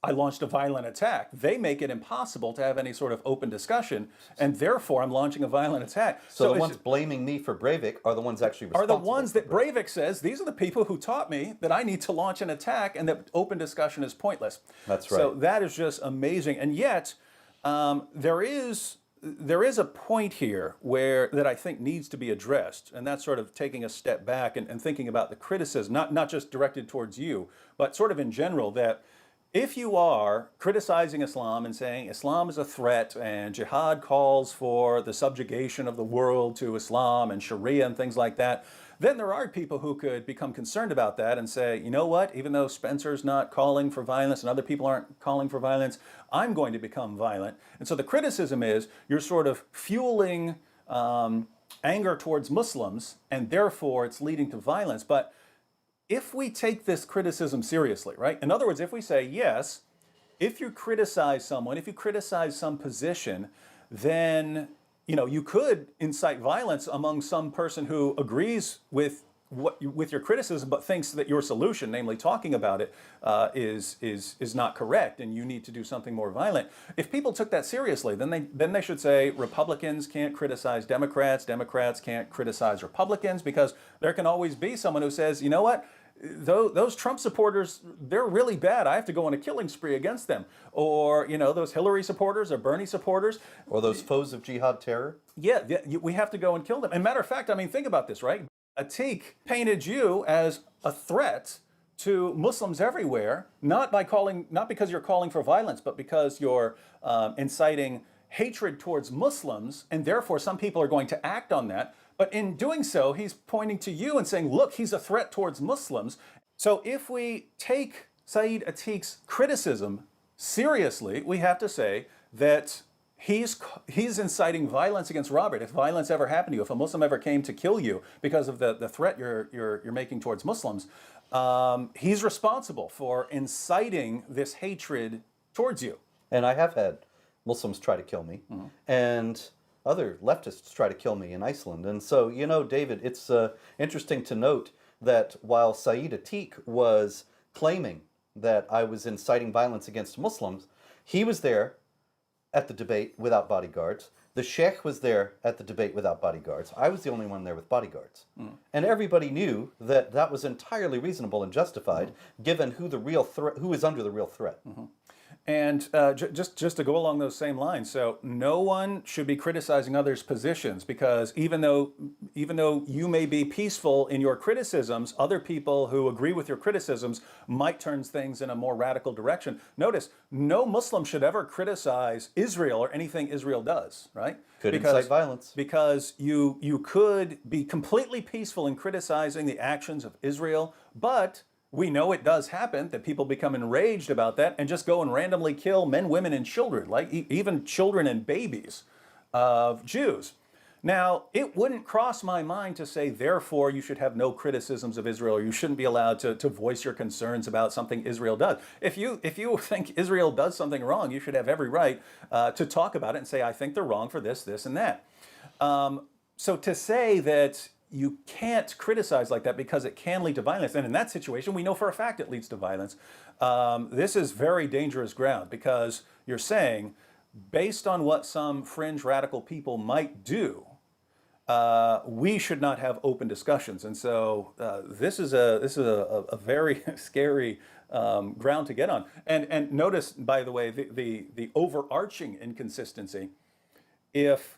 I launched a violent attack. They make it impossible to have any sort of open discussion, and therefore I'm launching a violent attack. So the ones blaming me for Breivik are the ones actually responsible. Are the ones that Breivik says, these are the people who taught me that I need to launch an attack and that open discussion is pointless. That's right. So that is just amazing. And yet, there is a point here that I think needs to be addressed, and that's sort of taking a step back and thinking about the criticism, not just directed towards you, but sort of in general, that if you are criticizing Islam and saying Islam is a threat and jihad calls for the subjugation of the world to Islam and Sharia and things like that, then there are people who could become concerned about that and say, you know what, even though Spencer's not calling for violence and other people aren't calling for violence, I'm going to become violent. And so the criticism is you're sort of fueling anger towards Muslims, and therefore it's leading to violence. But if we take this criticism seriously, right? In other words, if we say, yes, if you criticize someone, if you criticize some position, then you could incite violence among some person who agrees with your criticism, but thinks that your solution, namely talking about it, is not correct, and you need to do something more violent. If people took that seriously, then they should say Republicans can't criticize Democrats, Democrats can't criticize Republicans, because there can always be someone who says, you know what, those Trump supporters, they're really bad. I have to go on a killing spree against them. Or, those Hillary supporters or Bernie supporters. Or those foes of jihad terror. Yeah, we have to go and kill them. And matter of fact, think about this, right? Atik painted you as a threat to Muslims everywhere, not because you're calling for violence, but because you're inciting hatred towards Muslims, and therefore some people are going to act on that. But in doing so, he's pointing to you and saying, look, he's a threat towards Muslims. So if we take Saeed Atik's criticism seriously, we have to say that he's inciting violence against Robert. If violence ever happened to you, if a Muslim ever came to kill you because of the threat you're making towards Muslims, he's responsible for inciting this hatred towards you. And I have had Muslims try to kill me, and other leftists try to kill me in Iceland. And so, David, it's interesting to note that while Saeed Atik was claiming that I was inciting violence against Muslims, he was there at the debate without bodyguards. The sheikh was there at the debate without bodyguards. I was the only one there with bodyguards. And everybody knew that that was entirely reasonable and justified, given who is under the real threat. And just to go along those same lines, so no one should be criticizing others' positions, because even though you may be peaceful in your criticisms, other people who agree with your criticisms might turn things in a more radical direction. Notice, no Muslim should ever criticize Israel or anything Israel does, right? Could incite violence. Because you could be completely peaceful in criticizing the actions of Israel, but we know it does happen that people become enraged about that and just go and randomly kill men, women, and children, like even children and babies of Jews. Now, it wouldn't cross my mind to say, therefore, you should have no criticisms of Israel, or you shouldn't be allowed to voice your concerns about something Israel does. If you think Israel does something wrong, you should have every right to talk about it and say, I think they're wrong for this, this, and that. So to say that you can't criticize like that because it can lead to violence, and in that situation, we know for a fact it leads to violence. This is very dangerous ground, because you're saying, based on what some fringe radical people might do, we should not have open discussions. And so this is a very scary ground to get on. And notice, by the way, the overarching inconsistency. If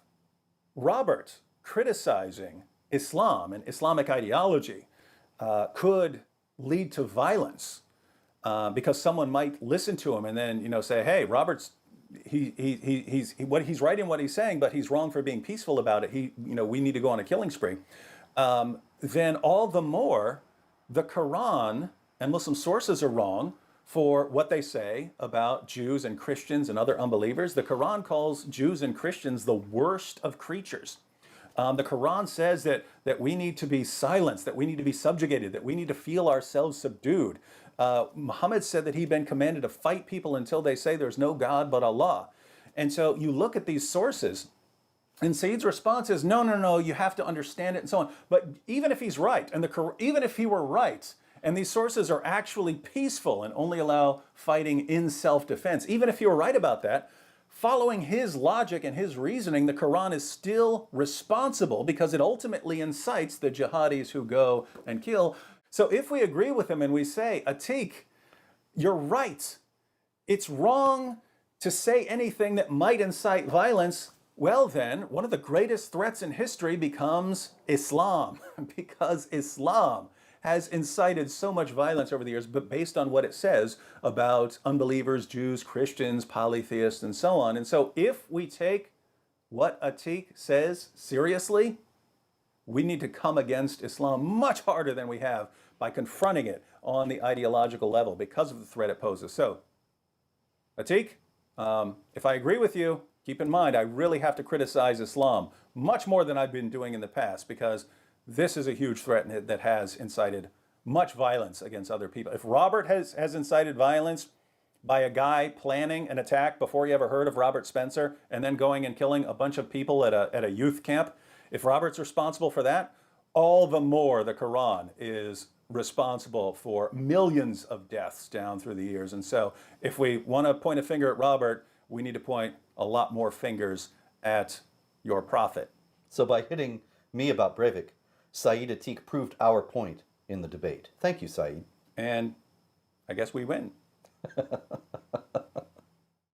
Robert criticizing Islam and Islamic ideology could lead to violence, because someone might listen to him and then say, hey, Robert's he's right in what he's saying, but he's wrong for being peaceful about it. We need to go on a killing spree. Then all the more the Quran and Muslim sources are wrong for what they say about Jews and Christians and other unbelievers. The Quran calls Jews and Christians the worst of creatures. The Quran says that we need to be silenced, that we need to be subjugated, that we need to feel ourselves subdued. Muhammad said that he'd been commanded to fight people until they say there's no God but Allah. And so you look at these sources, and Sayyid's response is, no, you have to understand it, and so on. But even if he's right, and even if he were right, and these sources are actually peaceful and only allow fighting in self-defense, even if you were right about that, following his logic and his reasoning, the Quran is still responsible, because it ultimately incites the jihadis who go and kill. So if we agree with him and we say, Atiq, you're right, it's wrong to say anything that might incite violence, well then, one of the greatest threats in history becomes Islam, because Islam has incited so much violence over the years, but based on what it says about unbelievers, Jews, Christians, polytheists, and so on. And so if we take what Atiq says seriously, we need to come against Islam much harder than we have by confronting it on the ideological level because of the threat it poses. So, Atiq, if I agree with you, keep in mind, I really have to criticize Islam much more than I've been doing in the past, because this is a huge threat that has incited much violence against other people. If Robert has incited violence by a guy planning an attack before he ever heard of Robert Spencer and then going and killing a bunch of people at a youth camp, if Robert's responsible for that, all the more the Quran is responsible for millions of deaths down through the years. And so if we want to point a finger at Robert, we need to point a lot more fingers at your prophet. So by hitting me about Breivik, Sayyid Atiq proved our point in the debate. Thank you, Sayyid. And I guess we win.